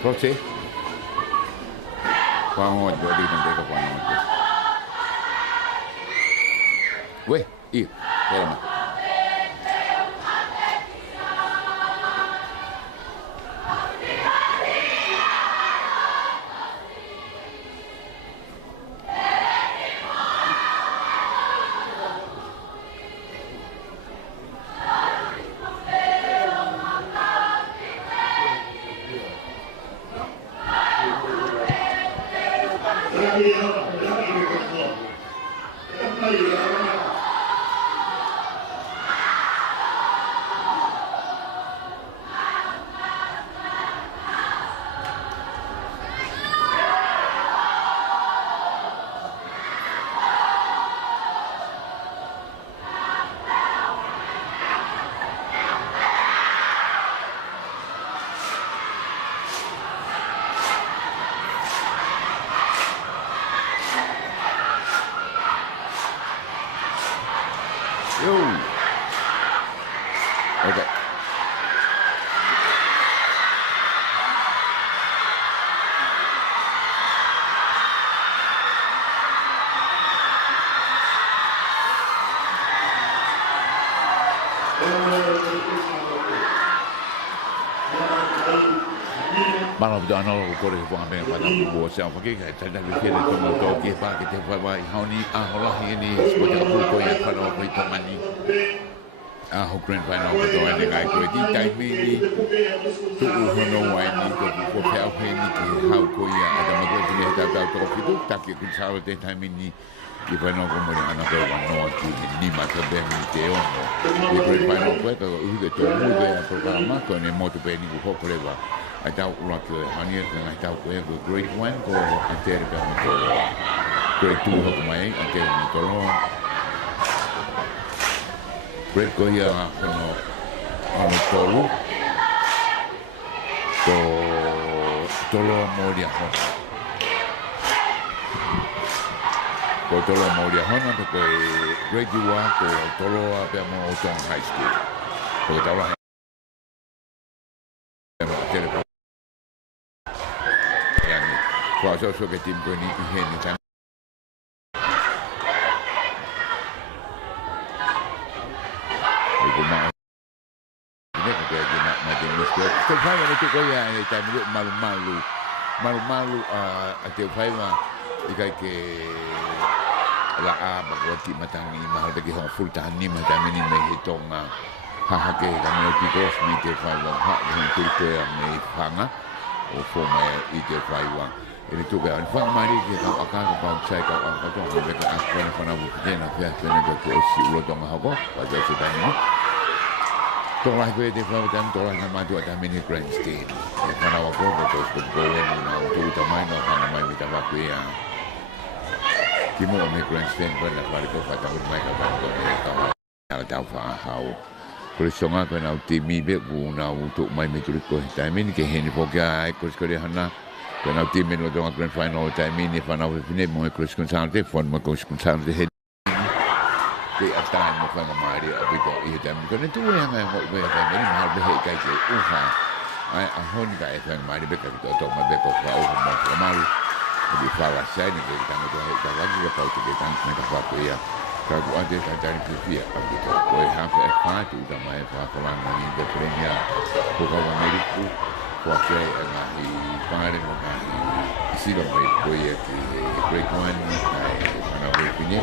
Proce? Quang di nanti quang Weh, iya, lama. Okay. Mana betul anak aku korek buang apa yang pada buat siapa pakai kita dah fikir itu motor kita kita Teufaiva ini Allah ini seperti apa kau yang pada waktu itu mani Hukran final betul ini ngai kau di time ini tu hono ini kau kau ini kau kau yang ada macam ni ada tahu itu tak kita sahaja di time ini di final kemudian anak kau anak ni macam benda kau di final kau tu itu muda pertama kau ni motor ini kau koreba I doubt rock honey and I doubt we have a great one go and then go great two of my and then go great go here on the tolu to tolo moria hon go tolo moria hon to go great you want to tolo abbiamo Tonga high school porque tolo Kau so ke tim kau ni ihe ni kan. Ibu mak. Ini kita nak macam mesti. Teufaiva itu kau yang kita milih malu-malu Teufaiva ikai ke la bagwati matang ni mahal bagi orang full time ni macam ini Tonga. Hak ke kami pergi kos ni Teufaiva hak yang tu yang ni fanga. o forma I Teufaiva. Ele tuka an whakamari ki ka akaka pau sai ka tonga me ka akwana whanamu kitena pia pene ka ko si ulo tonga hako pa te se tani mo. Tonga hiko e te whawa tani tonga na matua ta mini grandstand. E whanawa ko pa tos ko ko enu na utu tamai no whana mai mi ta waku ea. Ki mo me grandstand pa na whare ko whata ut mai ka whanko e ka wai. Ala tau wha hao. Kore songa ko na uti mi be ku na utu mai me turiko he taimini ke heni pokia e kore hana. Kena tim menu tonga grand final time ini fana fine mo cross consante fon mo cross consante he ke atai mo fana mari abito I tam kena tu yang mo be ta ni mal be he kai ke uha ai a hon ka e fana mari be ka to ma be ko fa o mo mal di fala sai ni ke tamo to he ta lagi ka to ke tan me ka fa ko ya ka ku ante ta tan ki fia abito ko e ha fa fa tu ta mai fa fa ni de premia ko ka ma meri ku porque I pare mo I silo mai poi aqui grade 1 na opinião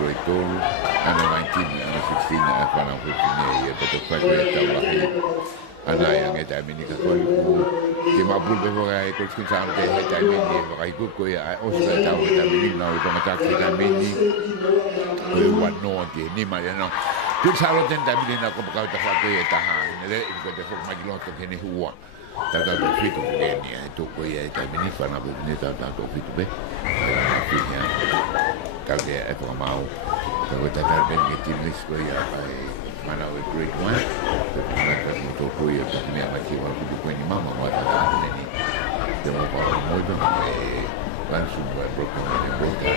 grade 2 ano 19 ano 16 na para opinião e to fa grade ta wa ana yang eta mini ka ko ke mabul be ho ai ko skin sa te eta mini ka ku ko ya o sa ta wa ta mini na o Tongatapu ta mini ko wa no ke ni ma ya no. Kun saro ten da mini na ko ka ta fa ko ya ta ha ne ko te fo ma gilotto ke ni huwa ta ta to fitu ke ni to ko ya ta mini fa na be ni ta to fitu be finya ta ke e ko ma o ta ko ta ta ben ke tim lis ko ya ai mana o grade 1 ta ta to ko ya ta ni ma ki wa ko ni mama wa ta ta ni de mo pa mo do ban su ba pro ko ni bo ta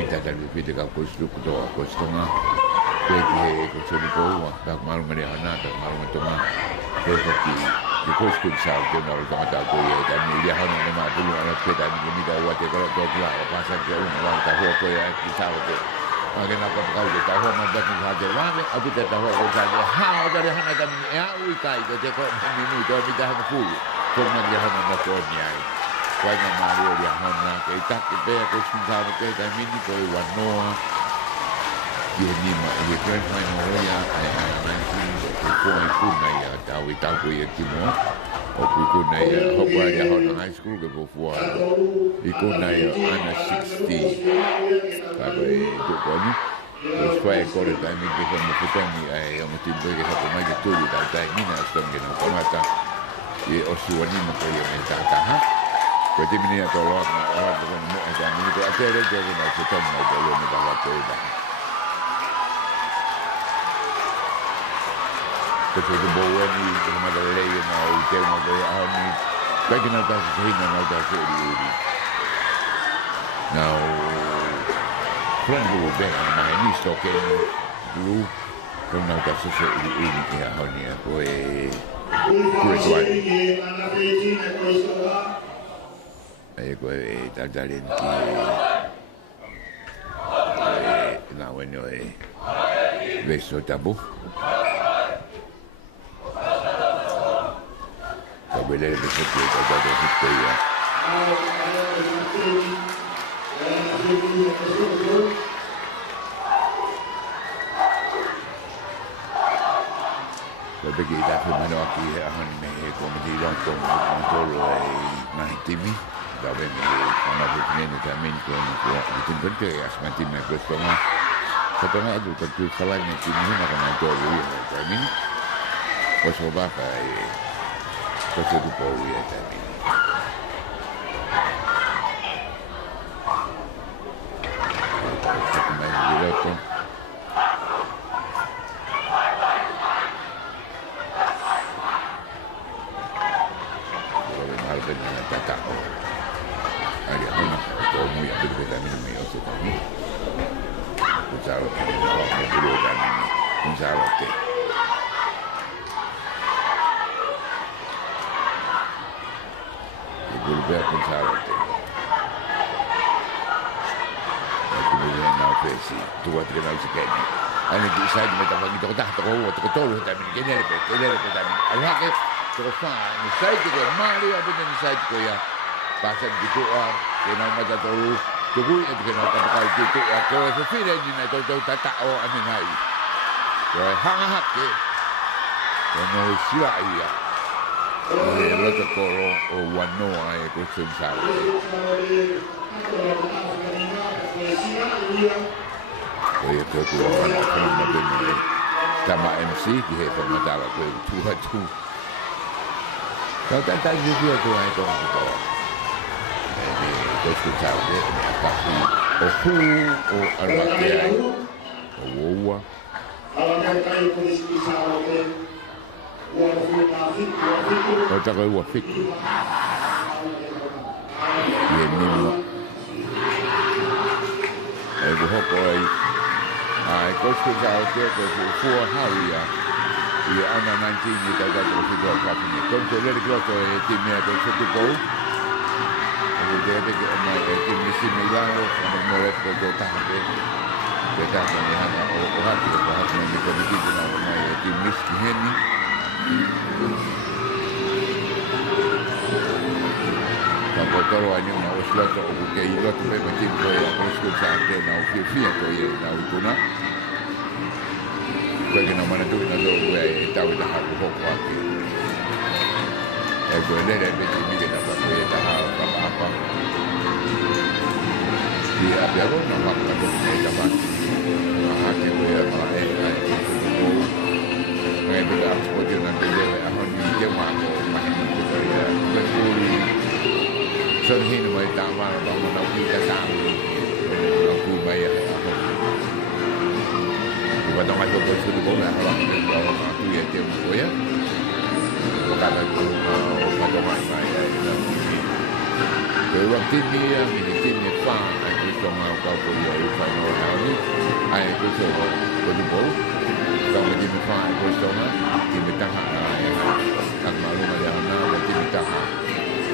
ni ta ta ni fitu ka ko su ko sto na perché con Paula da malu Mariana da malu Tonga perché di questo salto no Tongatapu e da mi viaja no ma tu no che da mi da guate con to la passa che uno va da ho poi a chi salto ma che na pa da ho ma da mi ha de va a tu da ho da ha da hana da mi a ui kai da ko minuto mi da ha fu come di ha na ko ni ai poi na Mario di hana che ta che pe ko sin salto che da mi ni ko wa no Yo ni ma ye grand final ya ai ko na ya ta wi ta ko ye ki mo o ko na ya ho pa ya ho na high school ke bo fu ko na ya ana 60 ka ko ko ni lo fai ko le ta mi ke ko mo fu ni ai mo ti bo ke ha ko mai ke tu da ta ni na sto ke no ko mata ye o si wani mo ko ye me ta ta ha ko ti mi ni to lo na ko mo e ta ni ko a te le ke na se to mo ko yo me ta va ko ba Perché che buoni come da lei no che uno che ha mi perché non sta facendo no da serie now prendo bene ma mi sto che blu con una tassa serie che ha ogni poi questo ecco e talenti no bueno questo tabù vedere che c'è dato tutto io perché da prima no qui come di longo controllo ai timi da bene una opinione talmente con perché ascoltami questo ma secondo me tutto più parlare nei timi non come controllo io termini posso fare questo tu puoi termini come diretto dove mal ben attaccato ariano to muy a perder también me hace también usarlo usarlo que volver a pensare a te. Come dire, no, sì, tu vuoi che non si chiedi. Anche tu sai come ti ha fatto contatto con uno, che tu lo stai chiedere per te. Allora che te lo fa, non sai che è Mario, poi non sai che è passa di tu, che non mi ha dato lui, che lui, e che non ha fatto di tu, che ho fatto fine di me, che ho fatto a me, che ha che non si va io. Rata koro o wanoa e question sao. Ko e ko ko ana ko ma bene. Tama MC ki he pa matala ko tu ha tu. Ka ta ji ji ko ai ko ko. E question sao de ka ki o hu o arate ai. O woa. Kau tak kau buat fik. Dia ni mah. Buat kau kau sekarang dia kau fuar hari ya. Dia anak nanti ni tak ada kerja apa ni. Kau boleh dikira kau tim ni ada satu kau. Dia ada tim ni si Milan, nomor kau tak ada. Kita akan lihat orang kita bahas ni kau ni kita nak tim ni ni. Kalau tahu hanya nak usaha tu, okey, itu tu memang kita yang usaha sahaja nak fikir tu yang nak guna. Bagi nama tu nak tahu dah aku hok. Boleh dah betul ni kita tahu apa. Dia biar orang nampak aku ni dapat. Hati boleh Ngay bây giờ có chuyện là bây giờ hơn như cái mà mà bây giờ cái vui sơn hi là mấy tao mà nó đâu đi ra sao nó vui mấy à và trong hai cái sự cố là họ nó tôi về tiền cuối á có cả là có trong hai cái cái tin đi mình tin nhật pha cái trong cao của giờ phải nói nào đi ai cái chỗ của chúng tôi trong cái tim pha của chúng nó tim tăng hạ thằng mà luôn là nó là tim tăng hạ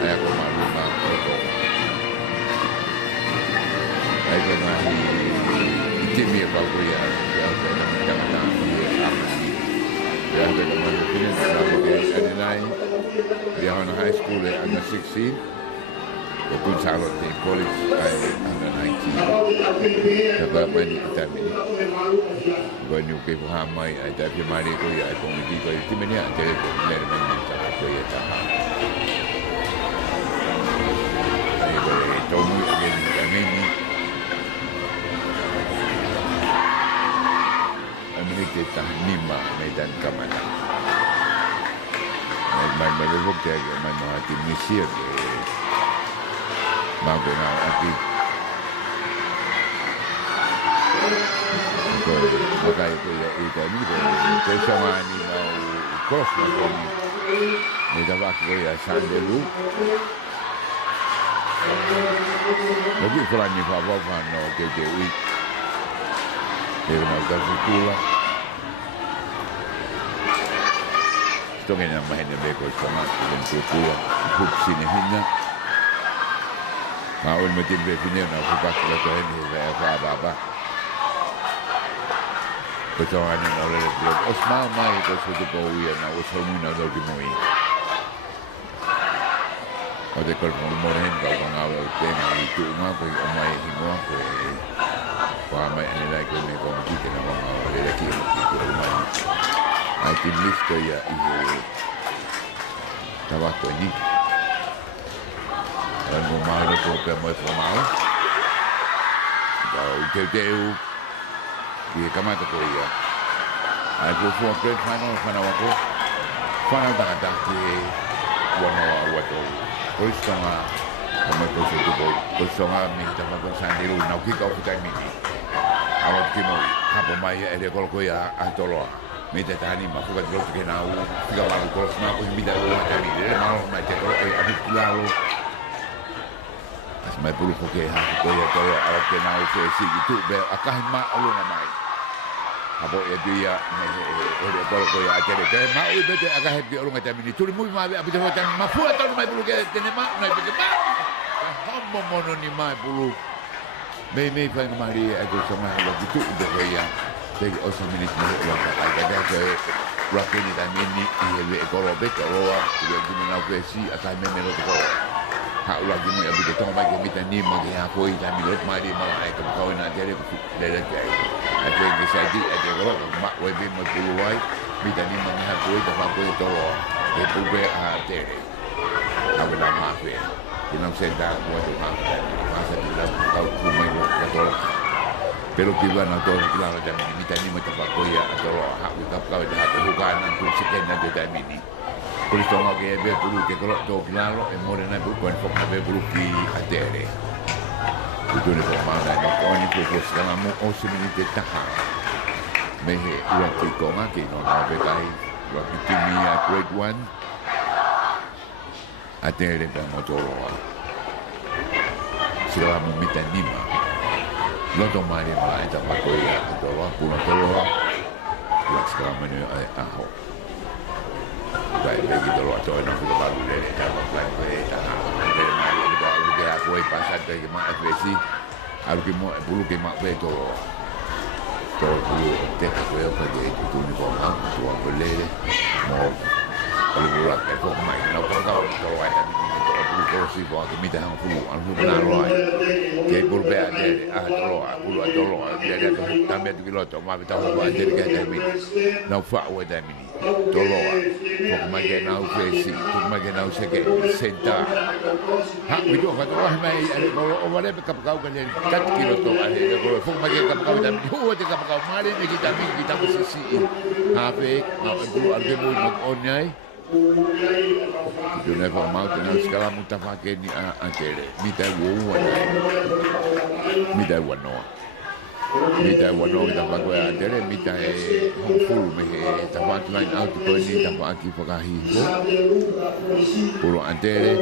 ai cũng mà luôn mà ở chỗ ai cái này tim miệng vào của giờ cái nó tăng hạ thì ăn ya cái nó mà cái này là cái anh này dia on high school under 16 pun salut di college under 19 sebab banyak kita ni banyak ke ramai ada di mari ko ya komedi ko di mana ada dari mana cara ko ya cara ai boleh tahu ni Amerika tahnima medan kamana mai bukti mai hati Mesir Bago na api. Makanya itu ya itu ni tu sama ni mau cross macam ni dah waktu ya sandelu. Lagi kalau ni apa no KJI. Dia nak kasih pula. Itu kan yang main beko sama dengan pula. Hub sini hina. Awal macam begini nak buat kerja ini saya apa. Perjalanan yang oleh blog. Osman mai itu sudah bawah na usahamu nak lagi moi. Ada kalau moren kalau ngawal tema itu ngapa omai hingga apa. Pamai ini lagi ni kau kita nak ngawal lagi itu rumah. Nanti list ya ini. Tawak tu ni. Dan rumah itu kami formal. Kalau jauh di kamar tu ya. Aku for grand final aku. Final dah di warna tu. Terus sama kami terus sama minta makan sandal. Nak kita kita mini. Awak kimo apa mai ada kalau ya atolo. Minta tani mahu kan terus kita nak. Kita lalu terus nak aku minta uang tani. Dia mahu nak kalau aku lalu. Mai pulu poke ha ko ya to ala ke na o se si tu be akah ma alu mai apo ya dia o de ko ya ate de ma o be akah de alu ngata mini tu mu ma be api de ma fu to mai pulu ke tene ma na be ma hammo mono ni mai pulu me fa ngari a ko sama lo tu de ko ya de o so mini ni lo ka da ke Rugby ni da mini i ko ro be ko ro de ni na ko si akah me lo ko hak lagi ni abu de tong bagi kita ni magi aku ida mi lot mari malah ai kau nak jadi dari aku ni saja ada kalau mak we be mo puluai mita ni mga hapoi ta pa ko tolo e pube a tere a wala mafe inang senta ko to na masa bila kau kumai lo tolo pero kiba na to kilala jam mita ni mata pa ko ya tolo ha ka ka da ko kan tu seken na de mini por isso nga che be pulu che ko to kilalo e more na bu ko na be pulu ki a tere tu ne ko ma na ko ni ko skala mo o siminite taha me Rugby Tonga che non aveai Rugby Team a Grade 1 a tenere per motorola si la mita nima lo domani ma da ma poi a tolo pula tolo la scamane a ho dai vedi tolo to no ko ba lu le ta ba plan pe ta le mai lo da lu che a poi passate che ma a vesi al che mo bulu che ma pe tolo pulu te ko pa de tu ni ko ma tu a volere mo allora che ko mai no ko ka to ai da ni to pulu ko si ko mi da un pulu al pulu na roi che pulu be a de a to lo de de tambe tu piloto ma ta ko a de che da mi no fa o da mi to lo ko ma che na u che si ko ma che na u se che senta ha mi do fa to mai o vale pe ka ka ka de 4 kilo to a de ko ma che ka ka da mi o de ka ka ma de ki ta mo si ha pe na pulu al de mo onai tu ne fa mal na scala muta fa che ni a tere mi ta wo mi ta wo no da fa ko a tere mi ta e un full me ta fa line out ko ni ta fa ki fa hi ko puro a tere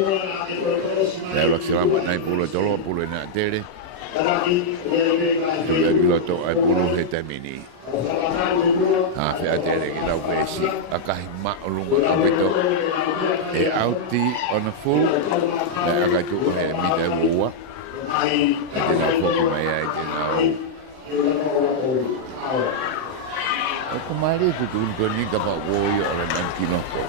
la lo scala na puro tolo puro na tere tu ya piloto ai puro hetamini a fe a tere ki lau pesi a kahi ma o lunga a beto e auti on a full le a kai tuko he mi te mua a te nau foki mai ai te nau o ko maare ku tu ko ni ka pa wo yo ala nan kinoko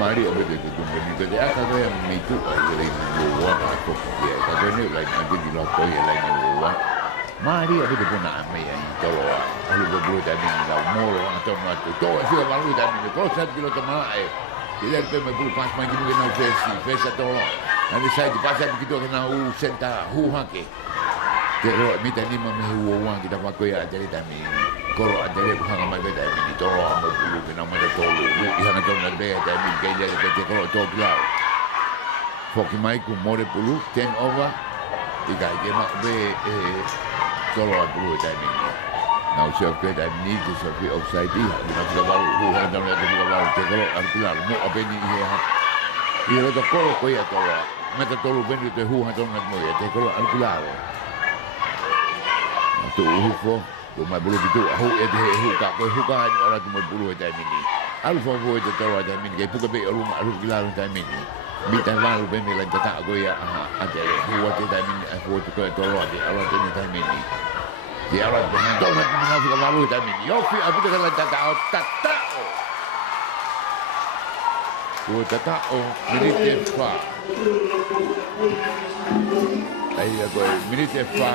Mari o bete tu ni te aka ko mi tu ai le ni wo wa ko ye ka ko ni lai na di lo ko ye lai ni wo wa Mari o bete puna me ai to lo a lu do da ni la moro a to ma to si va lu da ni ko sa di lo to ma e ile pe me bulu pas ma ki ni na fesi to lo ani sai di passa di to na u senta hu ha ke ro mi ta ni ma me wo wa ki da pa ko ya de da mi koro a dele ko hanga mai beta ni to ro mo bulu ke na mai to lu i hanga to na be da mi ke le ke te koro to blau foki mai ku more bulu 10 over i ga ke ma be to ro bulu da mi na u se ke da ni ke so fi offside i na ka ba hu hanga na ka ba te koro al blau mo a be ni ha i ro to koro ko ya to ro me to lu be ni te hu hanga na mo ya te koro al blau to hu fo ko mai bulu bitu hu e de hu ka ni ora tu mai bulu e mini al fo vo e to ora mini ke puka be alu gila ta mini mi ta va lu be mi la ta go ya a de hu wa te mini a fu to to ora de ora te ni ta mini di ora de na do na na fi ka lu ta mini yo fi a puka la ta o mini te fa ai go mini te fa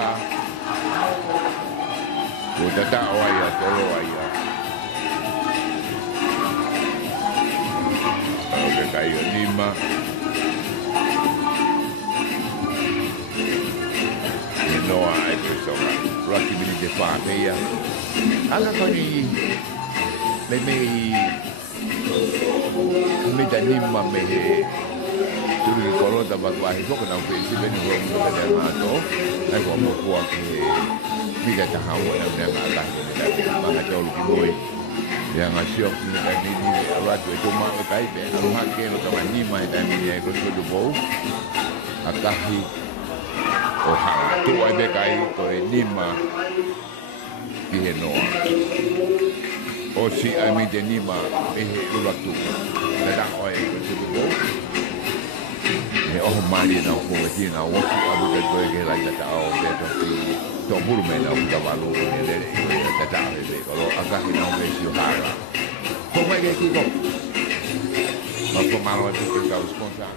ko tata o ia tolo ia o ke kai lima no ai que so Rugby mini de fa ia ala ko ni le me da lima me tu ni kolota ba kwa hizo kana pe si beni ro mo da ma to ai ko mo ko ke Mika tahu yang ada ma nga tolu ki moi ya nga sio ni ni ratu e toma o kai pe no ha ke no tama ni mai da ni e ko so do bo akahi o ha tu ai be kai to e ni ma ki he no o si ai mi de ni ma e he ratu da o e ko so do bo e o mari na ko ti na o ki abu de to ke la ta o de to buru me na uta balu ni le ta ta le ko aka ni no be si hara ko mai ke ki ko ma ko ma ro ti ka usponsa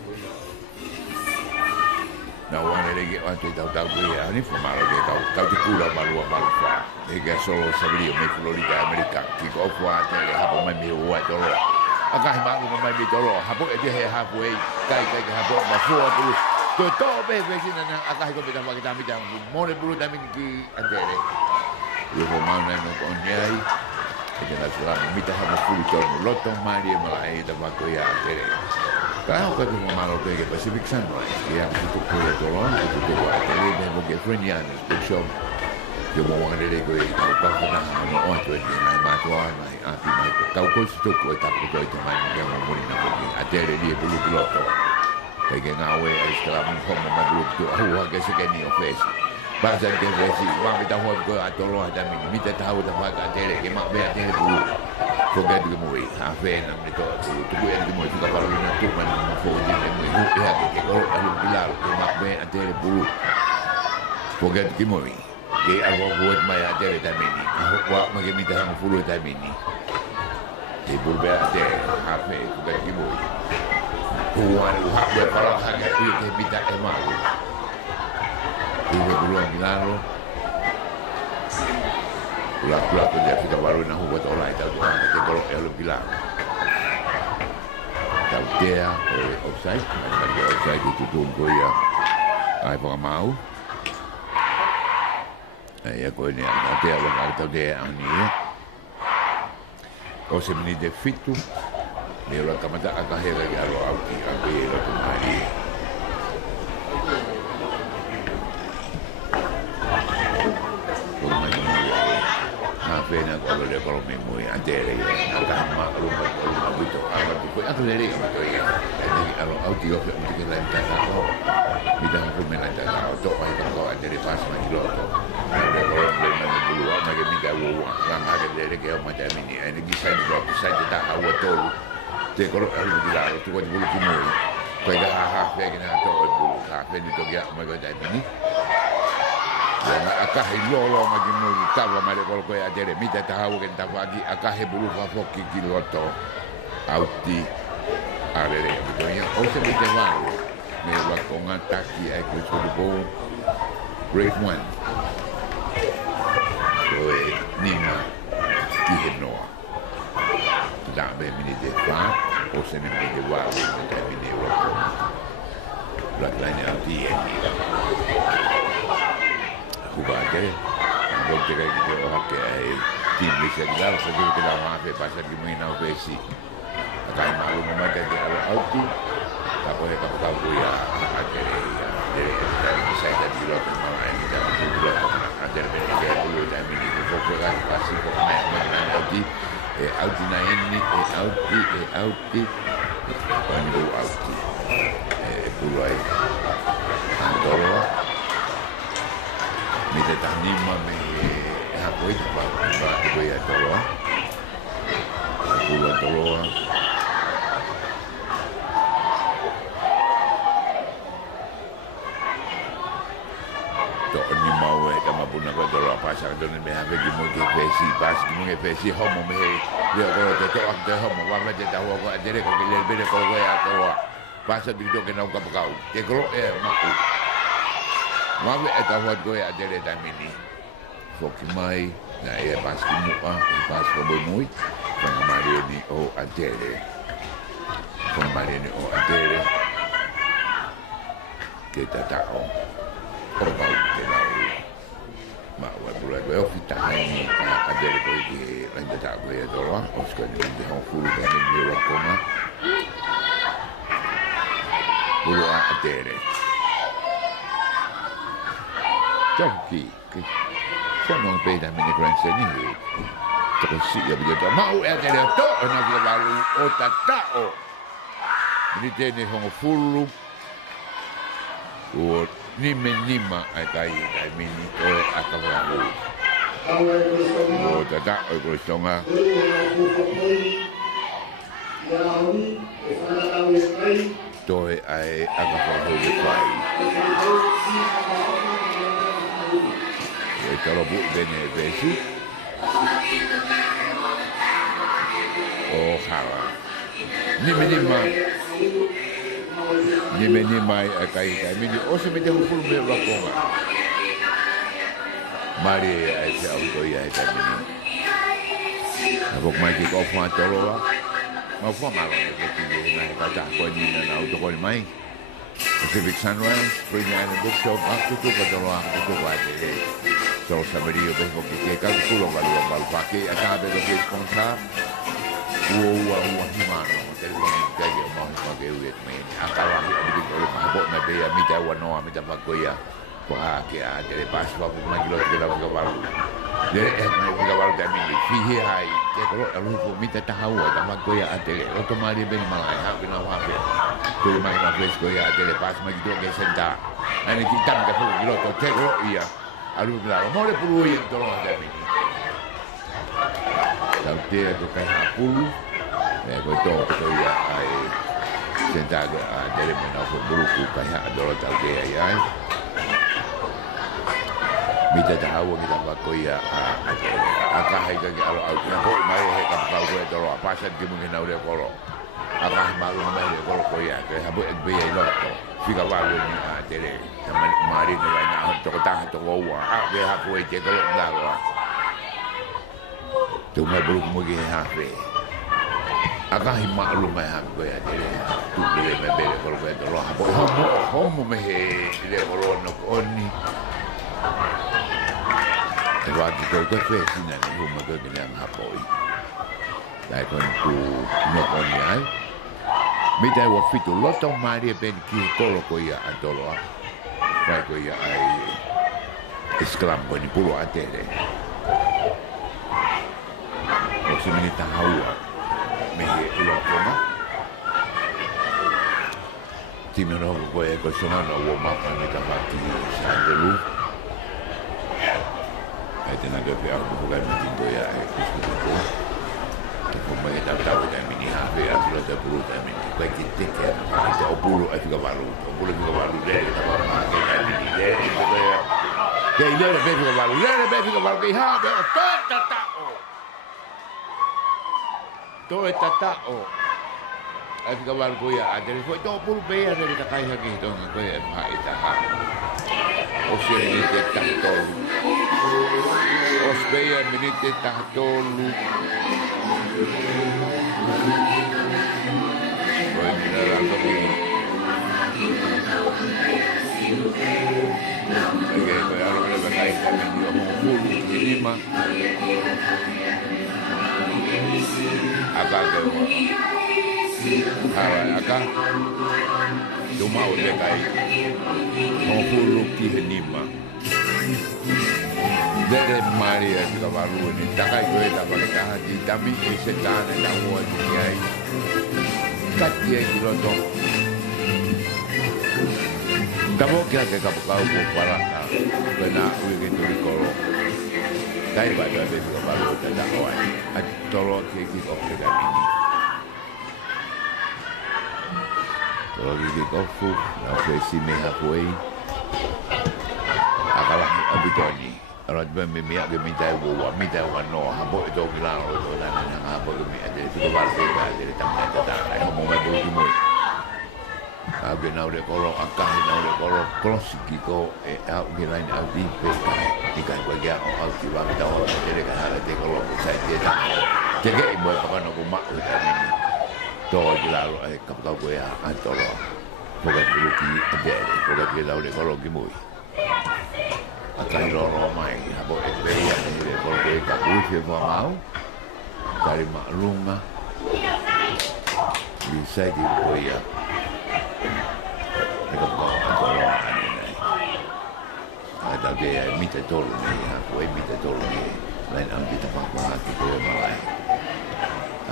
na wana le ke atu tau ia ni famalo ke tau te kula malua malfa e ke solo sabrio me Florida America ki ko fua te le hapo mai me ua tolo aka he malu mai me tolo hapo e te he hapo e kai hapo ma fua bulu to be sina na aka he ko pita wa kita mita mole bulu tami ki antere yo ko mana no ko nyai e ke na sala mita hapo fulu tolo loto mari mai da ba ko ya antere. Kau kau tu malu tu ke Pacific Sunrise, yang itu kulit tolong, itu tu buat tadi dan bukan friendly, besok dia mau orang dia kau kau pernah orang tu ni mai matuan mai api mai kau situ kau tak kau itu mai yang mau ni nak pergi, ada dia perlu piloto, kau ngawe setelah mengkong memadu tu, awak ke sekeni office, bahasa dia versi, orang kita buat kau tolong ada minta tahu tempat ada dia mak biar dia dulu. Forget the movie, half an hour to go and the movie. Kalau nak tu mana forget the movie, ya kalau ada bilang mak ben ada bulu. Forget the movie. Dia awak buat mai ada tadi ni. Awak mungkin minta hang bulu tadi ni. Dia bulu ada half forget the movie. Tuan hak buat kalau hak itu dia minta emak. Dia bulu bilang Pula-pula tu dia kita baru nak buat orang itu tu orang kita kalau yang lebih bilang tahu dia offside macam offside itu tunggu ya ai pun mau ya kau ni ada dia orang tahu dia ni kau sebenarnya dia fit tu dia orang kamera agak hera dia orang auti ambil orang kemari Pena kalau dia kalau Moimoi ada lagi, agak mak rumah itu, apa tu? Aku dari apa tu ya? Jadi kalau auti aku mungkin lain tak tahu, bidang aku lain tak tahu. Tu apa kau ada di pas macam tu? Ada orang beli dulu, macam ni kau buat, orang ada dari kau macam ini. Ini kisah dulu, kisah tak tahu tu. Jadi kalau aku bilang, tu kau dulu Moimoi, kau dah hah, kau kena tahu dulu, hah, ni tu dia macam ni. Akah ilolo magi mo tava mare kol ko ya dere mita tahu kan tavagi akah bulu fa fokki kiloto auti arere betonya o se mite vale me wa con ataki ai ko go grade 1 so nima kihno da be mini de fa o se ne mite wa me mini ro bloodline auti Kubade, dok jaga kita orang ke tim bisa gelar sebelum kita mahu pasal di mana besi. Akan malu membaca di awal auti, tak boleh kau ya ada dari saya tadi luar malah ini jangan dulu ada dari dulu dan ini fokus pasti fokus macam auti, auti na ini auti, pandu auti, pulai, antara Mita tahnima me hakoi ba ko ya tolo. Pula tolo. To ni mau e kama puna ko tolo pasang don me have ki mo ki pesi pas ki mo ke pesi homo me le ko te to homo wa me te ta wo ko adere ko le bere ko ya tolo. Pasa di do ke na ka pakau. Te ko maku. Mawe eta wat goe adere tamini. Foki mai na e pas kimupa, pas ko Moimoi, camaraderie ni o adere. Camaraderie ni o adere. Kita tahu. O bau ke lau. Ma wa bula goe ofita ni adere ko ki landa ta goe dola, o sko ni de ho fulu ka ni ro koma. Bulu adere. Toki, que só não pede a minha grande senhora. Trouxe a minha dama, o é dele to, na vida balu, o tatao. Ni tene como fulu. O ni menima ai kai mini o akavalu. O tatao o Tonga. Toi ai akavalu de pai. Kalau bu bene besi, oh halah, ni minima, Ni me mai kai mini o se me te hupulu me rakonga. Mari ai se auto ia e mini. Ako mai ki ko fa toloa. Ma fa malo ke ki na ka ta ko ni na auto ko mai. Pacific Sunrise, Spring Island Bookshop, aku tu ka toloa aku tu ka te. So sabari o pe ko ki ka ku lo ga lo ba pa ke aka be lo ke sponsor. Ua himano, te lo ni ka ke mo ka ke u et me. Aka wa ki ko ma bo me be mi ta wa no mi ta pa ko ya. Wah, que a te pas va por una kilo de la gabal. De me gabal de mi fihi hai, que ko alu ko mi ta hawa ta ma ko ya ate o to mari ben malai ha bina wa pe. Tu mai na flex ko ya te pas ma kilo que senta. Ani ki tam ka ko kilo to te ko ia. Alu la mo le pulu ia to lo de mi. Ta te ko ka ha pulu. Ko to ia ai senta a te le na ko bulu ku ka ha do ta ke ai. Mita tahawa kita pakoya aka hai ka alo au ko mai he ka ka ko to ro pasan ki mungkin au le kolo aka malu mai le kolo ko ya ke habu ek be ai lo to fika wa le ni a tele mari ni vai na to ta to wa a be ha ko e ke ko na ro tu mai bulu mo ge ha fe aka hi malu mai ha ko ya tele tu le me be le kolo ko to ro ha mo me he le kolo no oni Rugby ko ko fe sina ni huma ko ni ang hapoi. Dai kon ku no kon ai. Mi dai wa fitu loto mari ben ki kolo ko ia antolo. Vai ko ia ai esclam ko ni pulo atere. O se mi ta haua. Me lo koma. Tino no ko e ko sona no wo ma pa ni ka pati sa de lu. Ai tena ke pe aku bukan mentindo ya kusko ke como que tava da mini ha pe a lo da buru da mini ko que te que a o buru a fica balu dele tava ma que da mini dele que ele era bem fica balu que ha be to tata o a fica balu ko ya a dele foi to buru be a dele ta kai ha que to ko e ma ita ha o se ni te tanto os veia menite tahtolu foi mineral do que foi algo que vai cair também de um pulo de lima acá acá do mal de cair um pulo de lima Dere Maria di Cavalu ni takai ko eta baka di tabi ese kana na wo di ai katie ki loto tamo que ka ka ko para na we ke to ko dai ba da be ko ba lo ta da ho ai a toro ke ki ko ke da ni toro ki ko fu na fe si me ha foi akala abitoni Ora ben mi ha che mi dai no ha poi to milano lo da na ha poi mi ha detto che va a direttamente da ai mo me do mo ha che na le colo a ca na le colo classico e ha che la in di pe di ca qua che ho altri va da ora che ca la te colo sai che da che mo pa no ko ma da ni to di la lo e capito que a to lo porque lo ki a bere porque la le colo che mo Akai loro mai, abo e beia ni le kolke ka ufe wa mau. Kari ma'lunga. Di sai di boia. Eka pa atoro ani nei. Ada ke mite tolu ni, ako e mite tolu ni. Lain ang kita pa hati ko e malai.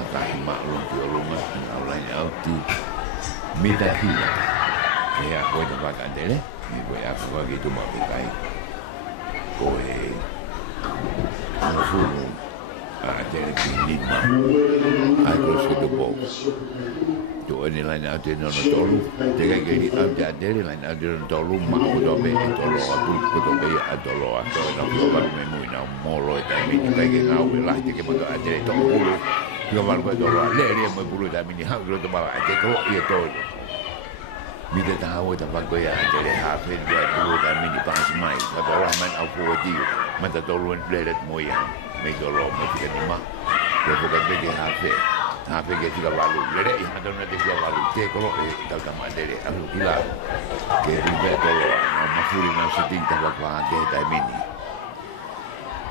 Akai ma'lung ti olunga, au lain au ti mite hila. E ako e pa kandele, ni boia ako gitu ma pikai. Koe Mufuru Ate Lima Ako Sudo Bo To Ani Lain Ate Nono Tolu Teka Geri Ate Ate Lain Ate Nono Tolu Ma Udo Be Tolo Abu Kudo Be Atolo Ato Na Kubaru Memu Na Molo Eta Mini Kage Ngau Lah Teke Mato Ate To Ulu Kubaru Be Tolo Leri Mo Bulu Ta Mini Hau Kudo Mala Ate Ko Ia Tolo Mita tahu tak pakai ya jadi hafid buat dulu dan mini pangsmai. Kata orang main aku wajib, mata tolong belajar moyang, megalo, mesti lima. Dia bukan bagi hafid, hafid kita balu. Belajar yang ada nanti dia balu. Cek kalau kita camaraderie, aku gila. Kita betul, masuri masih tak pakai kita mini.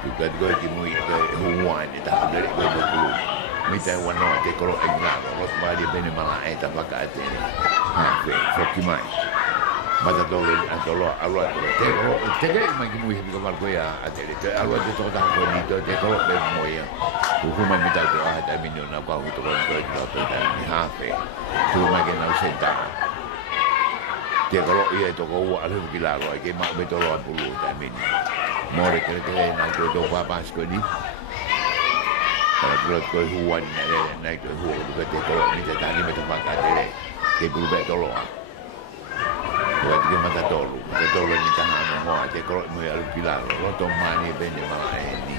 Juga gue kimui ke huwan, tak dari gue dulu. Mita wano te koro enggak, rot bali bene malah eta bakate. Ha, fokimai. Mata dole atolo alwa te koro te ke mai kimui he kamar ko ya atele te alwa te tota ko ni te koro be moya. Huma mita te a ta minyo na ka to ko to ta ni ha fe. Tu mai ke na senta. Te koro ia to ko wa alu kilaro ke ma be to lo pulu ta min. More ke na to pa pas ko ni. Kalau kau huwan naik kau huwan juga dia kalau ni saya tadi macam makan dia, dia berubah tolong. Buat dia mata tolong ni tangan semua. Dia kalau mau alur pilar, kalau tu mani benye malah ini.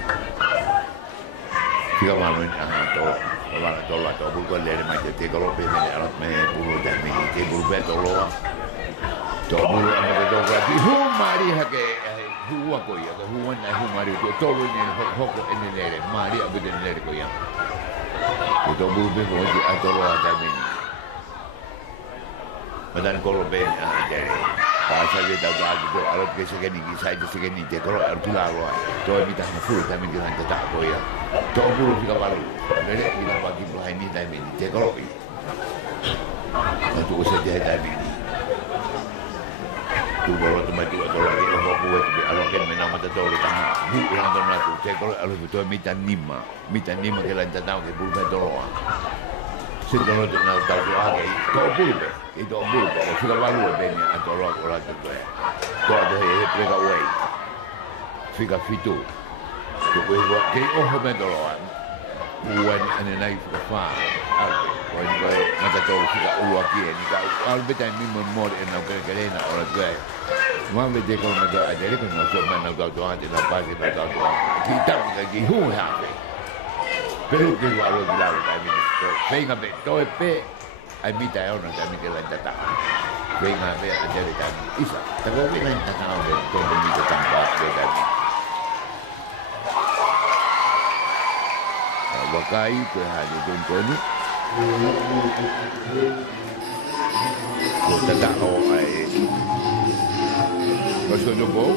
Jika malu ni tolong atau bukan dia macam dia kalau benye alat benye bulu dan ni dia berubah tolong. Tolong ada tolong lagi. Mari hake. Huwa ko ya, huwan na humari ko tolo ni hoko enele, mari abu enele ko ya. Ito bube ko di atolo ata min. Madan ko roben dere. Pasa de ta ko alot ke segeni ki sai de segeni de ko alkularo. To mi ta fu ta min kan ta ko ya. To bulu ki kapalu. Nele ki na bagi bulu ni ta min de ko. Ito ko sa de ta min. Tu kalau tu maju atau lagi orang buat tu kalau kan menang mata tahu di tangan bu yang tu nak tu saya kalau alus betul minta lima ke lantai tahu ke bulu betul orang segala tu nak tahu tu ada itu bulu segala lalu benya atau orang tu tu ada mereka way fika fitu tu buat ke betul orang buat ane naik far kalau mata tahu fika uak ni kalau betul ni memor enak kerana orang tu Mama dia kalau macam ada ni kan masuk mana kau tu ada lepas kita tahu tu kita lagi huha. Perlu kita awal bilang kami tu, pengen apa? Tu apa? Kami tahu orang kami kelan tak. Pengen apa? Ada di kami. Isa, tapi kami lain tak tahu tu kami tu tanpa di kami. Wakai tu hanya tuan ni. Tu tak tahu Masuk dulu,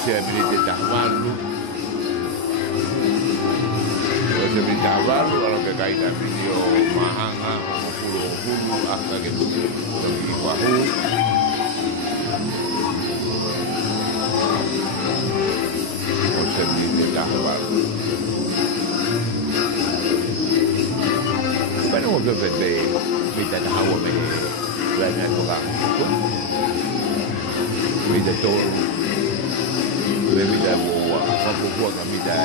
saya beli tahawalu. Saya beli tahawalu kalau kekaitan video mahanga, hulu, apa gitu, lagi bahu. Saya beli tahawalu. Mana orang berbeza, kita tahu banyak orang. Vida todo, vida boa, quando boa camida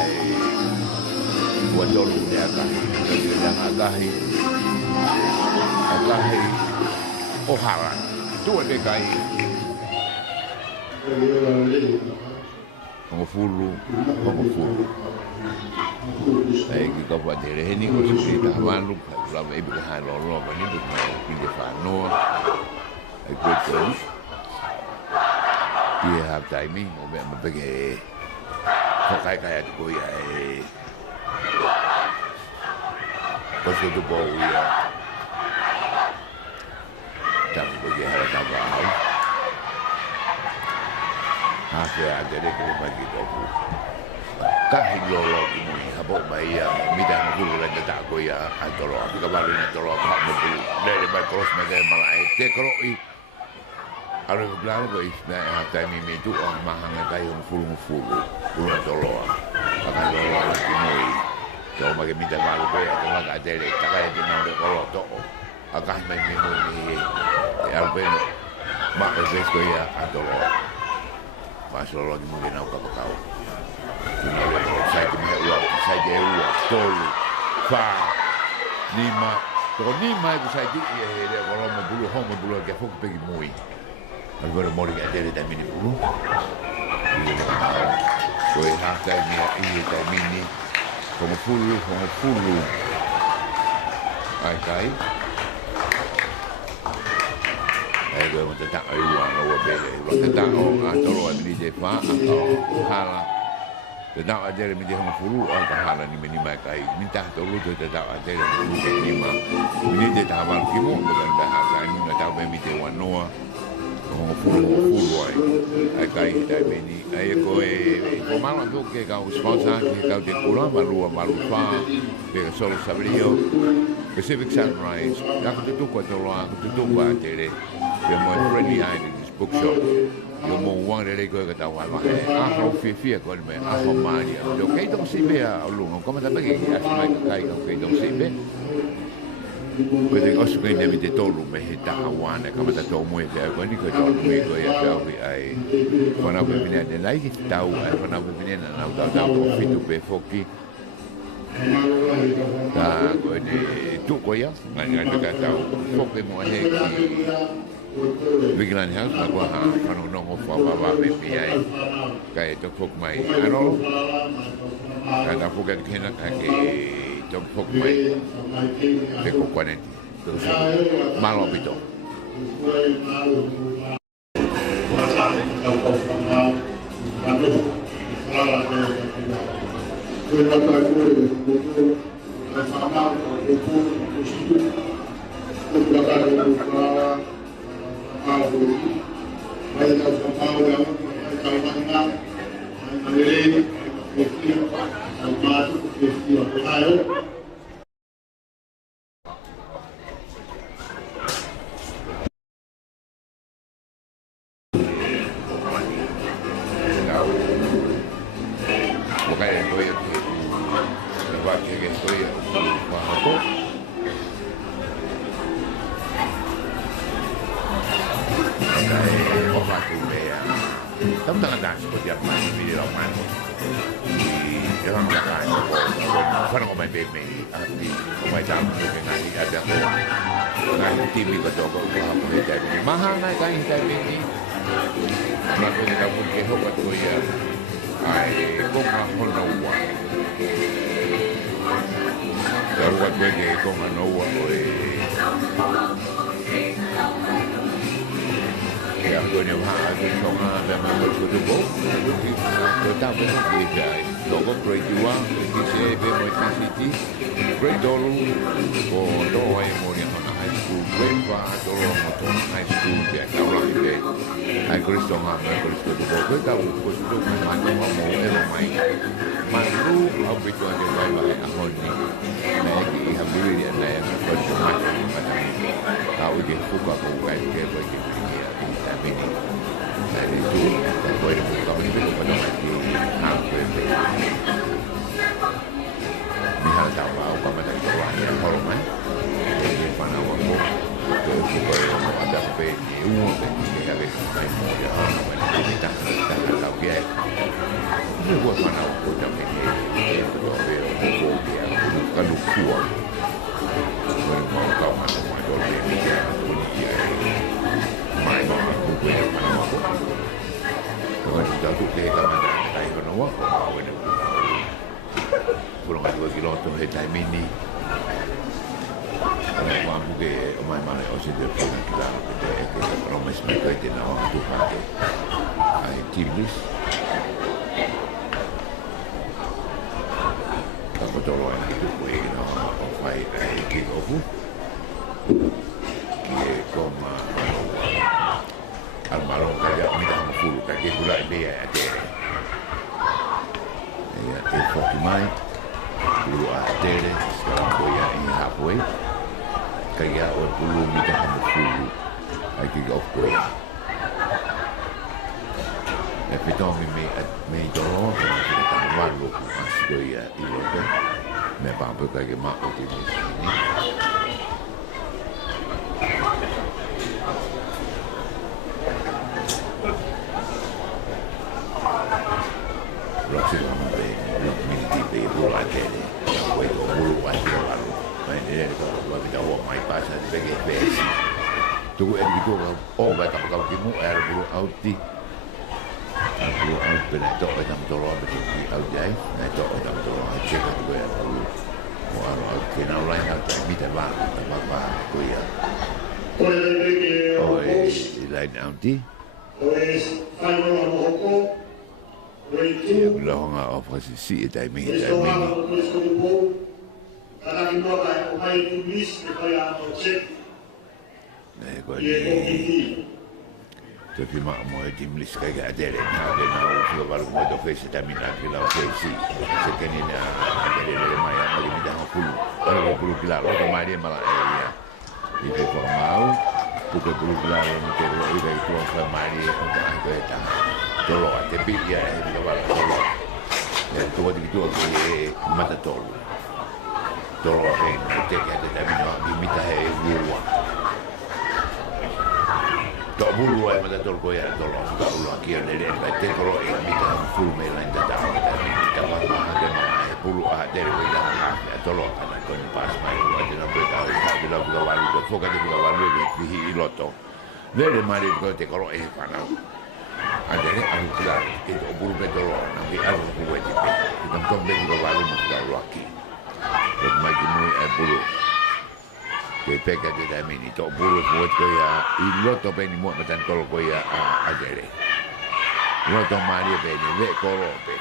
buat dulu dia akan yang agahi, oharan, tu ada kai, mengufulu, kita buat diri ini khusus kita malu, kalau ibu kehalol, ini bukan pilih fano, ikut dia have timing, mobil membeli, pakai tu ya, pasal tu bau ya, tak bagi hal tambah, apa ada ni kalau bagi tu, kahit lolo ini, apa bayar, bidang guru dan tak ko ya, atau apa kabar ni atau apa betul, dari baikros macam malai, tekro Kalau bilang ko isna hata mi tu ang mahanga tayo fulu tolo akan lolo Moimoi so magamita bago ko at mag-adere takaya din ang rekolo to akan may Moimoi alben makasbes ko ya atolo masolo di mo ginaw kapakaw sa jewa tolo fa lima to lima ko sa jewa kalau mo bulu ke fok pegi moi Agora mori a dele da mini bulu. Foi hasta ni da mini como fulu. Ai cai. gue mau tetap uang lo be tetap oh tolo ni je fa hala tetap aja ni je hong fulu hala ni mai kai minta tolo tu tetap aja ni ma ni je tamal kimu bukan dah hala ni na tahu be mi je wanoa hong fulu ai kai dai be ni ai ko ko malo tu ke kau sponsor ke kau de kurang malu fa de solo sabrio Pacific Sunrise, aku tutup kau aku tutup kau jadi, dia mau friendly island di bookshop, dia mau uang dari kau kata wah, aku fear kau ni, aku mari, dia kau itu sih be, lu, kau macam bagi, aku mai kau itu sih be, kau itu suka ni mesti tolu, mesti tahuan, kau macam tahu mui be, kau ni kau tahu mui kau ya kau be, kau nak beri ada lagi tahu, kau nak beri nak tahu fit tu be foki. Nah, kau ni tu kau ya, ngan dekat tahu. Kau ke mau hek bikinan house, aku kalau nongol apa PPI, kayak tu kau mai, ano? Kalau aku kan kena kayak tu kau mai, dekok kuanet, terus malu itu. Mahal naik kain ini. Lalu kita pun kehok atau ya, kau mahal nawa. Kalau buat bagi kau nawa, ya kau ni mahal tu Tonga dan mahal tu bau. Kita pun kita, logo grade 2, kita BMT City, grade dulu, oh doa yang mau yang high school, grade 5, dulu motor high school, dia tahu lah ini. Hai Kristo ngah, Kristo tu bau. Kita tahu Kristo macam mau main. Malu, aku itu ada baik-baik ahon ni. Lagi hamil dia lain Kristo macam ni. Tahu dia suka buat dia bagi dia tapi ni. Jadi tu, kalau dia buka ni belum pada mati. Hampir. Mihal tahu apa macam orang yang hormat. Jadi mana orang tu supaya ada bagi uang bagi dia bagi dia orang tak tahu dia. Ini buat mana aku tak bagi betul dia kalau kuat. Mau tahu mana mau dia mai aku punya mana aku. Kalau sudah tu dia tak ada tai kono aku ini. Pulang 2 kilo tu hetai mini. Kalau mampu ke Moimoi osih dia pun kita promes mereka itu nama tu pakai aktivis. Aku tolong itu kue nama ofai kick off. Kue koma almarhum kerja minta mukul kaki gula dia ada. Ya Teufaiva dulu ada sekarang boya ini halfway. Kaya orang puluh minta mukul kaki golf boya. Tapi tahu me jauh kita tak malu masuk boya itu kan. Memang berbagai makhluk di sini. Lokasi lama be, minti be bulan ini, kau itu bulan lalu. Main dia kalau kita awak main pasar sebagai best. Tunggu itu oh baca kau kimu air bulu outi. Bulu out benar tak macam tolong begini out jai, tak macam tolong cek aku ya bulu. Mau kena lain out minta bang, apa kau ya. Oh line anti. Lahonga ofasi si tai mi. Tapi mak mau timlis kayak ada na udah baru mau doa tapi nak kita ofisi. Sekarang ni ada maya mau minta puluh kilo kemarin malah ya. Itu mau bukan puluh kilo kalau itu kemarin untuk aku itu. Tolong tapi ya itu baru tolong. Dan tu mata tolong. Tolong kita ada tapi nak diminta buah. Tak bulu ay mata tol ko ya tolong ka ulo ki ne le te ko e mi ta full me la nda ta ta ma ha de ma e bulu a de ko ya ha ya tolo ana ko ni pas mai ko de na pe ta de la ko va lu ko ka de ko va lu ki hi loto le mari ko te ko e pa na a de a ku la ke to bulu pe tolo na bi a ko we ti pe ta ko be ko va lu ma ta lo ki ko mai ki mu e bulu que pega de da mini to bulu ko ya il loto beni mo matan tol ko ya a dere loto mari beni ve ko rope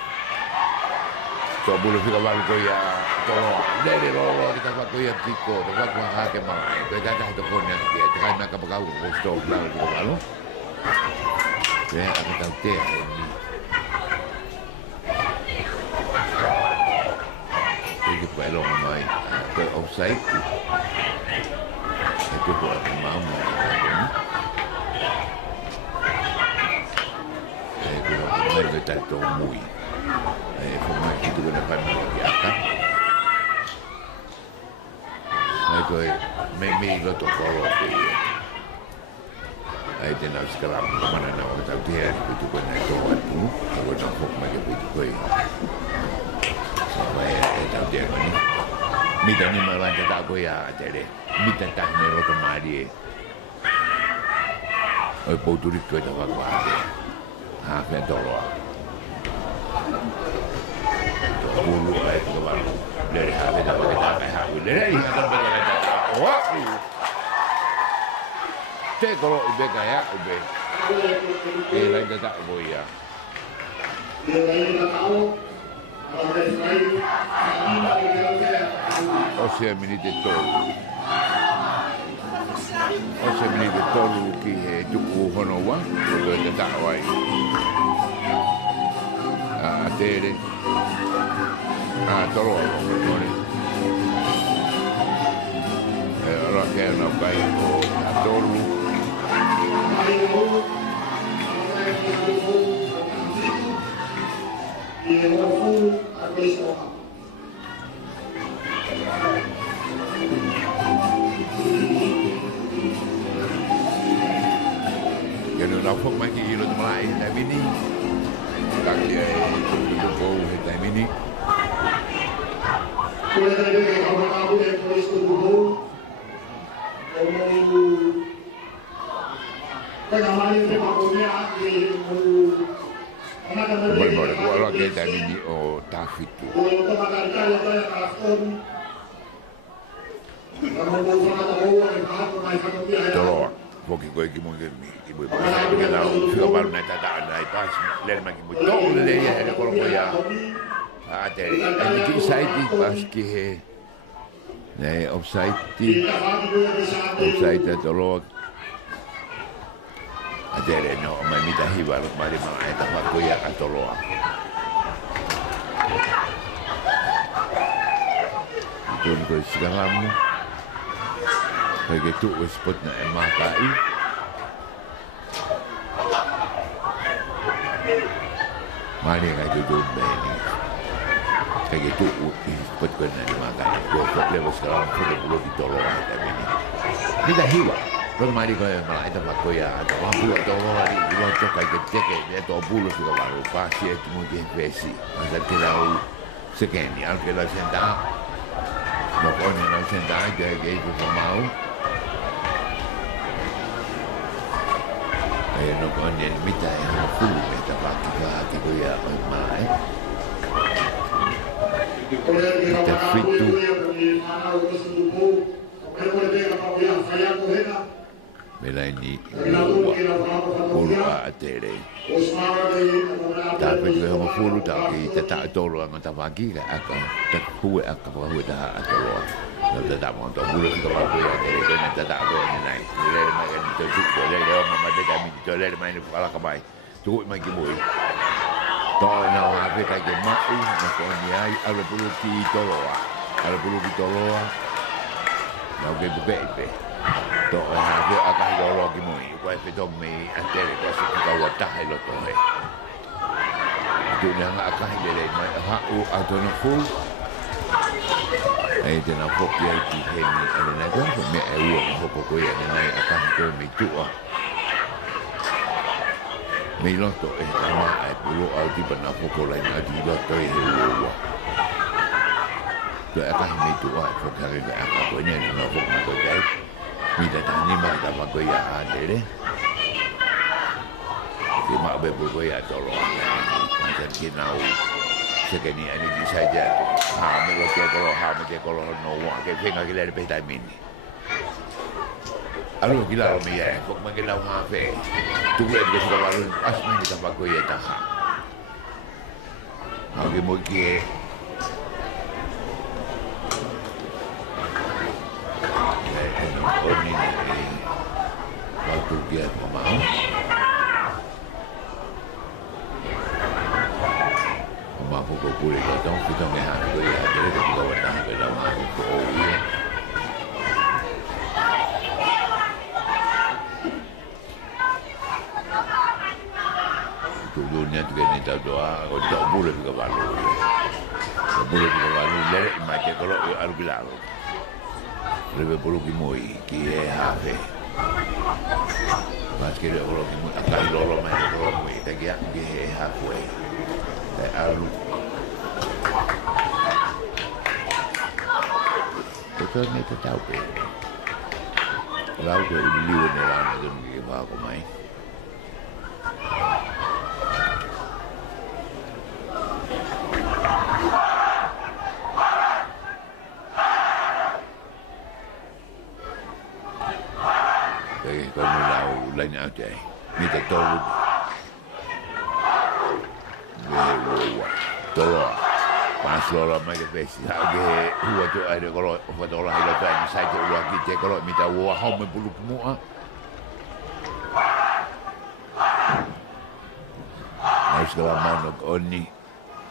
to bulu fica va ko ya to dere lo kita fa ko ya tiko to va ko ha ke ma ko da da to ko ne ke ta na ka ba ko sto claro ko valo ve a ta te ni que fue lo mai ko offside itu buat mau itu mereka tak tahu mui format itu kena pandai diakan itu memi lo tu kalau itu nak sekarang mana nak orang tahu dia itu kena tahu tu kalau nak format itu koi sama tahu dia ni mita ni malah tak koi ada mita tak mero kemari. Oi poturi tu dah bawa. Ha, kan tolong. Bulu ay tu bawa. Dari hari dah bawa dah ha. Dari hari dah bawa dah. Wah. Te kalau ibe kaya ibe. Lain tak boleh. Ossia minute tolu. Ossia minute tolu ki he tuku honoa, do te tawai. Atere. Tolo ngone. Ora che no pai o tolu. Jadi lapor maki ilo mulai tapi ni tak dia itu bau tapi ni Moimoi, orang kita ini oh tafit tu. Tolong, porque kau ini mungkin ibu kalau sudah baru nak tak ada pas, lain macam ibu tahu le ya ada kalau kau ya ada. Ini side pas ke, ni offside tolong. Adere no mamita hibar mari mana eta aku ya atoloa itu ko sekarang begitu spot na makai mari ka judul beni begitu spot ko na makai go problema sekarang ko belum ditolong tapi ini dah hibar Kalau mari kau malah itu pakai ya, ada orang buat orang hari buat cakap kecek dia tu bulu juga baru pasti itu mungkin besi. Masa kita sekian ni, kalau kita sentak, makanya kita sentak dia itu mau. Ayah makanya minta yang bulu kita pakai kita ya malah. Kita fit tu. Melai ni pulu a tere. Ta petu e pulu ta ki te ta tolo anga ta pagi ka aka ta hue aka pa hue ta a tolo. Ta ta mo to bulu ka pa hue a tere ko ta ta ko ni nai. Le ma ga ni to tu ko le ma ma te ka mi to le ma ni fala ka bai. Tu ma ki moi. To na wa pe ka ke ma u na ko ni ai a le pulu ki tolo a. A le pulu ki tolo a. Na ke bu be. To ha ke aka lo ki moi ko e pe to me a tere ko se ka wa ta he lo to he tu na aka le mai ha u a to no fu e te na ko ki ai ki he ni ale na ko me e u ko ko ya na aka ko me tu a me lo to e ma e pulo a ti pa na ko la na ti lo to e u to aka me tu a ko ka ga aka ko ni na ko ma ko dai Mita tani ma ta ma ko ya adere. Ki ma be bu ko ya tolo. Ma ta ki na u. Se ke ni ani di saja. Ha me lo ke ko no wa ke venga ki le pe ta mini. Alo ki la mi ya ko ma ke la ha fe. Tu ke ko ko la as mi ta ma ko ya ta ha. Ma ke mo ki Oni ni waktu dia mau mampu boleh datang kita melihat itu ya jadi kita datang ke dalam itu ya itu dunia juga ni tahu doa untuk boleh juga balu lelek macam kalau alu bilang Lebih perlu kimoi, kie hafe. Mas kira kalau kimoi, akan lolo main lolo moi, tapi ya kie hafe. Alu. Betul ni tahu ke? Lalu dia liu ni lah, tu ni bawa main. Lain aja, minta tolong, tolong, pas lorong macam besi, lagi, huwa tu ada kalau tolong hilang tu ada saja uang kita kalau minta uang hau membulu semua, harus kalau mana oni,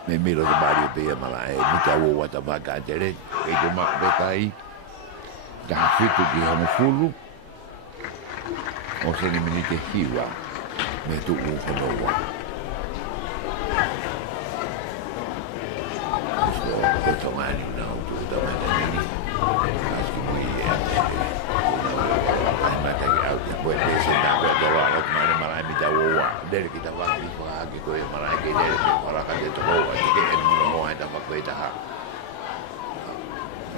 memilih kembali dia malah, minta uang tambah kajian, itu mak betai, dah itu dia mufulu. O se ni minite hiwa me tu u konoa so ko tomani na tu da mani aski mo ia ai mata que au te pode ser na be do la no mani mala mi ta wa del kita wa mi fa que ko mala que del para ka te to wa que el mundo mo ai ta pa ko ta ha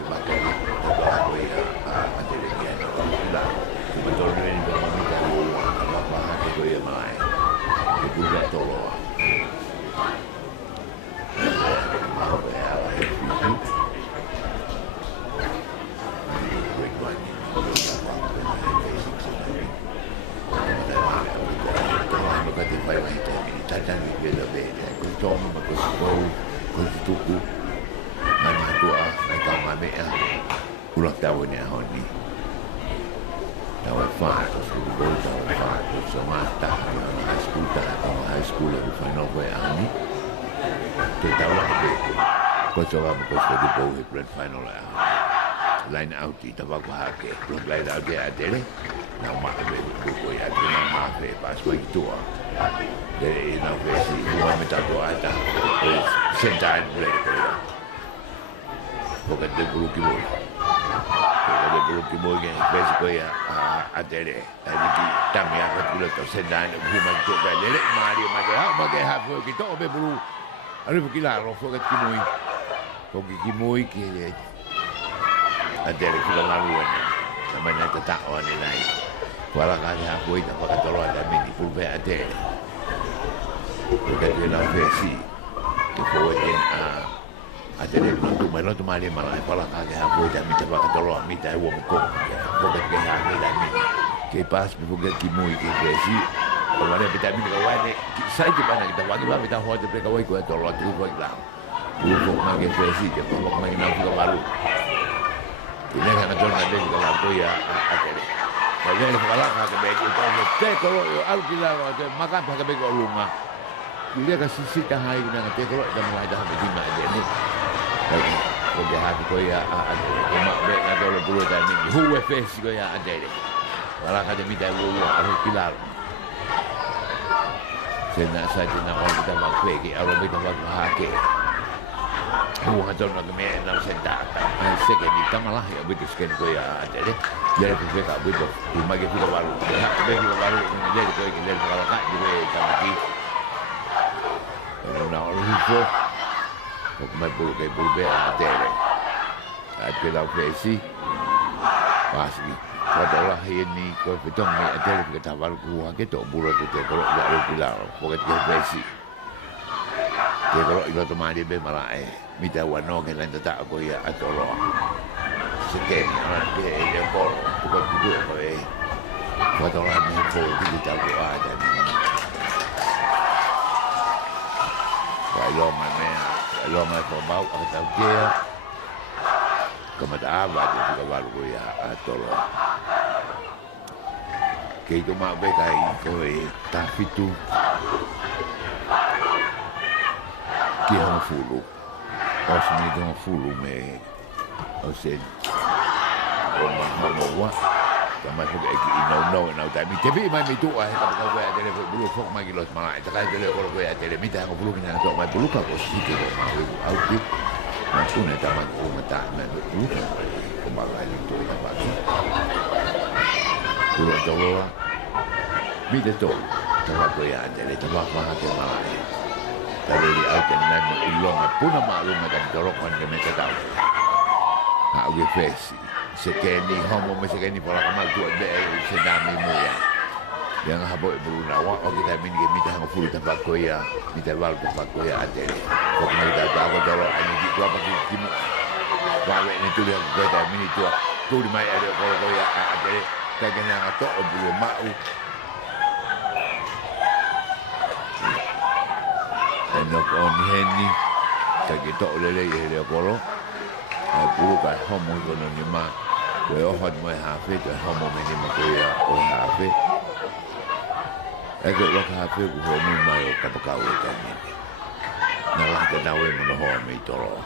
ba que to ko ia a te le que la betul ni do mi ta wa apa que ko ia mai que tu ya tolo Teufaiva ni tata ni bela bela ko tomo ma ko tuku mana tua ai ka mame a ulah tahu ni honi tahu fa ko tahu fa so mata high school le final way ani tu tahu ko coba ko di bawah grand final line out di tabak bahake line out dia ada nama buku ya nama pas itu dari inovasi gua minta doa dah sentai boleh bukan dia perlu kimo yang basic ya ada deh jadi kami akan boleh tersentai rumah tu jadi mari magai apa kita obe perlu ada berkilah roh bukan kimo kiri ada kita laluan namanya ketakwan ni lain Paula kaya aku itu pakai tolong ada mini pulpe ada. Bukan dia nak versi. Kemudian ada dia untuk malam tu malam Paula kaya aku itu minta pakai tolong minta uang kong. Bukan dia hanya dah mini. ke pas pi ke ki moi ke pesi o mare pita mi ka wane sai ke bana kita wangi ba pita ho te pe ka wai ko to lo tu ko la u ko ma ke pesi ke ko ma ina ko balu ini kan ko na de ko la ko ya akere ka de ko la ka be ko te ko yo al kila ko makan pa ka be ko lunga dia ka sisi ta hai na te ko da ma da be ma de ni ko de ha ko ya ko ma be na ko lo bulu ta ni hu we pesi ko ya adere wala ka de mi da wo al kila sena sa na ko kita ma kwe ki aro be ka ha ke bukan tahu nak kemana nak sentak, sekian ni tamalah ya betul sekian tu ya jadi jadi tu saya tak betul, cuma kita baru, kita baru jadi tu kita kalau tak juga kami kalau nak orang itu, kami perlu kita berbeza ada, ada lau versi, pasti kalau ini kalau kita ni ada kita baru kuah kita bulat tu kalau tak ada pilar, pokoknya versi. Dia kalau ikut teman dia malah minta wano ke lain tak aku ya atolo sekian orang dia pun bukan duduk buat orang ni pun kita tahu ada ni kalau mana pun bau atau dia kemudian abad dia juga baru ya atolo kita mak bekai kau tapi tu dia fulu Osmi dengan fulu me, osen, orang sama juga ino tapi mai itu kalau kau ada bulu fok mai kilos malah, kalau kalau kau ada minta kau bulu kena kau mai bulu kau positif kau mau auti, macam ni taman rumah taman bulu kau malah itu apa tu, bulu jauh, minta tu, kalau kau ada tempat mana tu malah. Kalau di autan nanti ilong pun maklum akan dorong orang mereka tahu. Hak refleksi. Sekian ni homo sekian ni pola kamal tu ada sedami muya. Yang habis berunawak orang kita minta hang full tempat koya, minta wal tempat koya ada. Kau kita tahu dorong ini di apa kita. Balik ni tu dia kita minta tu di mana ada koya ada. Kita kena atok belum mau. Nak on henni, tak kita oleh dia kalau, aku kan homo kono ni mah, kau hot mai hafe, kau homo ni mah kau ya, kau hafe. Aku lok hafe, kau homo mai kau kau kan ni. Nalah kita tahu mana homo itu loh.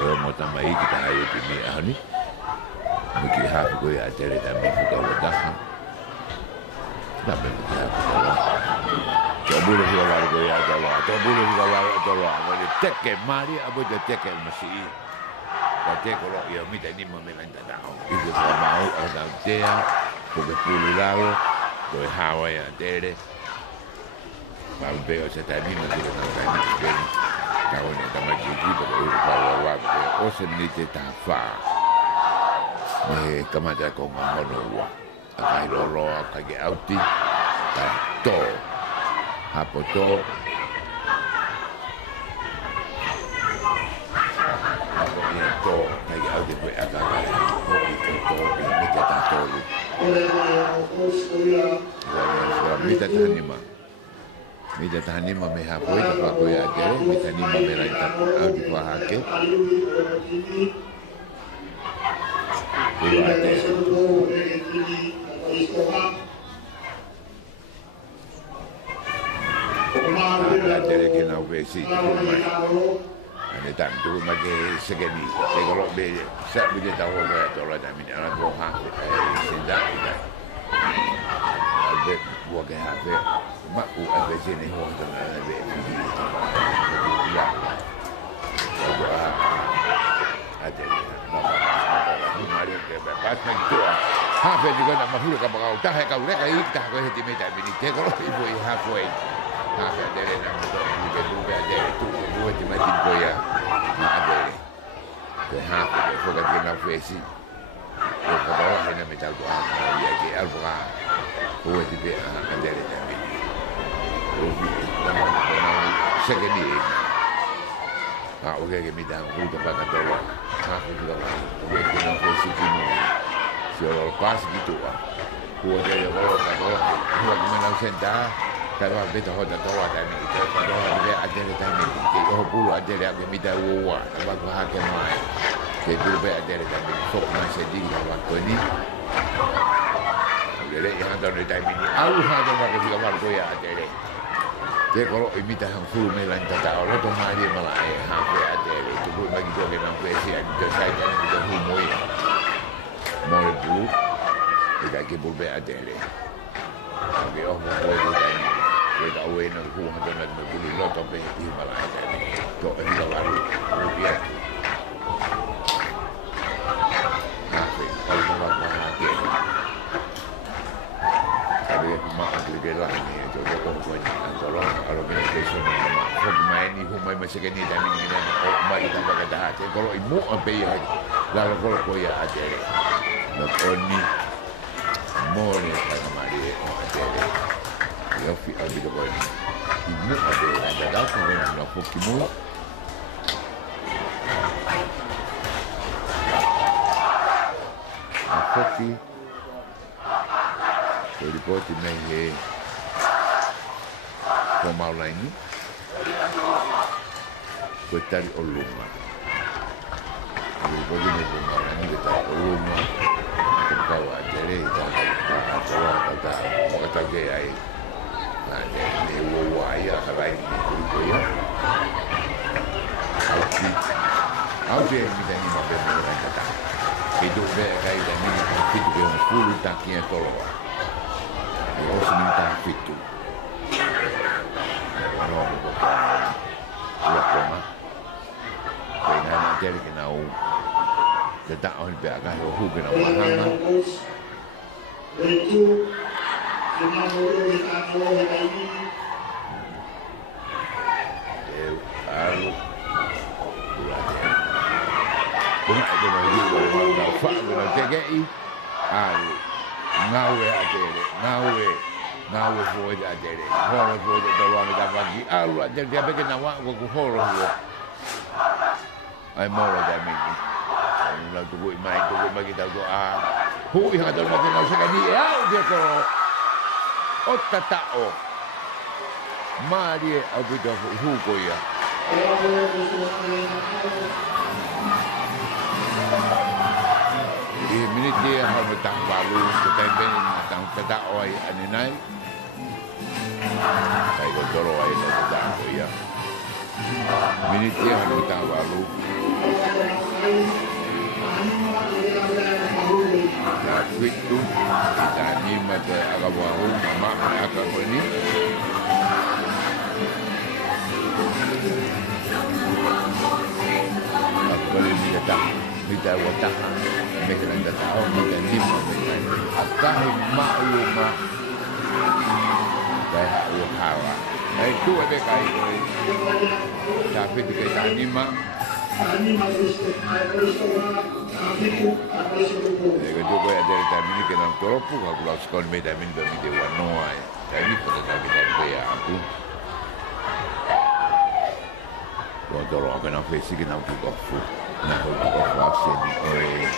Kalau mau tambah kita ayat ini ahni, mungkin hafe kau ya jadi tapi kau dah. Tapi kita Coba juga baru ya Allah, coba juga baru Allah. Kalau teke mari, abu dah teke masih. Teke kalau ya minta ni memelan tak tahu. Itu kalau mau ada dia, boleh puluh lalu, boleh hawa ya dere. Baru beo setadi masih kena kena kena. Tahu ni tambah gigi boleh bawa waktu. Osen ni tetafa. Ni kemana kau ngomong wah. Akai lolo, akai auti, to. Apa tu? Apa dia tu? Lagi ada buat agak-agak. Oh itu tu, ini kita tahu. Minta tahan lima. Minta tahan lima mehapoi, tapi aku ya ada. Minta lima meraita. Aku buat hake. Itu ada. Ada yang nak besi, ada tak tu macam segini. Kalau be, saya boleh tahu kalau orang dah minat orang buah, sendak kita. Ada buah kafe, mak ada sini buah tu ada be. Ya, buah ada. Mari kita pas macam kafe juga nak mahulu kau tak kau lek tak kau hati minta minit. Kalau ibu halfway. Ada dari nama tu, kita buat ada itu, buat macam koya, ada. Kehap, kau kata nak versi, kau kata orang yang minta doa, dia ke alfa, buat dia ada dari kami. Second ni, okey kami dah buat apa kata orang, aku juga buat nak versi ini, siapa pas gitu Kuo te ko ka ko huwa ki mana senta ka wa beta hoda to wa tani ka ko de adere tani ki ko pulu adere ag mi da wa ba ko ha ke mai ke pulu be adere tani fok na se di wa ko ni adere ya da ni tani ni au ha da wa ko wa ko ya adere te ko imita han fu me la ta o to mai di mala e ha ko adere tu bu ma ki to ke na ko si a to sai ka ni to hu moi mo bu e ke volver a dele. Porque os voy a dar que da bueno el jugo de la me lo tope y mala dele. To es lo largo, muy bien. Hace algo más aquí. Sabe más que la ni yo lo pongo en todo a lo que es eso más. Porque ni como me se que ni también ni o más que tampoco que está. Que lo y muy a pedir la lo voy a hacer. No poni more camaraderie io abito poi il mio è da con una pochino a pochi per i poti me con Paula ini quest'ari o lunga il poti me con Paula ini quest'ari o lunga kau ajari kata ke ai ni wo ya kalai ni ko ya au je mi dani ma be mo kata itu be kai dani itu ke un full tanki e tolo e o si mi ta fitu no ko ya koma kai na ajari ke na tetap orang biar kan hu kena mahanga. Itu kena mulu kita kalau ini. Alu. Bukan ada lagi orang fak kena cekei. Alu. Ngawe foi ada. Holo foi ada orang kita bagi. Alu ada dia begitu nawak gua holo. Ai moro dah mini. La tugu mai tugu bagi tahu doa. Hu yang ada mati nak sekali ya dia ko. Otta tao. Mari abu dah hu ko ya. Ini dia harus tak balu kita beri tang tao ai ani nai. Kai ko toro ai tak ko ya. Ini dia harus tak balu. Na fitu kita ni mata agama mama agama ni apa ni kita wata mereka nak tahu mereka ni apakah maklumah dah uhawa itu ada kai tapi kita ni mak Ego poi a delle termini che non troppo, calcolo con me da mi devo a noi, termini che da mi devo a tu. Quando lo che non fai che non più fu, non più fu e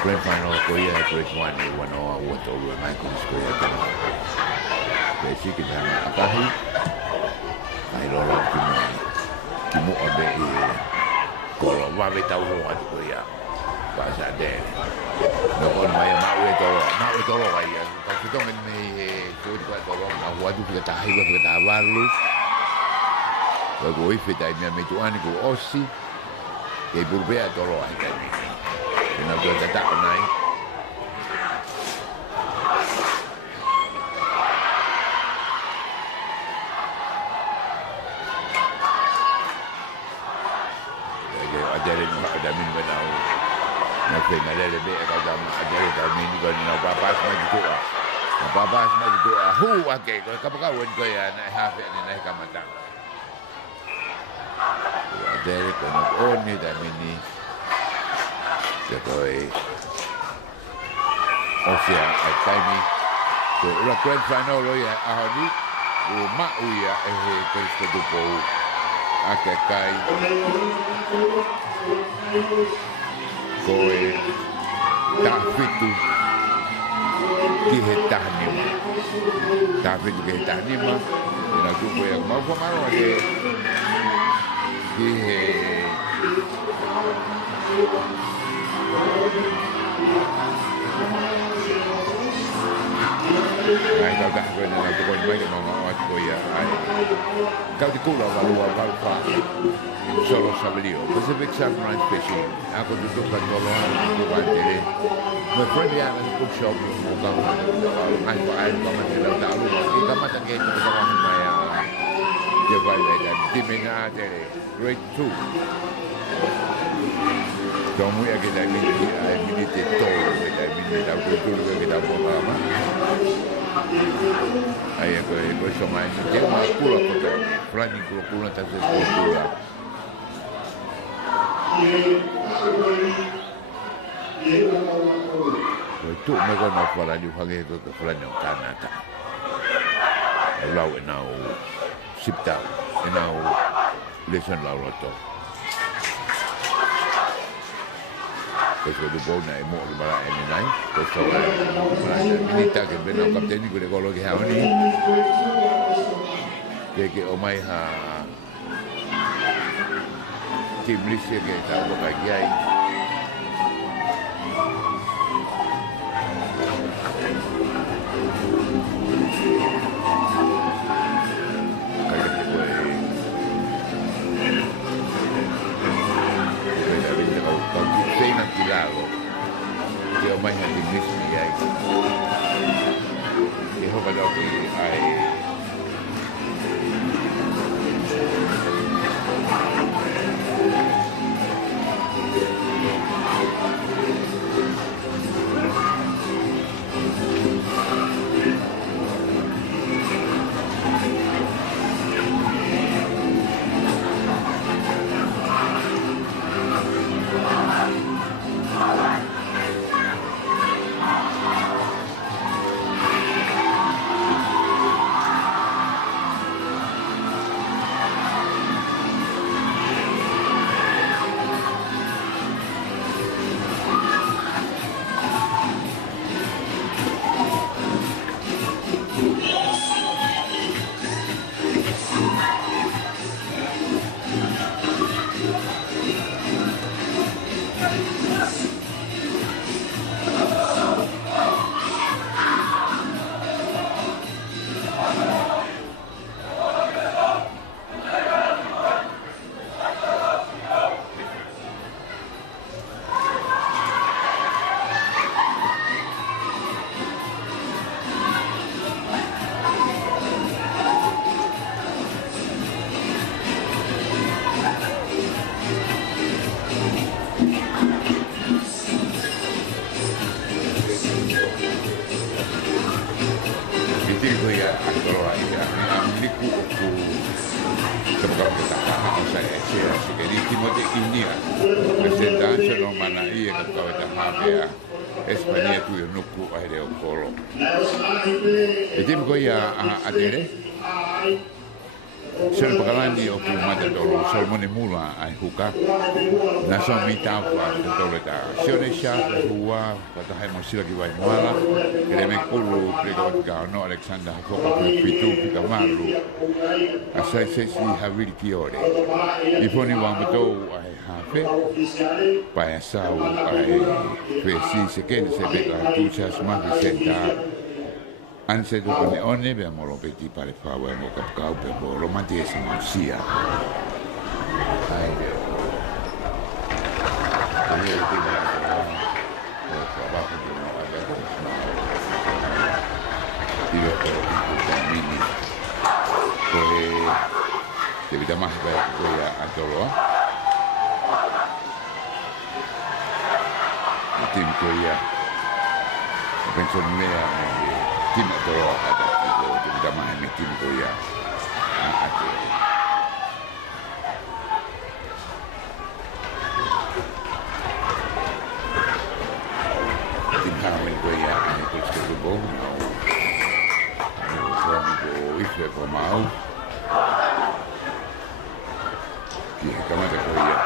poi fanno poi a quei anni quando ho avuto due mai con scuola. Sì che da a cahi. Ai loro che mu abe kalau wae tahu orang tu ya bahasa deh nak mai tolong aja tapi tu ni tu buat tolong nak buat tu kita tahu kita baru bagus kita ni tuan ni osi ke berbeza tolong aja ni nak buat tak naik ada min benau nak ada lebih kalau ada min kalau bapa semua itu hu okey kalau kawan kau ya nak hafid ni nak kamatang ada kalau ni dah mini jadi osia time tu la grand final ya ahadi mak uya Kristo dupo akakai koe tafitu ki he tahanima. Tāwhitu ki he tahanima, e nā tuku e mau whangaro e ki he ai kau dah koe nā tuku ni mai ke maunga o atu koe ia ai kau te kura walua walpa solo sabalio Pacific Sunrise Fishing ako tutuka tolo aku bantere me friend ya nang bookshop mo kau ai ko ai ko man te talu ki kamata ke te ko man mai a Teufaiva da dimena tere grade 2 Kamu ya kita ini teto kita ini dah betul kita buat apa? Ayah kau sama ini dia mah pula kotor, pelani pula tak sesuai pula. Itu mereka nak pelani panggil itu pelani Kanada. Lau enau sipta, enau lesson lau loto. Questo dopo ne mo mala ene nai questo mala milita che ben non capteni con le colo che hanno che ormai ha team list che sta lagi ai que o mais difícil e aí que rouba logo aí Sel pakalani o kumata tolo salmone mula ai huka na so mita kwa tolo ta sione sha huwa kata hai mosila ki vai mala kele me kulu prego ka no Alexander ko ko pitu ka malu asai se si havil ki ore i foni wa mato ai hafe pa sa ai fesi se ken se be la tu cha sma ki senta anse do ne onne be amoro peti pare favo mo ka pe bo romantismo sia ai de ai de la o trabajo de no haga tiro por mini pues de vida más voy a todo tim ko ya penso mea tim to ada di dalam ini tim ko ya tim kami ko ya itu cukup suami ko ife ko mau ki kamata ko ya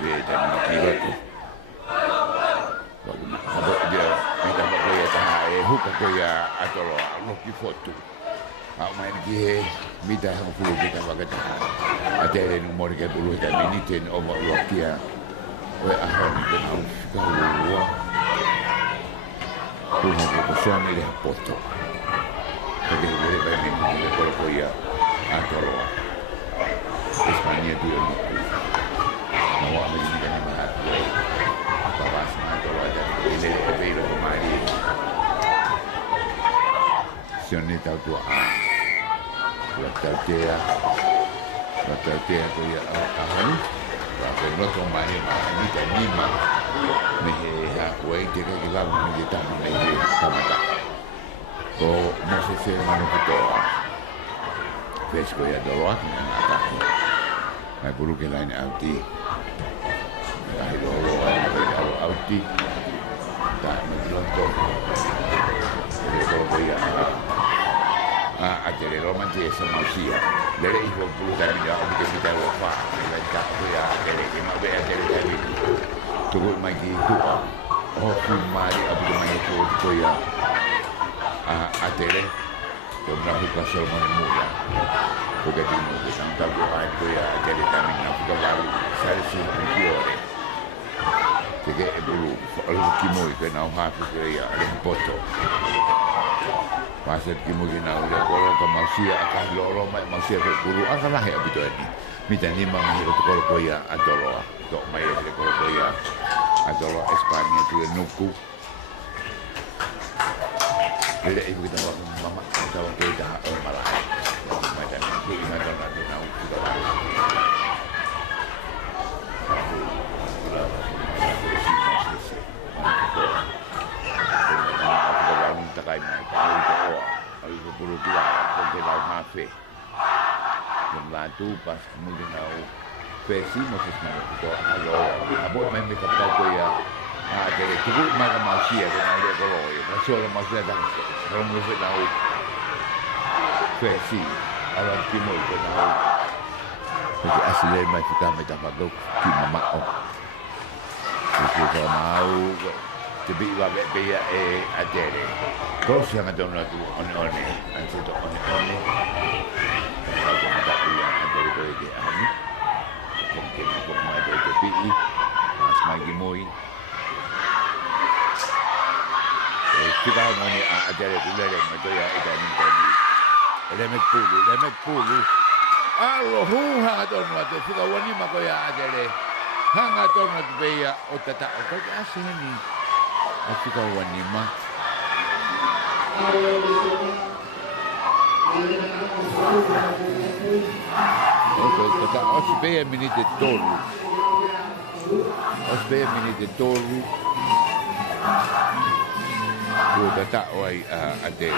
Beda kira tu. Kalau dia kita boleh tahu hukum dia atau lagi foto. Aku main dia minta aku perlu kita bagai tahan. Ada yang umur kita perlu dan minit umur dia. Wah ahon kita kalau punya suami dia foto. Jadi boleh bagi minit kalau dia atau Espanya tu yang bawa begini kan yang bahat bawa semua tu ada ini lebih lebih mari siapa tahu tu Latu tu ya ahani berapa belas mari ini dan lima meh kuai kita juga kita meh sama tak oh masih semana kita Pesco ya doa nak Mai puru ke lain auti. Ai dolo auti. Tak menjelonto. Kalau dia ada romantis sama dia. Dari ibu puru dan dia kita lupa. Mereka dia dari lima be ada dari turut mai itu. Oh mari abu mai itu ya. Ada Kemudian kita semua muda, kita timur kita tak boleh itu ya jadi kami nak kita baru saya sih berjuang. Jadi dulu kalau timur kita nak hafif ya ada foto. Pasal timur kita nak kalau kemasia akan lorong masia berguru akanlah ya betul ini. Macam ni memang hidup kalau koya atau loh, tak mai kalau koya atau loh Espanya tu nuku. Jadi ibu kita mama kita waktu itu malah macam itu macam nanti nak kita baru. Kita baru tak kaya kalau itu perlu dua kita lau hafe. Yang Latu pas kemudian lau versi masih mana kita kalau abot main mereka tahu ya. Jadi cukup macam manusia dengan dia kalau ya, manusia manusia dah kalau manusia tahu versi orang timur itu tahu. Jadi asli macam kita bagus cuma mau. Kita mau tapi bagai dia ada ni. Kau siapa tu nak tu on, ansur tu on. Kalau kita dia ada dia ni. Mungkin mau ada tapi mas lagi Moimoi. Kita tahu ni ada tu macam ya itu ni tadi. Lemek pulu. Alohu hang aton tu suka wani makoya ada le. Hang aton tu beya otata okey asih ni. Suka wani mah. Otata osbeya minute tolu. Sudah tak wai ada.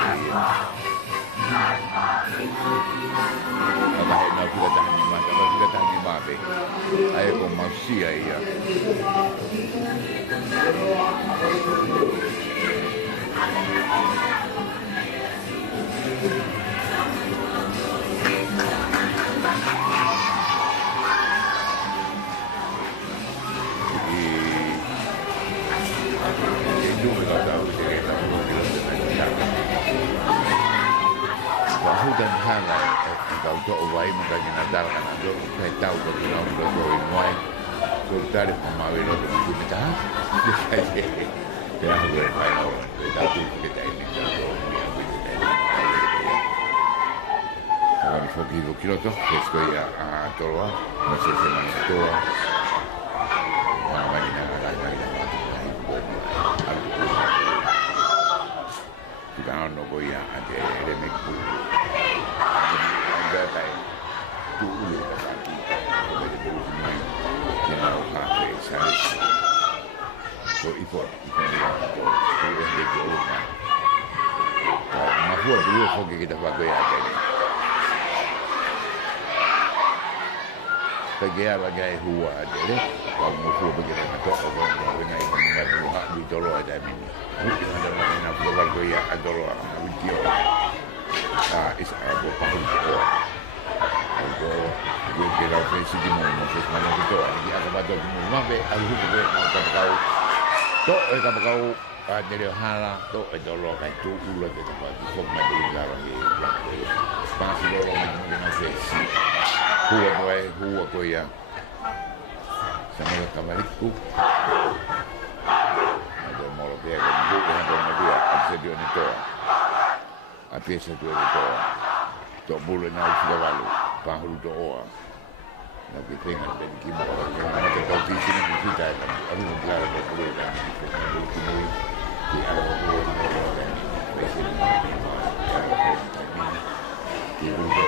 Apa hendak kita tahan ni macam apa kita tahan ni babe. Ayah kau masih ayah. Itu kita tahu dia dan halal kalau tu awai makanya nadal kan ada saya tahu kalau kita Moimoi sudah ada pemawai lo tu kita ya gue tahu kita ini kalau pergi ke kilo tu sesuatu ya toa masih semana toa lagi kita nak boleh ada remake pun ada tak tu ulu lagi boleh main kita nak saya so ikut tu dia jauh kan mahu dulu fokus kita pakai ada ni bagai huwa ada ni kalau mahu begitu atau orang naik dengan hak di tolong ada ni mungkin ada mana buat gaya atau video is abo pahul ko algo good ke lau ke sidi mo ke mana ke to ki aka ba to mo ma be al hu ke ka kau to ka kau nere hala to e to lo ka tu ulo ke ta ba ko ma de la ro ni pa si lo ma ni na se si huwa ko ya sama ka mariku ada molo be ka bu ka do ma dia a dio ni to a pieza tu ni to to bulu na u cavalo pa hu to o na que tenga de que mo ka te to ki sin ni ta a lu claro de bulu da que algo que no de ese ni que bulu to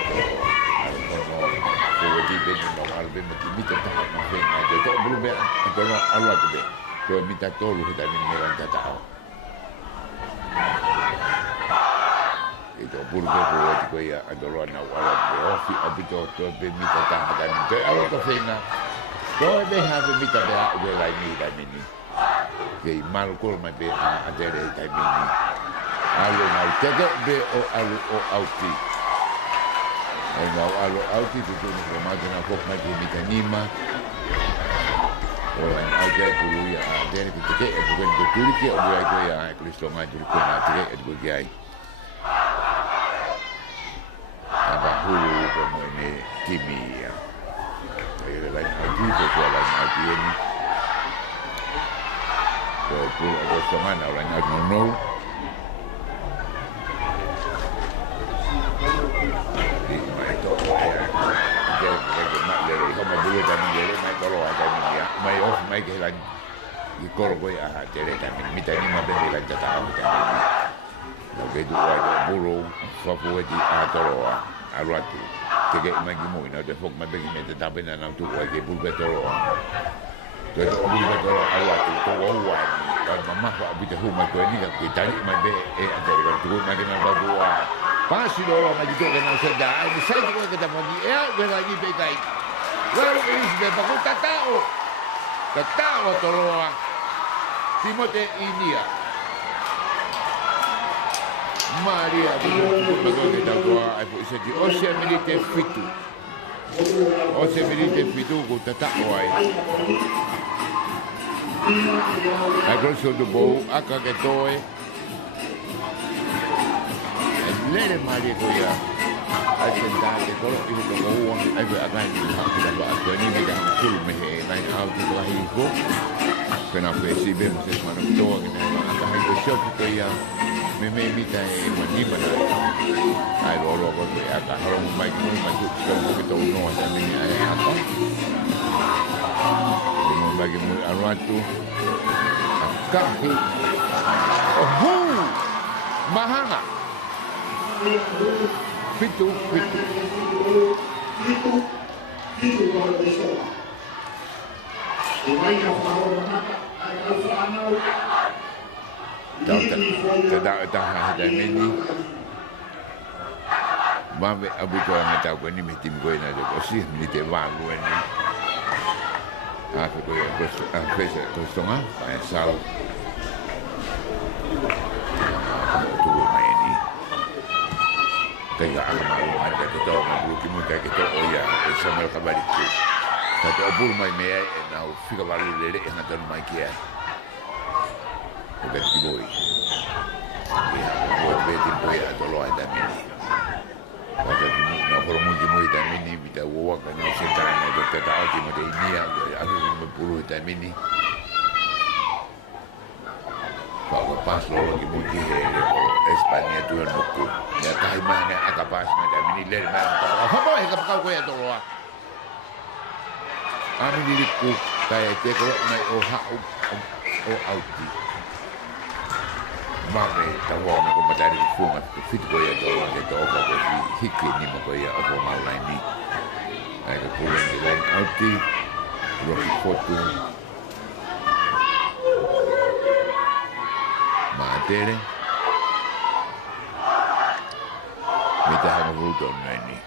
di ben no al ben di mita ta ma fe na to bulu be to no alwa to be to mita to lu ta ni me ran ta itu bulu be ko ya adoro na wala be ofi abito to be mita ta ga ni to alwa to fe na to be ha be mita be a de la ni da ni ke mal ko ma be a de ta ni alo na te be o alo o auti ai no alo auti tu no ma de na ko ma de mita nima o ai ga bulu ya de ni ke e bu ben to ki o ai ko ya Cristo ma tu ko na te e bu ki ai aba hulu ko mo ni timi ya ai la ai ko la ai ni ko pu o sto mana la no como bulu también le mai tolo ada ni ya mai off mai ke la i koro ko ya tere también mi tani ma ben la jata au también lo que tu ai bulu fa fu di a tolo a Latu que mai ki mo ina de fok mai ben me de ta ben na tu ai ke bulu tolo to bulu tolo a Latu to wa wa kalau mama fa bi te hu mai ko ni ka ki tani mai be e a tere ko tu mai ke na ba bua pasi dolo mai tu ke na se da ai sai ko ke ta mo ni e be la ni be kai Lalu ini sudah bagus tatao toloa Timote India Maria dulu kita doa ibu istri Osia milite fitu ku tatao ai Aku sudah bau aka ketoe Lele Maria kuya ai sentate kalau ibu keuang ai akan dapat ini tidak full mehe naik auto lagi ko kenapa si ben ses mana to ini akan itu shop itu ya meme mita mani mana ai lo ko akan harus mai ko masuk ke kita uno dan ini ai apa mau bagi mu Latu kahi mahanga Fitu tak ini Mame abu ko ang tao ko ni mitim ko na ko si ni te valu ni ako ko ang pesa ko stonga ay sal kaya ang mga ito ang grupo mo kaya ito o ya sa mga kabalit ko tato obul may may na fika balu lele na tan may kia o beti boy ya o beti boy ato lo ada mini kada na hormo di mo ita mini bita wo ka no sentana do tata ati mo de nia aku mo pulu ita mini Paula paslo lagi mungkin Espanya tu yang buku. Ya kahit mana akapas macam ini ler mana apa apa kapal ko ya tolo. Ami diriku kaya te ko mai o ha o auti. Mame tawo ko matari funga fit ko ya tolo de to ko hiki ni mo ko ya o Paula ni. Ai ko pulen de auti. Roki foto. Matere Mita hama vuto nani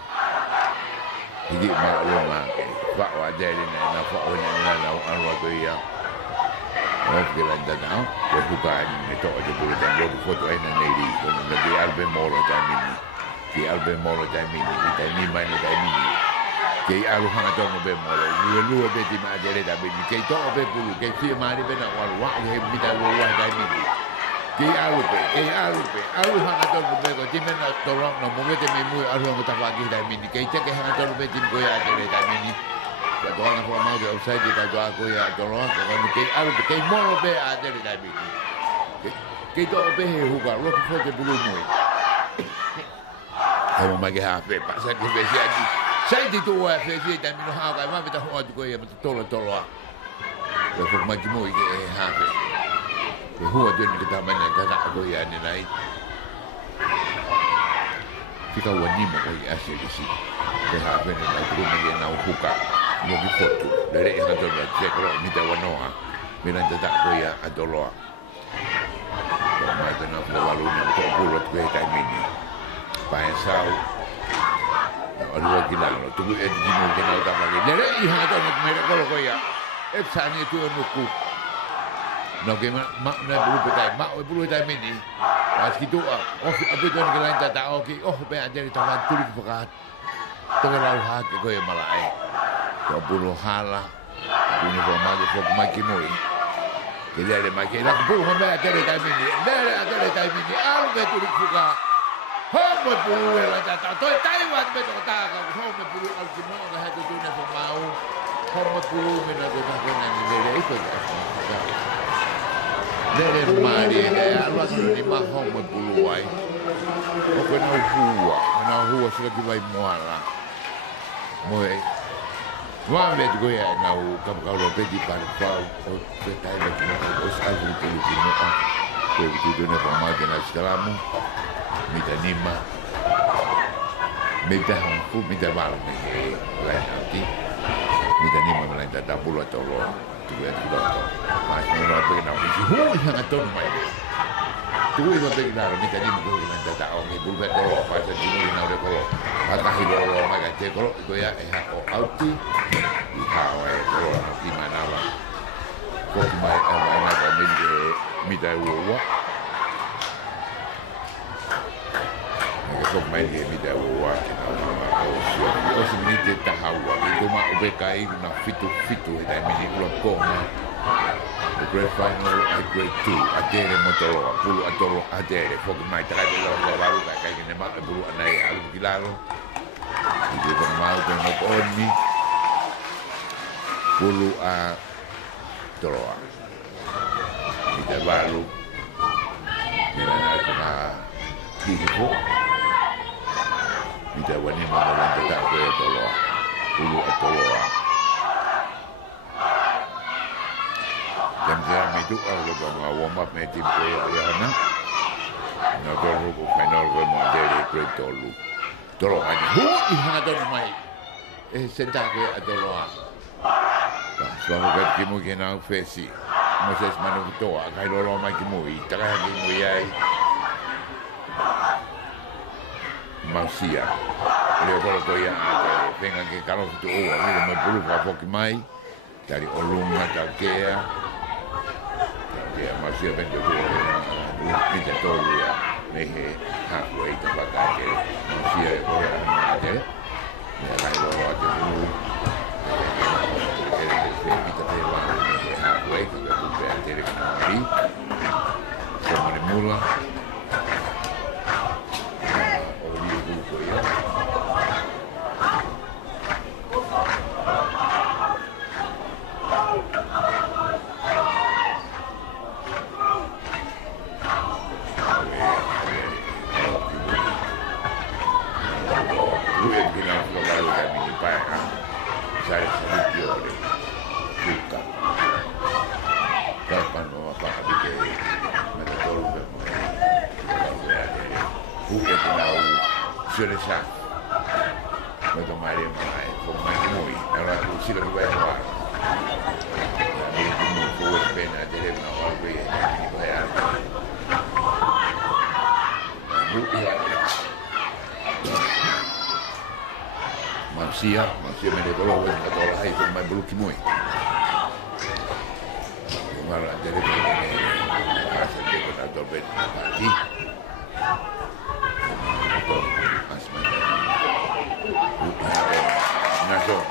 Higi makluma Pak wajari na pak wanya na anwa ko iya Oke landa na Ko hukaan ito aja puluh dan Roki foto ay na neri Kono na di albe moro tamini Di albe moro tamini Kita ni mani tamini Kei alu hanga tono be mo lue be ti ma dere da be kei to be pulu kei fia mari be na wa he mita wo wa dai mi kei alu hanga tono be ko ti me na to ro no mo te me mu alu mo ta wa ki dai mi kei te ke hanga tono be ti ko ya dere da mi ya to na ko ma ge outside da do ko ya to ro ko ni kei mo be a dere da mi kei to be he hu ga ro ko te pulu mo Hau magi hape, pasa ki vesi adi. Sai di tua vesi da mino hau, ma vita ho adi ko ia mata tolo a. Ko fok magi mo i hape. Ko hua doni ki tamana ka na ko ia ni nai. Fika wani mo ko ia se si. Ko hape ni na ko ni na huka. Mo ki foto. Dere ha to na che ko mi ta wanoa. Mi na ta ko ia adoloa. Ma ta na ko walu ni ko pulo ko ta mini. Pai sau alua kilalo tu e di mo ke na ta ma ke nere I ha to no me ko ya e sa ni tu no ku no ke ma na bulu petai ma o bulu petai mini as ki tu o abe to ni ke la ta o ki o be ade ta van tu ki ka to la ha ke ko e mala ai ko bulu hala ni ko ma ko ma ki mo ke dere ma ke la bulu ma be ade ta mini al be tu ki ka Home pulu la tata toi Taiwan me to ta ka home pulu al kino ga ha to na fo mau home pulu me na to ta ko na ni le ito le mari e alwa to ni ma home pulu ai ko na hua so ki vai moala moe wa me to ya na u ka ka lo pe di pa o te tai le ki o sa ju pulu ki no ko tu na fo ma ke na skalamu Mita nima, mita hampu, mita baru ni lain nanti, mita nima lain tak pulau tolo, tu yang tu dah, macam mana pergi nak isi, yang aton mai, tu yang pergi nak, mita nima tu yang tak orang ibu kat tolo, pasal tu yang nak tolo, patah tolo, macam cek tolo, tu ya, oh auti, ikau tolo, di mana lah, kau mai, mana kau mita uwa. Ko mai he mi da wa ki na o si mi te ta hawa ki ko ma be kai na fitu da mi ni lo ko na the great final at grade 2 adere motoro pulu atoro adere ko mai tra de lo la ka kai ne ma pulu anai alu kilalo ki ko ma ko no oni pulu a toro mi da balu mi na ka ki ko Ida wani mana wanda tak boleh tolong, ulu tolong. Jam itu kalau kamu warm up meeting ya na, na tolong ko final ko mo dari grade tolong aja. Iha tu mai, sentak ke tolong. Soalnya kan kimu kena fesi, moses manu tu, agai tolong mai kimu, tak ada kimu yai. Masia. Ele ko ia venga ke kalo tu o mira me pulu pa foki mai dari olunga ta kea. Dia masia ben de pita tolu ya mehe halfway ta bakake. Masia ko ya ate. Ya kai lo ate pulu. Ele pita te va mehe halfway ko ga tu ate re kana ri. Como de mula. Sudah sah, betul mari mai, Moimoi, kalau usi lebih banyak orang, ini pun kuat benar jadi nawar beri ini bayar, bukan, manusia mereka kalau atau lahir pun mai bulu kimoi, kemarin jadi begini, asal dia atau bed pagi. Naso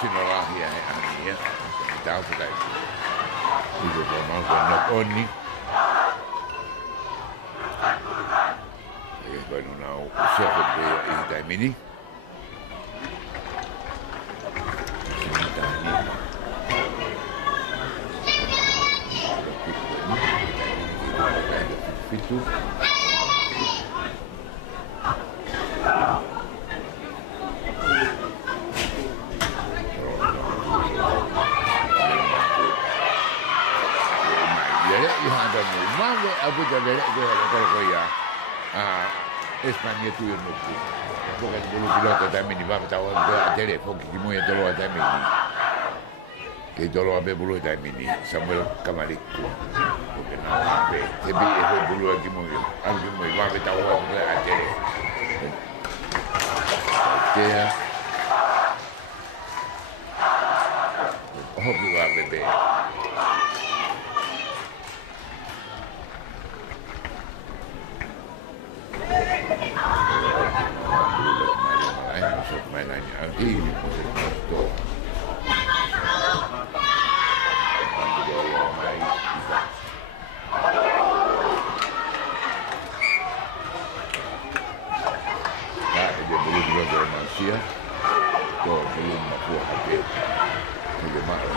sinolahi ai ania. Tau putai. Ibu mau nak oni. Baru nak siapa dia ini time ini. Itu aku jadi kalau ya Espanya tu yang nuku bukan dulu bilang tu time ini bapa tahu tu ada fokus kimu yang dulu time ini ke dulu abe bulu time ini sambil kamariku bukan abe tapi itu bulu kimu bapa tahu tu ada dia hobi bebe mainannya ini foto dia belum juga manusia tu belum mampu hadir bagaimana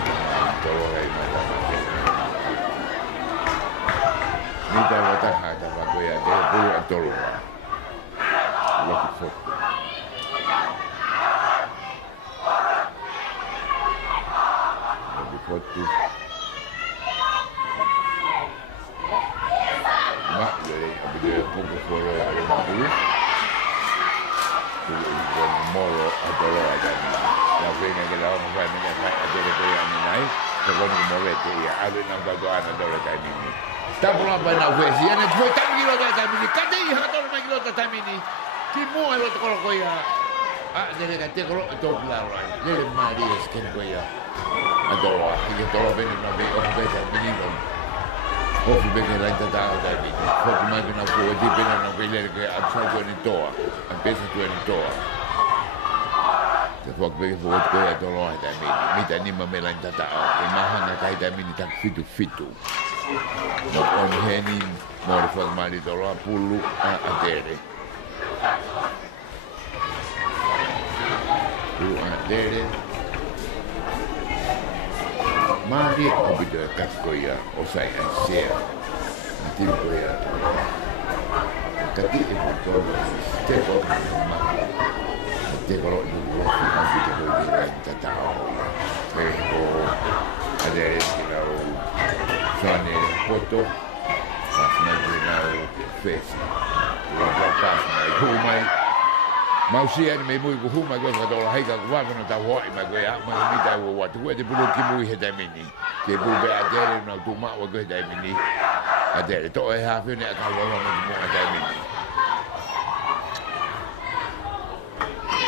kalau macam ni dah datang ada apa ya dia belum tolong lagi foto foto mak dari abis pokok foto ada mampu tu itu molo atau ada yang pengen kita orang banyak ada yang naik kalau mau wet ya ada nak tahu ada orang ini tak perlu apa nak wet sih ada dua kilo dah ini kada ihat orang kilo dah ini kimu ada kalau kau ya jadi kata kalau itu belar jadi mari skin kau ya adoro che trovo bene una bella minimum Hopi perché l'ha intentato da lì Hopi manca una fuoco di pena non vedere che ha fatto in toa ha pensato in toa se Hopi perché fuoco di quella dolore da lì mi tanima me l'ha intentato e mahanga kai da lì tak fitu non on henin mori formali dolore pullu a tere pullu a tere Mari aku bicara kaskoya, osai asia, nanti koya. Kati itu kalau teko mak, teko dulu nanti teko dia tak tahu. Teko ada kita sana foto, sana kita face, berapa sana rumah. Mausia ni memu ku huma ko ka dola hai ka wa no ta wa ma ko ya ma mi ta wa tu de bulu ki mu he ta mini ke bu be adere no tu ma wa ko ta mini adere to e ha fe ne ka wa no mu ta mini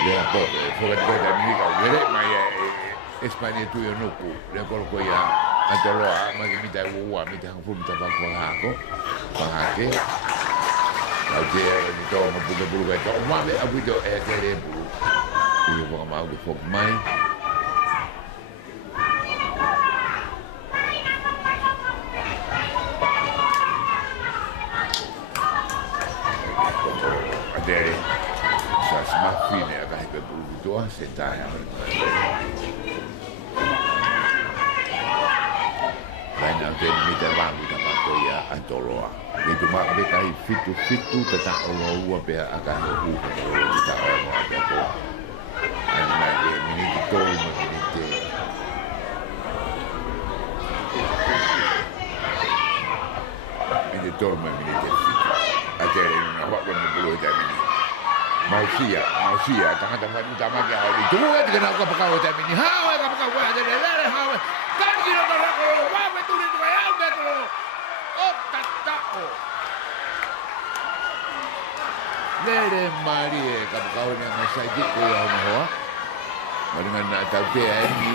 ya po fo ka ta mini ka wele ma ya Espanya tu yo no ku le ko ko ya adoro ma ki mi ta wa mi ta fu mi ta ba ko ha ko pa ha ke Aje itu membuka bulu itu, mana aku itu ada bulu. Ini bukan mau di fok mai. Ada sasma fine agak itu bulu itu sentai. Banyak yang minta bantu dapat ya antoloa. Itu mak mereka fitu tetap Allah be akan hu kita orang ada tu. Anak dia ini itu ini. Ini dorme ini tu. Ada yang nak buat bulu jam ini. Mausia, tangan utama dia hari itu dia nak apa kau jam ini. Hawa apa kau ada lele hawa. Kan kira orang kau apa tu ni tu ayam betul. Oh, tak tahu. Lele Maria, kau ni nak sajik kau yang mahu. Dengan nak tahu dia ni.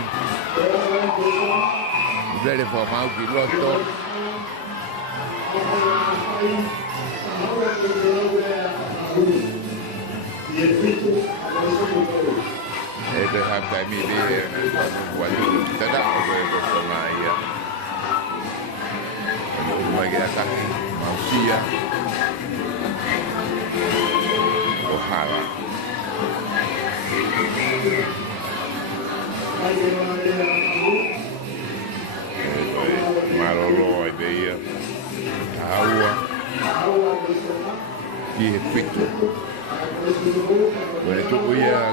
Lele mau di loto. Ito halftime ini waktu tidak bersolai ya. Bagi kaki manusia Ohala. Malolo dia tahu dia fitu. When itu ya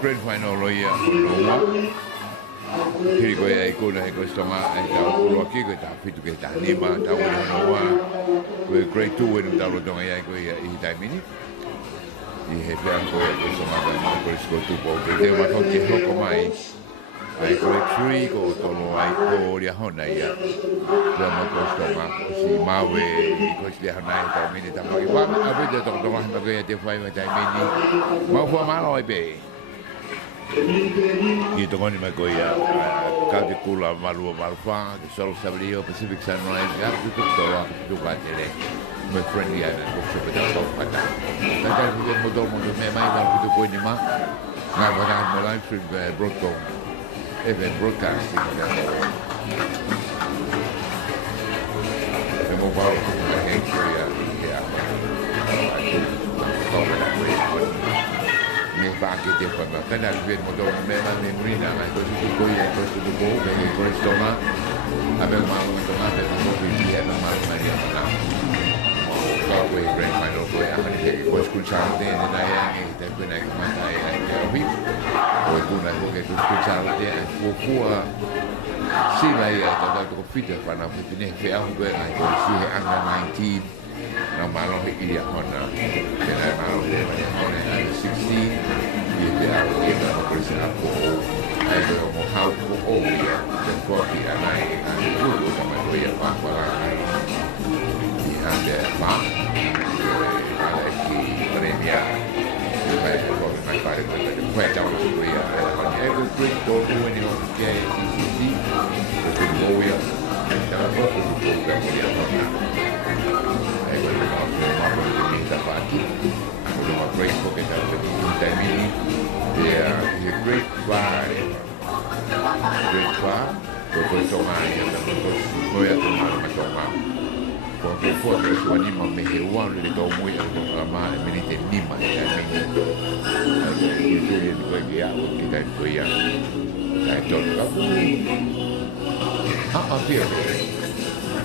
grand final ya Noah. Kiri ko ya ikut dah ikut Tonga, tahu pulau kiri kita fitu kita ni mah tahu Noah. Grade 2 when tahu Tonga ya ikut ya ini time ini. Ini hebat ko ya ikut Tonga dan ikut skor tu pun. Dia macam kira ko mai. Ai grade 3 ko tolo ai ko dia hona ya. Dia macam Tonga si mawe ikut dia hona time ini tahu ibu apa dia Tonga bagi ya Teufaiva time ini. Mau buat malu ibe. Gitu kan ni macam ya. Kau di kula malu malfa, di Sol Sablio Pacific Sunrise, ya itu tolak itu baca le. My friend dia nak buat sepeda kau pada. Tapi dia motor memang baru itu pun ni mah. Nak buat live stream broadcast, event broadcasting. Semua baru yang saya ya. Kau pada boleh. Ni bagi dia pada. Karena dia motor memang memory nak itu tu yang itu tu bagi Kristoma. Abang malu itu ada mobil dia memang dia nak. Kau boleh grand final boleh akan dia ikut school child dia dan ayah kita pun nak mata ayah dia habis. Kau pun nak ikut school child dia. Buku si lagi atau tu fit pada ni fair juga ikut si angka 19. Nama malu dia mana? Kita malu dia mana? 16. Dia kita bersih aku. Ada mau how to ya. Dan kau dia naik dulu sama dia apa lagi. Ada apa? Ada lagi mereka. Supaya kau nak pada kau jauh supaya every quick door when you get easy. Itu kau ya. Jangan kau program dia mana. Minta pagi, rumah break ko kita minta ini dia great five, betul Tonga yang betul boleh teman Tonga. Kalau terus wani memehewan dari kaum yang lama minit lima ya minit. Itu yang bagi aku kita itu yang saya contoh. Apa dia?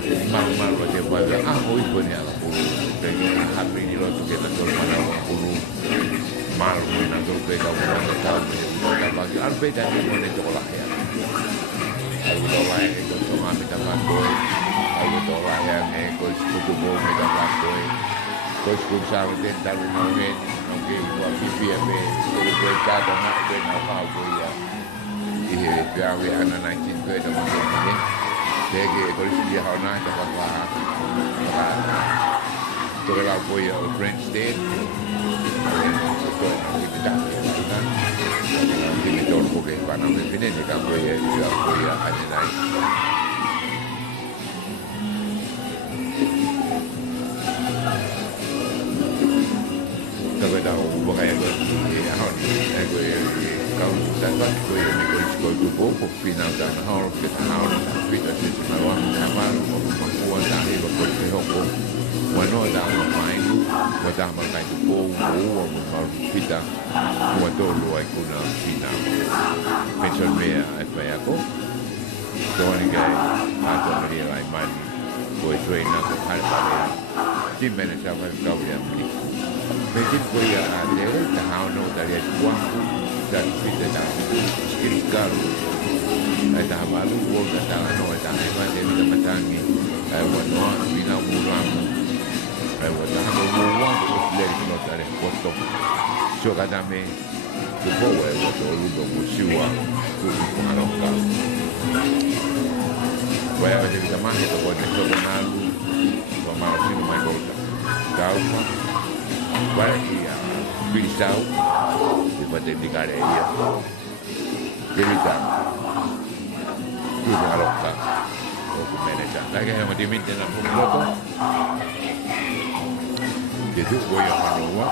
Mal dia pada aku itu ni aku. Jadi hari ini waktu kita jual mana puluh malu nak jual ke kau mana tahu kita bagi arbeit dan mana jualah ya. Aku jualah itu cuma kita bantu. Aku jualah yang ikut suku bunga kita bantu. Terus kurang dan tahu mungkin buat BPM itu mereka dengan apa aku ya. Ini biar anak 19 ke dalam ini. Jadi kalau dia hana dapat apa? Kalau kau ya French State, kita dah kan, kita jual bukan mana mungkin ni kalau kau ya ada lain. Kalau tahu bukan yang kau kau dapat kau yang kau tu buku final dan hal kita kita sih malam amal membuat dari beberapa hukum. Wano dah main, dah makan tu pun, kalau kita buat dulu aku nak final. Macam mana apa aku? Tuan ni atau dia lain main, boy train aku hal pada tim manager kau yang ni. Mungkin kau yang ada, tahu no dari waktu dan kita dah skill garu. Ada malu, kau dah no ada apa dia kita matangi. Wano bina muram. Saya buat apa buat dari kita dari foto. So kami tu bawa foto lu bersiwa tu pengalangkan. Wah jadi kita mah kita buat itu kenal, sama sini mai kota. Tahu tak? Wah iya, pisau di pada di kare iya. Jadi tak, tu pengalangkan. Aku manajer. Lagi yang diminta nak foto. Jadi gue yang manuwa,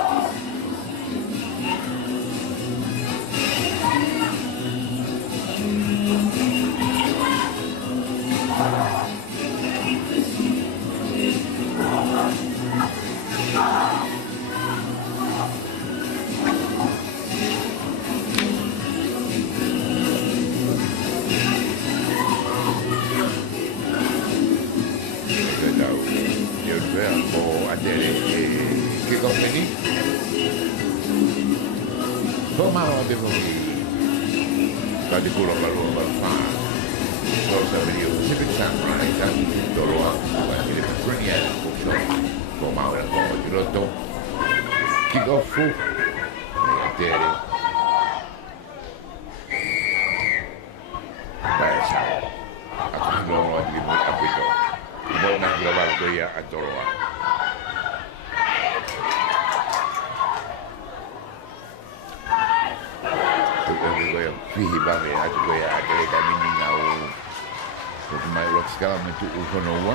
ni. Kau mau dia pergi. Tadi pulang baru fa. Kalau saya video, saya bisa menaikkan dorong ini berniat untuk kau mau dan kau juroto. Kick off full. Jadi. Biasa. Aku dorong lagi buat apa itu. Buat nak global tu ya dorong. Fihi bagi aku ya ada kami ni ngau mai rock skala metu ukonoa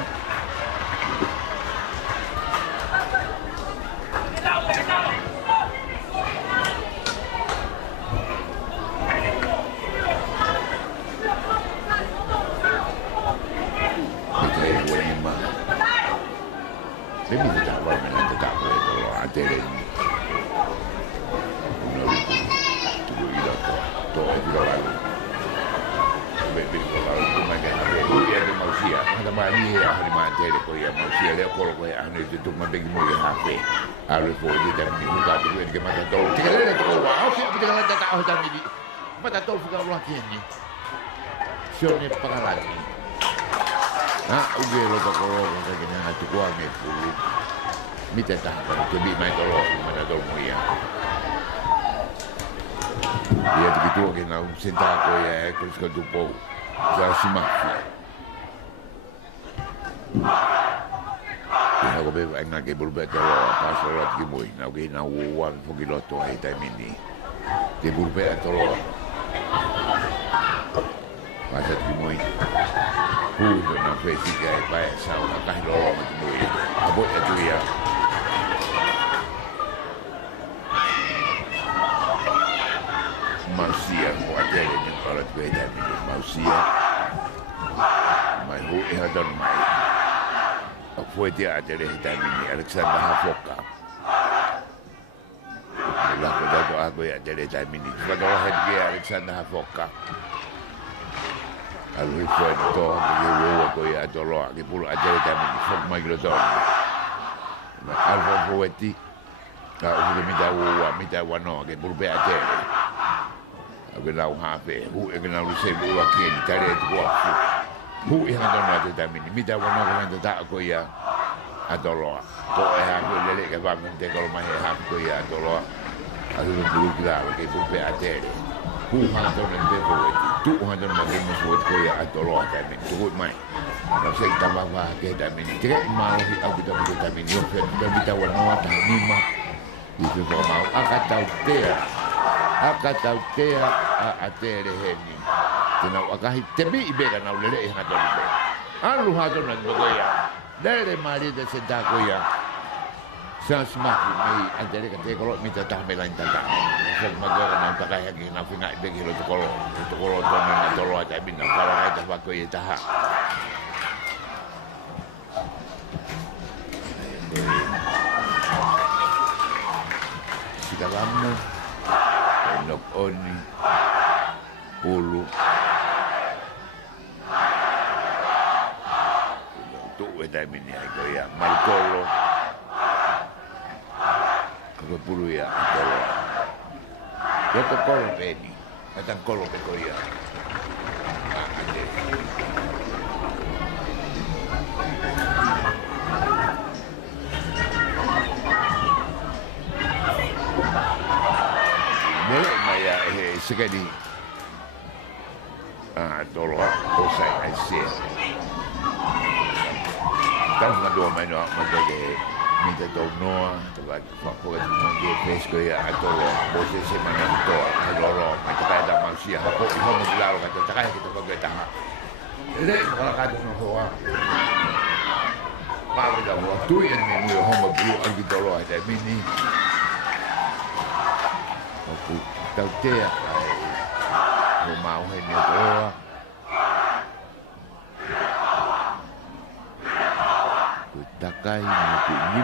Betul boleh mah Demi tak boleh nak tak boleh kalau ada ni Ada banyak ahli materi ko ya manusia dia kalau ko ya ahli itu mending mau ya HP. Ahli ko dia dan buka tu dia mata tol. Tiga dia tu ko wah okey kita kalau tak tahu dan ini. Mata tol suka Allah ni. Sione pengalaman. Uge lo tak ko kita kena hati ko ni tu. Mita tak ko bi mai tol mata tol mo ya. Dia begitu kena sentak ko ya ko suka dupo. Saya simak. Aku bebe ai ngake bulbe te lo paso lo ki moi na ke na wa foki lo to ai tai mini te bulbe te lo paso ki moi do na fe si ke ai pa sa na ka lo ma ki moi abo e tu ya Mausia ko atele ni para te ai mini Mausia mai ho e hadon mai Foi dia ada ini Alexander Hafoka. Lalu dah aku ya ada ini. Pada orang dia Alexander Hafoka. Lalu itu itu dia aku ya ada loh. Dia pula ada ini. Fok Migrador. Alfa Poeti. Kalau kita minta wano, dia pula ada. Aku nak hafe. Aku nak lusa buat kini. Cari itu buat. Hu yang ada ini. Minta wano kalau tak aku ya. Adoro, to aku lele ke bang te kalau mai aku ya adoro, aku tu gila, ke bupe atere, hantar nanti buat, tu hantar nanti buat ko ya adoro kami, tu mai, saya tambah ke kami ni, tidak mau aku kita kami ni, kita warna ni mah, itu kalau mau, akak tahu tea, atere ni, kenapa akak tebi ibe kan au lele hantar ibe, alu hantar nanti buat ya. Dari mari dah sedar koya. Saya semakin ni antara kata kalau minta tahmilan tanda. Saya magar nak tak kaya nak nak bagi lo tu kalau tu nak tolong ada bina kalau ada apa koya dah. Sekarang nok oni pulu. Dah mini aku ya Marcolo aku puluh ya Marcolo ya Marcolo ini macam Marcolo aku ya boleh maya sekali tolong osai asyik Tahu nak dua main nak minta dono, sebab apa lagi fresco ya atau posisi mana itu kalau macam ada manusia, apa itu mula kata cakap kita pakai tangan. Jadi kalau kata nak buat, kalau kita buat tu yang ni homo blue lagi dulu ada mini. Aku tahu dia, mau ini tu. Takai untuk ini.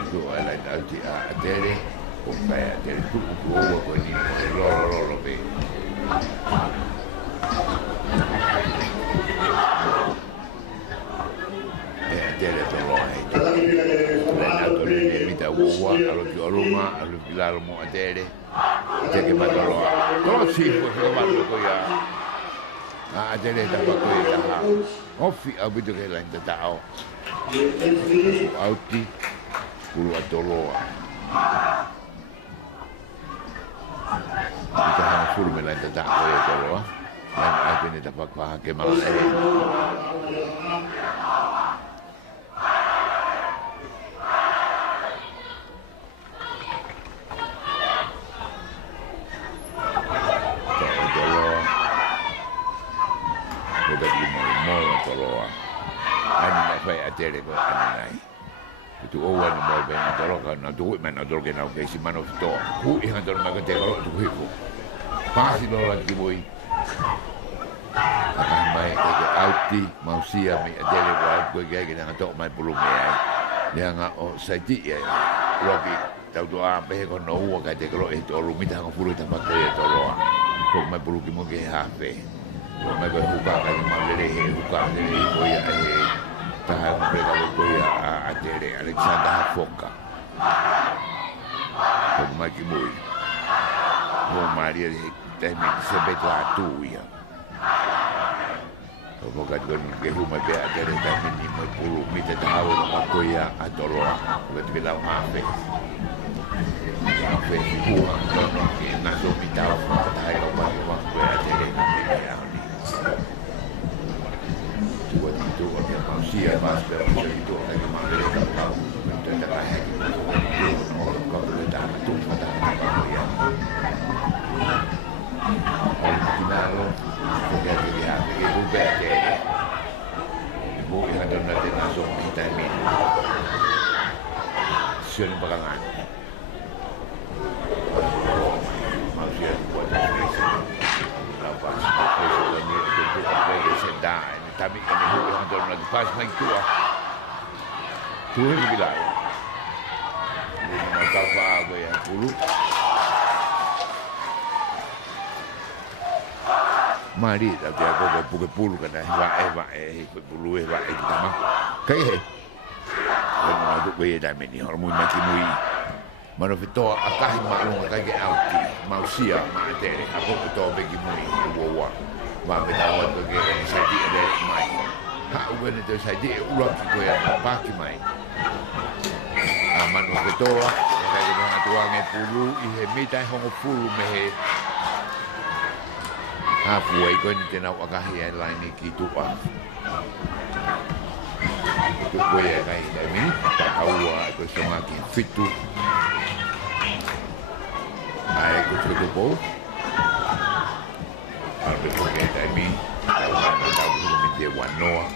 Itu adalah atere, kumpai atere tu kuku aku ini loro be. alo ki oruma, alo ki lalo mo atere. Te ke mataloa. Tolo si ko se malu ko ya. Atere ta ko ya ta. Ofi abitu ke la ta tao. Auti kuru atoloa. Kita hanya suruh melalui tak boleh tolong. Dan aku ni dapat faham camaraderie. Tolong. Kita di Moimoi tolong. Ani nak baik atere ko ani. Itu orang yang mau bina tolong kan, tu mana tolong kena kasi mana itu, hui yang tolong mereka tolong tu hui ko, pasti tolong lagi boy. Akan baik kerja auti, manusia mai ada lepas ko gaya kita tak mai perlu mai, dia ngah saji ya, lagi tahu tu apa yang kau nak kerja kalau itu orang minta kau perlu tempat kerja tolong, kau mai perlu kita ke hape, kau mai kau buka kan maleri, buka maleri ko ya. Tahan mereka berkoya atere Alexander Foka. Pemaki mui. Mau Maria temi sebet Latu ya. Foka tu ke rumah dia atere temi ni mepulu mita tahu berkoya atoroa. Buat bilang hafe. Hafe buah kalau naso mita tahu apa berkoya atere ni. Itu orang manusia masker itu orang yang mengalami kapal dan terakhir itu orang kau berletak itu pada apa yang orang kita lo sudah dia itu beda ibu yang ada nanti langsung kita ini siapa pegangan manusia buat apa ini itu apa sedang tapi kami yang dalam lagi pas main tua bilang ini nama apa yang puluh mari tapi aku puluh kan puluh itu sama kayak kalau ada gaya dami ni orang mungkin mui mana fito akah maklum kayak auti manusia materi aku fito bagi mui wawa Mami tahu tu ke saji ada mai. Hak uban itu saji ulang kita yang pakai mai. Aman betul lah. Kalau kita tuang pulu, ihe mita hong pulu mehe. Hapu ikut ni tenau agak yang lain ni kita ah. Itu boleh kai demi tak tahu aku semakin fit tu. Aku cukup Kalau berkumpul kami, kalau tahu belum dia wanoa.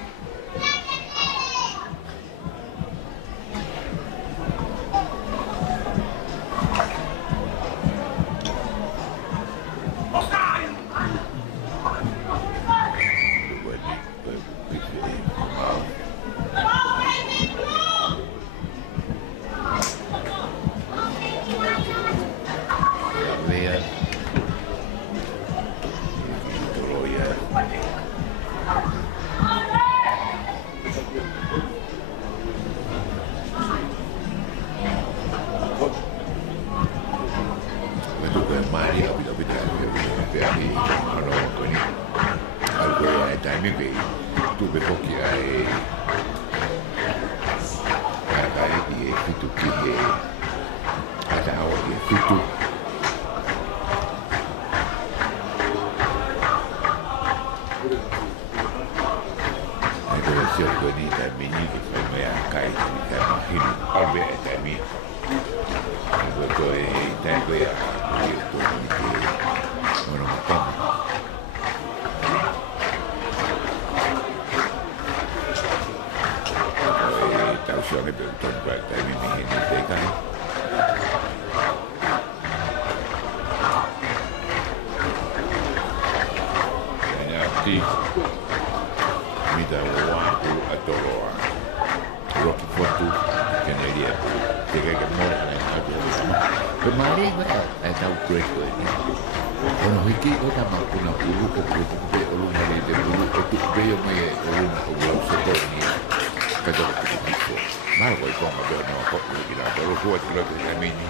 Kato ko kiko. Mara ko Tonga be no ko kila pero ko kila te mini.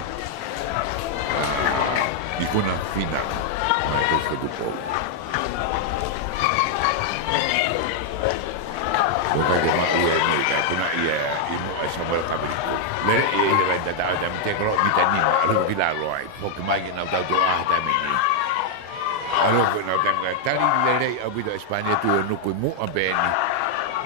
Ikuna fina. Ma ko ko du po. Ko ka de ma ia ni ka kuna ia imo asambal kabel. Le ia le da da te ko mi ta ni ma lu kila roi. Ko ke mai na ta do a ta mini. Alo ko na ta ga tari le abido Espanya tu no ko mu abeni.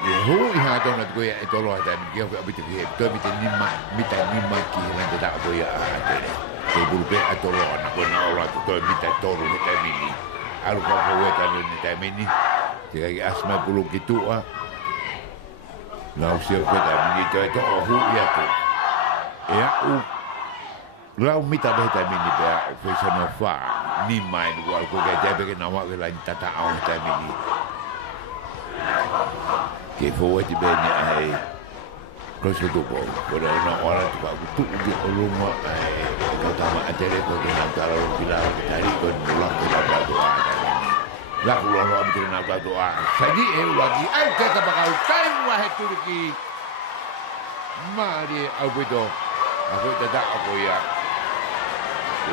Ye ho I ha tona ko ya to lo dan ge ko abito ge to bita nima mita nima ki na da ko ya ate ko bulbe atolo na ko na ora to bita toro mita mini alu ko ko weta ni mita mini te ga asma bulu gitu a na usio ko da mini to hu ya to ya u lau mita beta mini ba ko so no fa ni mai ko ko ga de ke na wa ke la tata au ta mini che fuori di bene ai cosa dopo ora una ora tu di lungo kata ma atere ko na taro bila tari ko la ko la doa la ko lo abito na doa sagi lagi ai ke ka bakal kai wa heturki mari abito aku tidak aku ya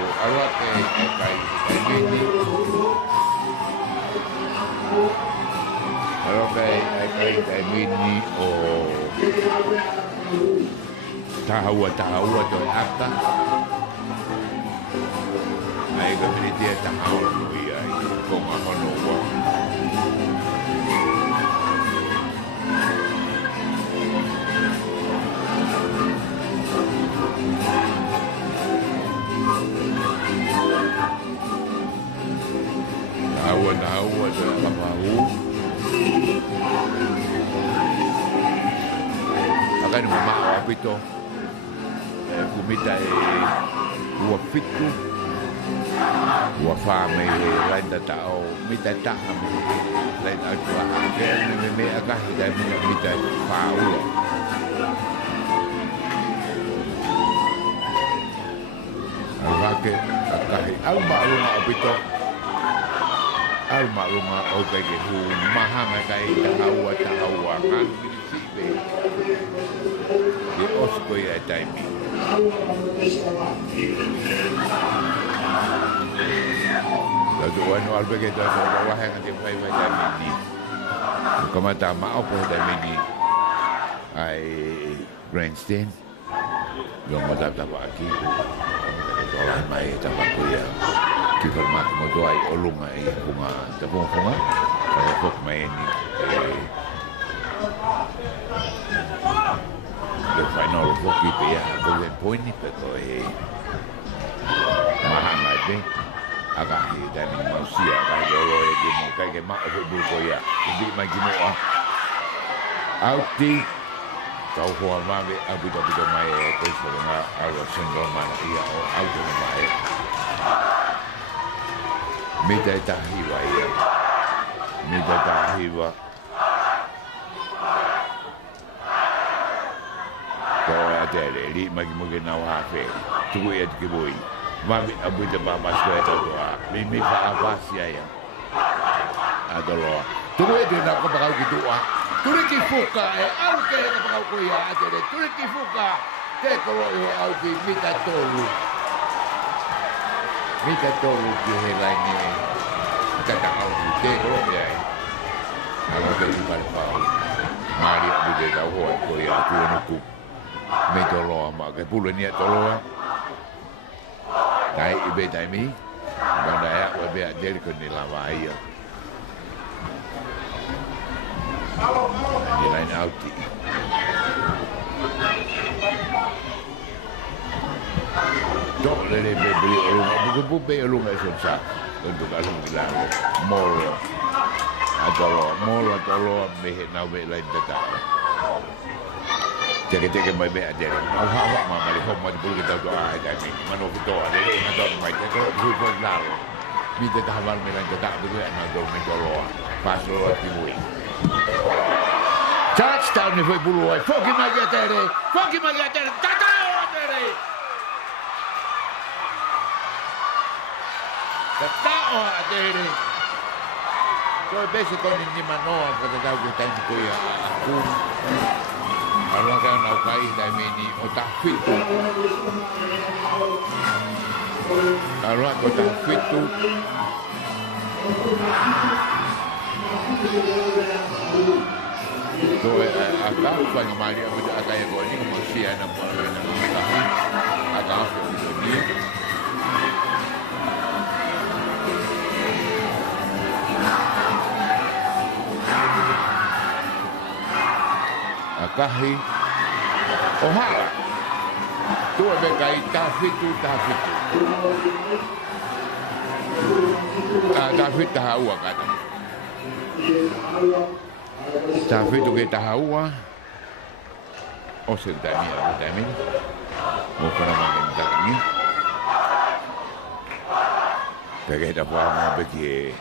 awak kai ini Ai mini o tahaua to ata ai ga mini dia tahaua no ia ko ma hono wa tahaua to tahaua Akan mama apito kumita ua fitu ua fame lain tao mita taha lain atua kaya me agah dai mita Paula Alvake akahi alma apito alma o kai ke hu mahanga kai tahaua kan sibe di osko ya taimi lalu anu albege to wa hanga te pai wa taimi kama ta ma opo taimi ai grandstand yo mo ta aquí orang mai ta ko ya ki format mo do ai olunga ai bunga ta bunga para kok mai ni the final hockey pe ya golden point ni pero mahanga de aga hi dan mausia aga dolo e ki mo kai ke ma o bu ko ya di ma ki mo auti kau ho ma be abu mai ko so na algo single man ya o auto mai Mita tahiwa ia. Mita tahiwa. Kau ada li magi mungkin awak fe. Tunggu ya kiboi. Mami abu de mama suai doa. Mimi fa avas ya. Adolo. Tunggu ya dia nak bakal gitu ah. Turi kifuka au ke bakal ko ya ada. Turi kifuka. Ke kalau au ki mita tolu. Mita tolu ki helani. Kata au ki ko ya. Kalau dari Paula. Mari abu de tahu ko ya tu nuku. Me tolo ma ke pulu ni tolo. Dai ibe dai mi. Banda ya wa be del ko ni lava ia. Di line out. Don't let it be buku be lu ngai susah untuk kalau bilang mall atau me na be lain tetap. Jaga mai be ada. Awak mama di home di kita doa aja ni. Mano kita ada ni ada mai kita buku lalu. Minta tahamal melang tetap dulu nak do me tolo. Pas lo timui. Touchdown ni foi bulu ai. Foki magiatere. Tatao atere. Tatao atere. So basic on ni manoa pada tahu kita ni ko ya. Aroa ka nau kai dai meni o ta fitu. Aroa ko ta fitu. So aka fa nga mali ang mga atay ko ni mo siya na po na tahi. Aka fa ni. Akahi ohala tua be kai tafitu tafitu tahaua kata tafitu ke tahaua o sentami o para magandang pegada pa mo beki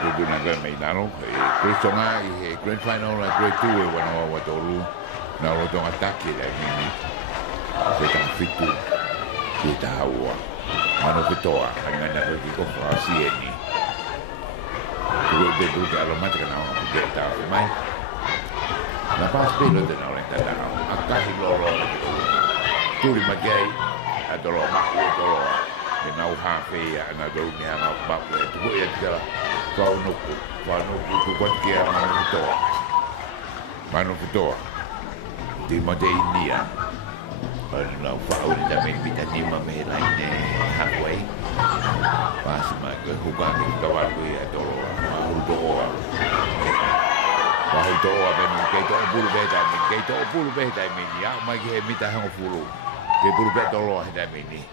Rubu naga mai naro Kristonga i grand final la grade 2 e wana wa tolu na ro Tongataki la ni se tan fitu ki taua mano pitoa anga na ko ki ko asieni tu de du da lo matra na o de ta mai na pas pelo de na o ta na akahi loro turi magai adoro ma ko de na o ha fe na do ni ana ba ko tu ya tira kau nuku tu kuat kia manu fitoa di mate India kalau fau ni dah minta ni mame lain halfway pas mak hukang kawan ku ya to doa ben ke to bulu beta min ya mai ke minta hang fulu ke bulu beta lo da mini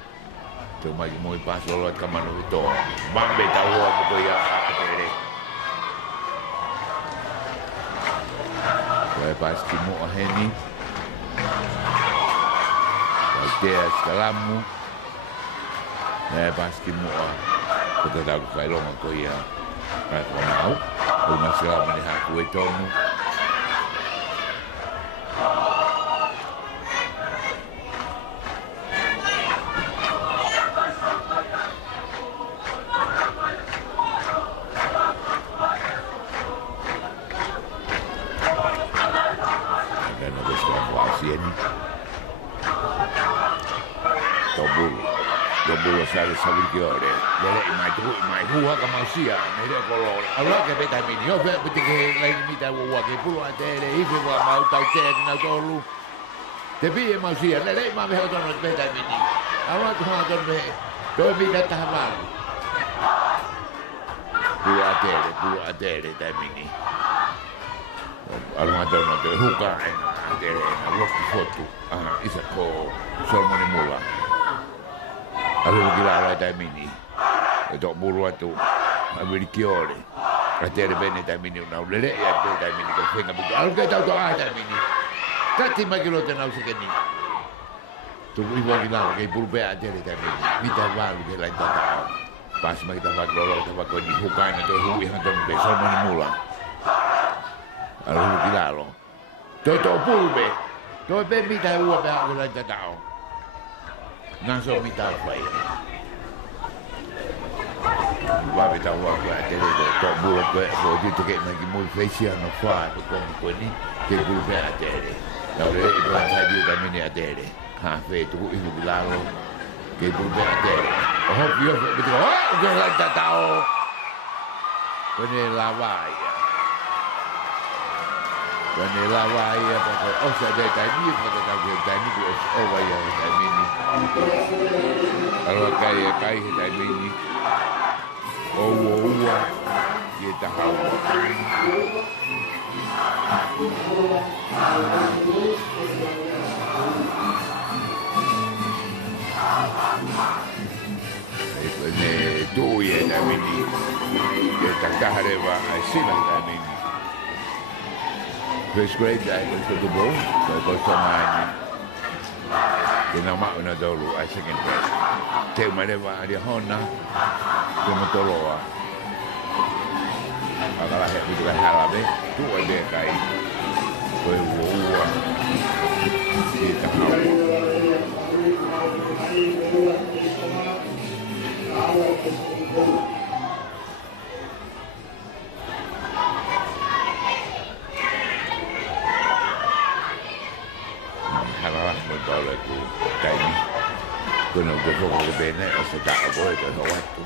tu mai moi pas lo ka manu fitoa bang beta ho ko ya Lepas timu aheni, dia sekalamu, lepas timu kita tahu kalau aku ya, kalau mau, rumah selamu ni aku itu. Sabe que ore mai hua ka masia nei re kolo ala ke beta mini o ve bete ke lai mita wa ke pulu atere i fe wa mau tau te na tolu te bi masia le ma ve o no beta mini ala tu ha don ve do bi da ta ma pulu atere ta mini ala don no te huka atere na lo foto isa ko solmoni mula Alu gila la da mini. Do buru atu. Abiri kiore. Atere bene da mini na ulele ya da mini ko fenga bu. Alu ke tau da mini. Kati magilo te na usikeni. Tu ibo gila ke buru be atere da mini. Vita valu ke la da. Pas mai ta va gloro ta va ko ni hukana to hui han ton be so mani mula. Alu gila lo. To buru be. To be vita ua be la da. Naso mita fai. Va beta wa kwa tele to bulu ko so di to ke mai mo facia no fa to ko ni ke bulu pe atere. La re ba sa di da mini atere. Ha fe to i bu la lo ke bulu pe atere. O ho yo beta o ko la ta tao. Wene la vai. Wene la vai porque o sa de ta ni porque ta ni ko o va ya ta mini. Kalau kai kita ini, kita hawa. Ini tu ya kami ini, kita kahareva sila kami ini. First grade I went to the ball, so I got some Kena mak na dulu, I second best. Te maleva dia hona, te motoloa. Agora é muito legal, bem? Tu vai ver aí. Foi boa. Eita, Kuna uke foko ke bene o se ta o koe koe hoa tu.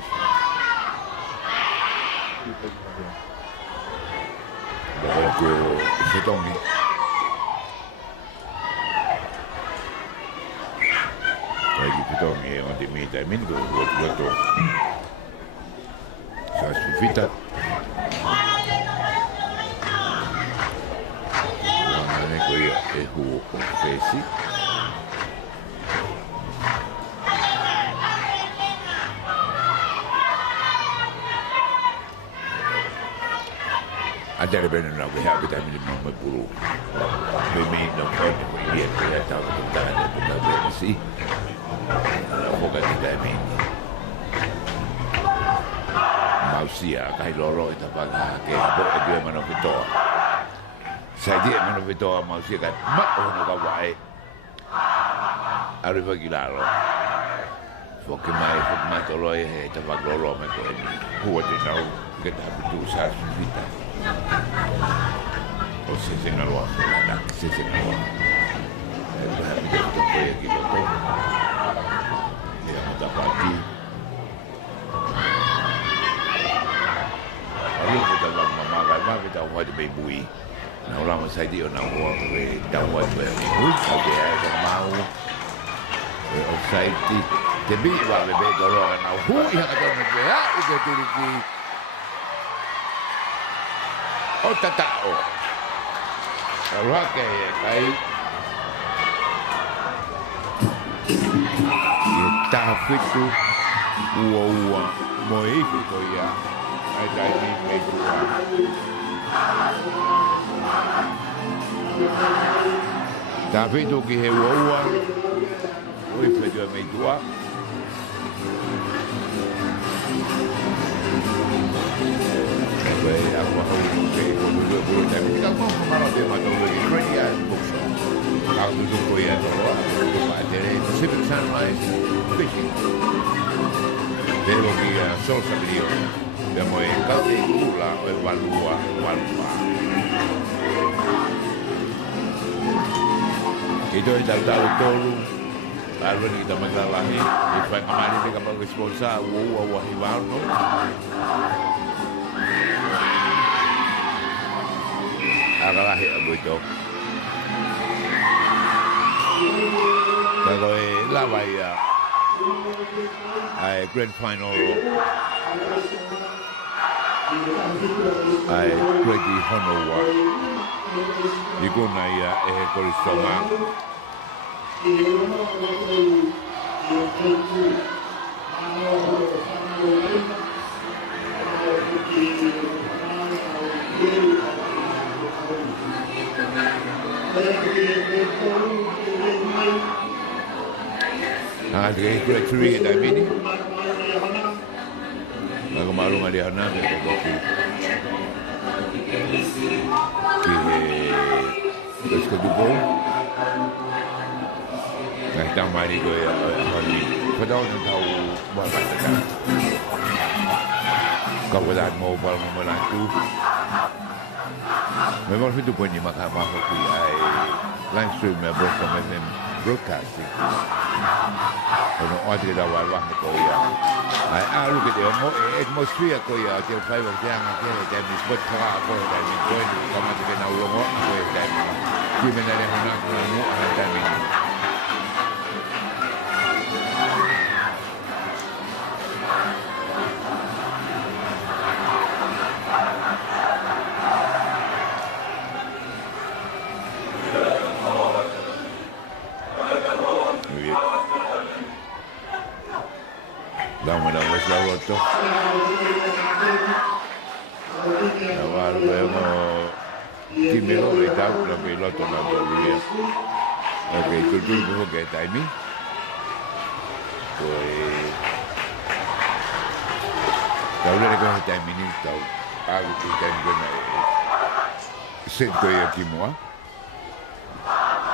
Koe koe se tongi. Koe ki se tongi e on te mita e min koe koe koe to. Sa spifita. Wane koe e huo o fesi. Ada bene na we have it amini mo puru. We may no point we yet we have to done it to the see. Foga di dami. Mausia kai loro ita paga ke bo e due mano pito. Sai di mano pito mausia ka ma ono ka wai. Arriva gilaro. Foki mai to lo e ta paga loro me ko ni. Huo de no ke ta bitu sa vita. O se senga loa, se senga loa. E tu hapi te kuto koe ki loto. E amo ta pati. Aru ko ta wak mamaga, maki ta wai te beibui. Na urama sai di o na ua koe ta wai te beibui. Au te ae ka mau. E o sai ti. Te bi wa bebe to roa na hui hanga tonu te ha i te turiki. O tatao. Rake kai. E tafitu ua moifi ko ia. Ai tai ni me tua. Tafitu ki he ua. Oi fedua me tua. Where I want to go to the time. I'm going to go to the radio bookshop. I'm going to go to the Pacific Sunrise fishing. There will be a social video. There will be a Kula or Valua, Valpa. Ito ay dagdag-tolo. Lalo ni kita maglalahi. If ay kamali ka mag-responsa, wahiwaw, no? Akalahi ako ito. Pero laway ay grand final ay Grady Honowa. Iko na korisonga. Ada kuri yang dah ini. Aku malu ngadi hana ke kopi. Terus kedua, kita mari ke hari. Kau tahu berapa tak? Kau dah mau Latu. Memang itu punya mahkamah kopi. Live stream memang kami broadcasting. Ono ati da wa ko ya. Ai alu ke de mo atmosphere ko ya Teufaiva jang ke de mi spot ka ko da mi join kama de na ulo ko da mi. Ki me na le hona ko mo da mi. Dame la voz la voto. Ahora luego timero de tal lo que lo toma todavía. Okay, tú dijo que está ahí. Pues ahora le coge está minuto. Algo que está en buena. Sento aquí moi.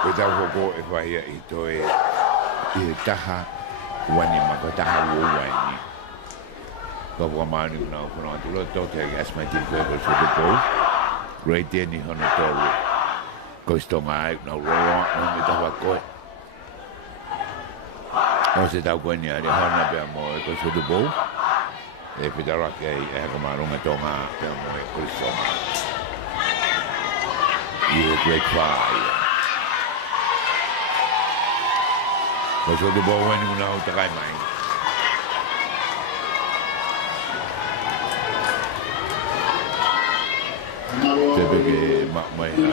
Pues ya poco es vaya y todo y taja wani makataha wani. Kau mani na kono tu lo to te gas mai ti ko so de ko. Great day ni hono to. Ko sto mai na ro no mi ta wa ko. O se tau koe ni ari hana pia mo e koe sotu pou. E pitara ke e hako marunga tonga pia mo e kurisoma. I e great fire. Koe sotu pou wani una hau takai mai. Te peke mai ha.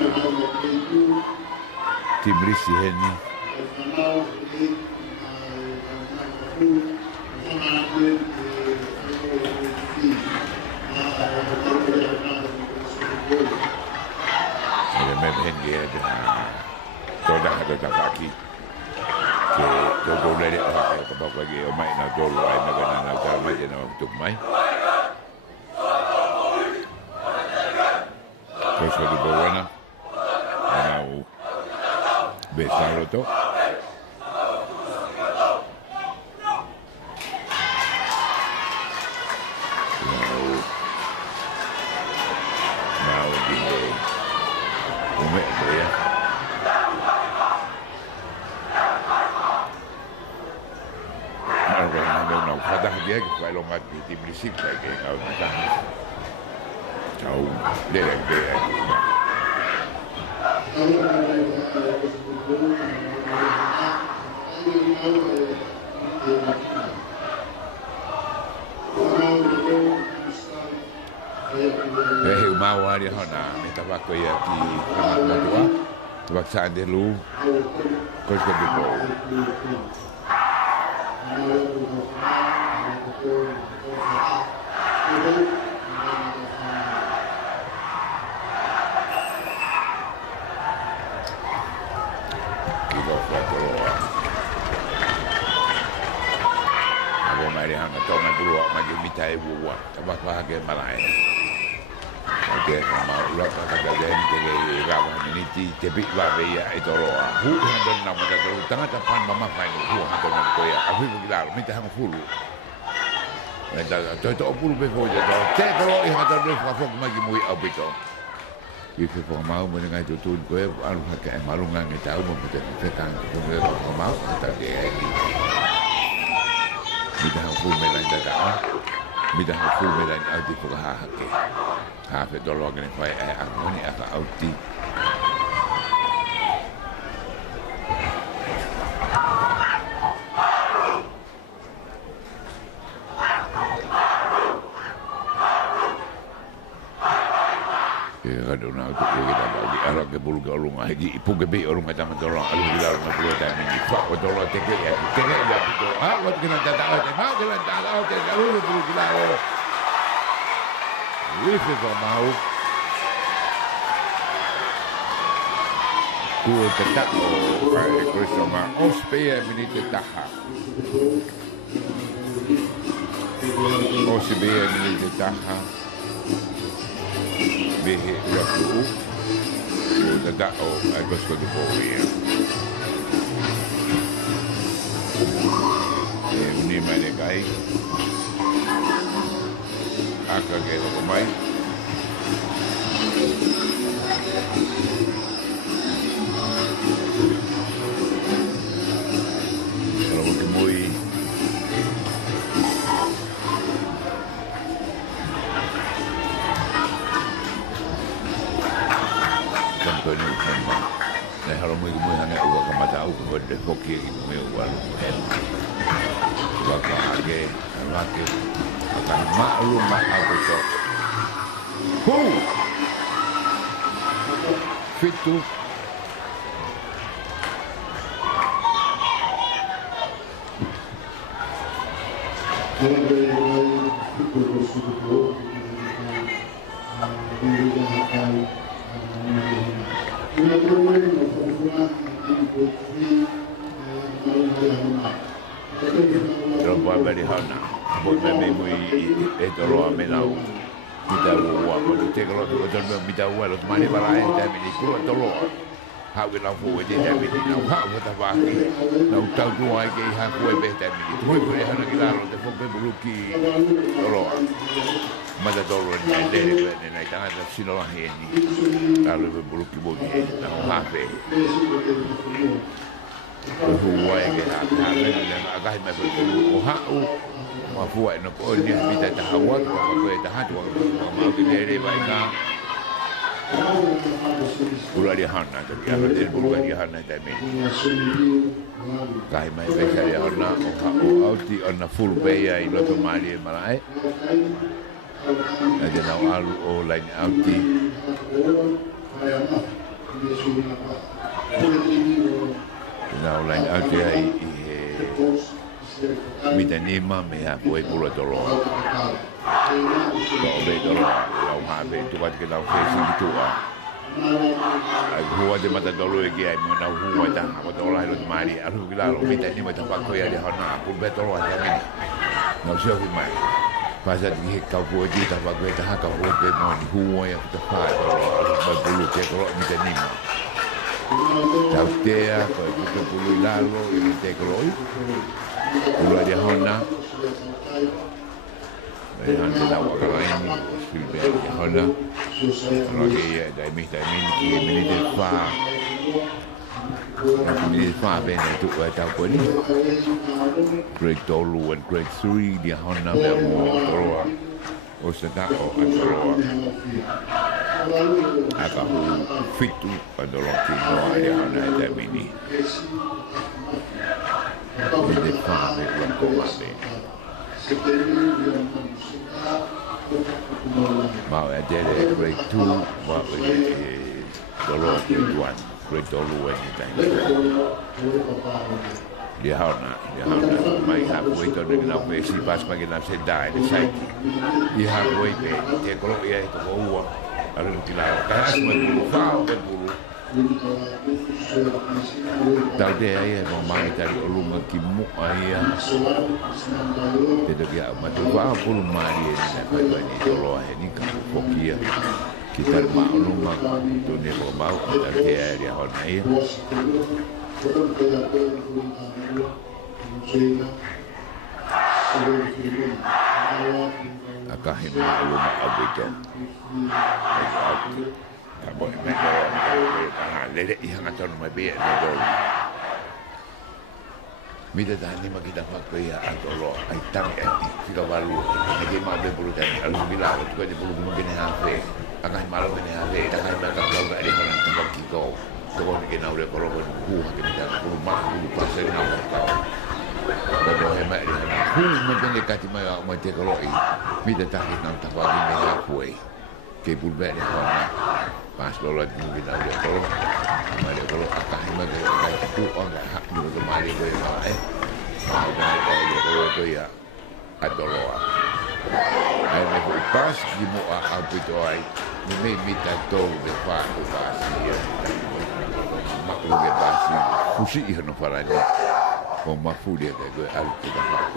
Timrisi heni. Me hengi e tōna hata takaki ke tō rere o hake o kapapa ki o mai na tōlu ai na kana na tau mai tēnā o tuk mai ko sotu pōwana ana u besaro to dia que vai longa de município que é o tchau dele é o mau área hona me tava com ele aqui na tua tu vai de lu coisa de boa toma dulu maju mitai buwa tabak bahagia malai oke mau lo kata jadi ke rawan ini tapi babe ya itu roa hu hendak nama kata tengah depan mama fine hu hendak nak koya aku bilang minta hang fulu minta tu fulu before jadi cek kalau yang ada dulu fafok magi mui abito itu mau mendengar itu tuh koya alu pakai marungan kita umum kita tekan kita mau kita dia Mida hau melan daga mida hau melan auti fuka hake hafe dolo ngene fai e angoni aka auti Ada nak tu kita bagi arah ke bulu galung haji ipu ke bi orang macam dolo alu bilang nak buat time ni fak dolo teke ya betul waktu kena tak mau kena tak tahu alu bulu galung wifi mau ku tetap pai kusoma ospea minute taha ospea minute taha Behe Latu o Tongatapu ai gosto do povo ni mai le kai aka ke lo mai lo que muy Tony Kemba. Nah, kalau mau hanya uang kemata aku berde hoki mau uang hen. Baka age, laki, akan maklum aku tu. Hu, fitu. Terlalu banyak hana, boleh memui itu roa menau. Kita buat, kalau kita kalau tu kalau kita buat, kalau mana balai, tapi ni keluar terlalu. Hak kita buat je, tapi ni nak hak kita bagi. Nak tahu tu lagi hak buat beh, tapi ni tu boleh hana kita kalau tu boleh beruki terlalu. Mada terlalu ni ada naik tangan tu sinoloh ini. Kalau beruki boleh, nak hak beh. Huai ke hale le akai mai o hau ma fuai no ko ni mita ta hawa ko ko ta hatu ma ke le vai ka Pula dia hana tu ya le pula dia hana ta me kai mai ve dia hana o auti ona full bay ai no to mali malai na dia na alu o line auti na line auti ai mita ni ma me ha poi pula tolo ko be tolo au ha be tu wat ke na fe si tu a ai hua de mata tolo e ai mo na hua ta ko tolo ai lo mari alu gila lo mita ni mata pa ko ya de hona pu be tolo a ni no se o mai pasa di ka ko di ta pa ko ta ha ka ko be mo ni hua ya ta pa ba pulu ke tolo mita ni ma tau tea ko ko pulu lalo e te ko Pula dia hona. Bayan kita waktu lain, filbel dia hona. Lagi ya, dai mi ki minit fa. Minit fa ben tu tahu pun ni. Grade 2 dan grade 3 dia hona bermo roa. O sedang o roa. Agak fit tu pada laki dia hona dai mini. Di fare con comande ma è delle grade 2 ma dolore grade 2 ni time dia hana mai ha poi to de na pe si pas ma che na se dai de sai dia ha poi pe te ko ya to ko ala ti la ka asma du fa pe buru tau te ai e mai tari o lunga ki mo ai te te kia matu wa pulu mai e na kai kai ni tolo ai ni ka pokia ki ta ma o lunga to ne mo mau ta te ai ria hona ai akahi ma o lunga abito Boy, me le ihan aton mai be na do. Mi da ni ma kita fa ko ya atolo ai tang e kita balu. Ai ma be bulu tan alu bila ko de bulu mo bene ha fe. Akan malo bene ha fe, ta kan ta ka ga de kan ta ki ko. Ko ni na ure ko ro ku ha ke ta bulu ma bulu pa se na ka. Ko do he ma ri na. Ku mo bene ka ti ma ma te ko ro i. Mi da ta ni na ta fa ni me ha foi. Ke bulu be ni ko na. Pas lola di bila dia kalau mari kalau akah mari itu orang hak dulu mari ko ya kalau tu ya adoloa ai me pas di mo a itu ai me mita to de fa ya maklu de basi fusi no farani ko mafudia ke al kita fa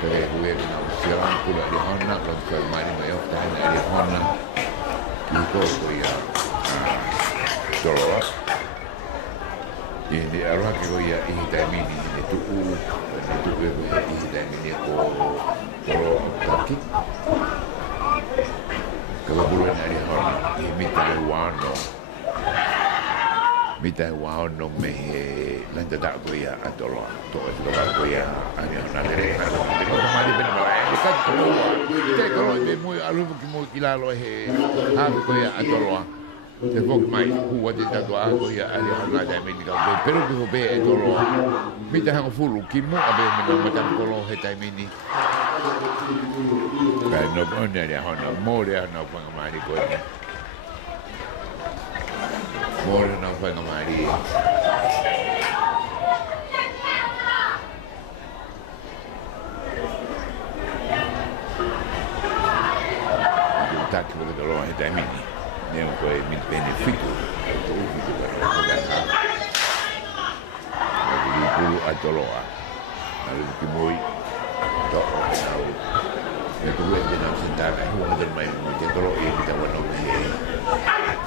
Kaya gue na silang pula di hona kan kau mari me yok tan di hona itu ya tolo ini arwah ko ya ini tamini itu ini tamini ko tolo kaki kalau bulan hari hona mita wano me landa da ko ya atolo to ko ya ani hona de ko mari ben mala ka tolo te ko be muy alu ki mo kilalo he ha ko ya atolo te fok mai ku wadi da do ko ya ani hona da me ka be pero ko be atolo mita ha fulu ki mo abe me mata ko lo he tai mini ka noone ya hona mo ya no pa mari ko More na fa nga mari. Tak ko de lo he dai mini. Ne ko e mi beneficio. To ufito per la cosa. Di pulu atoloa. Alu ki moi. To au. Ne ko e na sentara ho de mai de ko e ta wano he.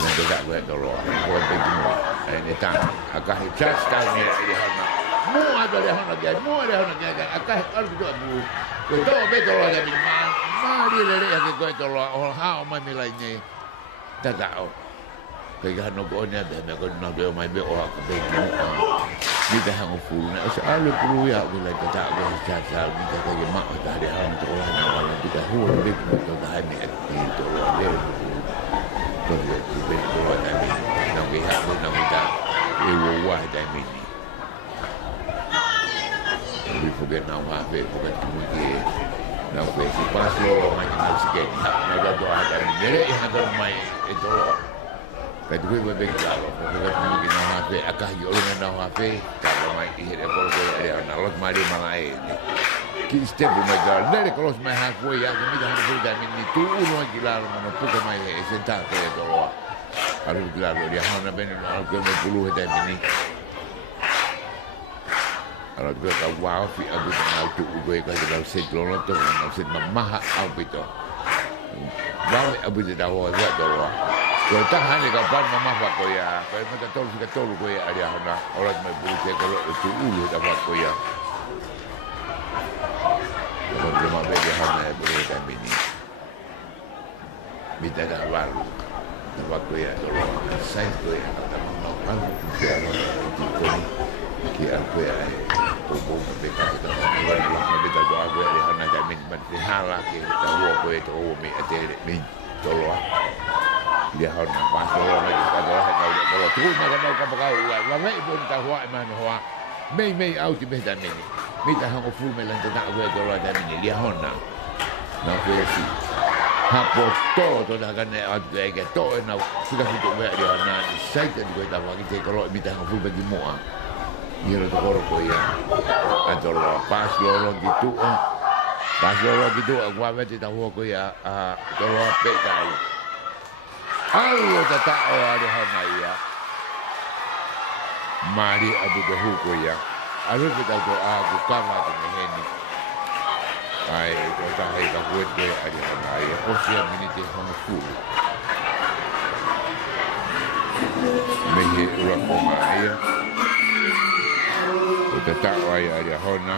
Nanti tak buat tolong, buat begini. Ini tak, agak hijau sekali ni hana. Semua ada hana dia, semua ada hana dia. Agak harus juga bu. Betul betul ada lima. Mari lele yang kita tolong, orang hao mana lainnya. Tak tahu. kaya no ko niya dahil ko na be mai be o ka be ni dah hang full na sa alu pulu ya bila kata ko sa ni ka ke ma ta dia hang to la na wala kita hu be to da ni to le to le be to na ni na ke ha na kita e wo wa da ni we forget now ha be forget to we na we si paslo mai na sige na ga do ada ni le ha do mai e to Kaya gue claro, porque que no hace acá yo no hace, cada mai y de por que los mari malai. Que este por me dar, dele con los mais halfway ya que me dan fruta ni tú uno alquilar no poco mai sentado de todo. Alquilar lo ya no ven no que me pulu de mini. Ahora que está guau, fi a que no tú gue que da se lo to no se mamá albito. Vale, abito da ho da todo. Ko tahan ka par mama fa ko ya ko me ka tolu ko ya ari hona ora me bulu ke ko tu ulu da fa ko ya ko de ma be ya hona e bulu ka mini mi da da valu da fa ko ya do sai ko ya da ma ma ke ya ti ko ni ki a ko ya ko bo me ka da ma me da do a ko ya hona da min ma ti hala ke da ho ko e to o me ate mi to lo dia harus pasal lagi pada kalau tu macam nak kau kau la mai pun tak hoa man hoa mei au ti bedan ni mi ta hang full melan tak gue kalau ada ni dia hona na kuesi ha to dah kan at ke to na sudah itu gue dia hona sai kan gue tak lagi kalau mi ta hang full bagi moa dia tu ko ya atau pas lo gitu gua mesti tahu ko ya kalau pekai Allo tata o ada hana ya. Mari abu dahu ko ya. Allo kita doa ku kama tu meheni. Ai ko ta hai ka buat ko ada hana ya. Osia minute hana fu. Mehe ura ko ya. Ko tata o ada hana.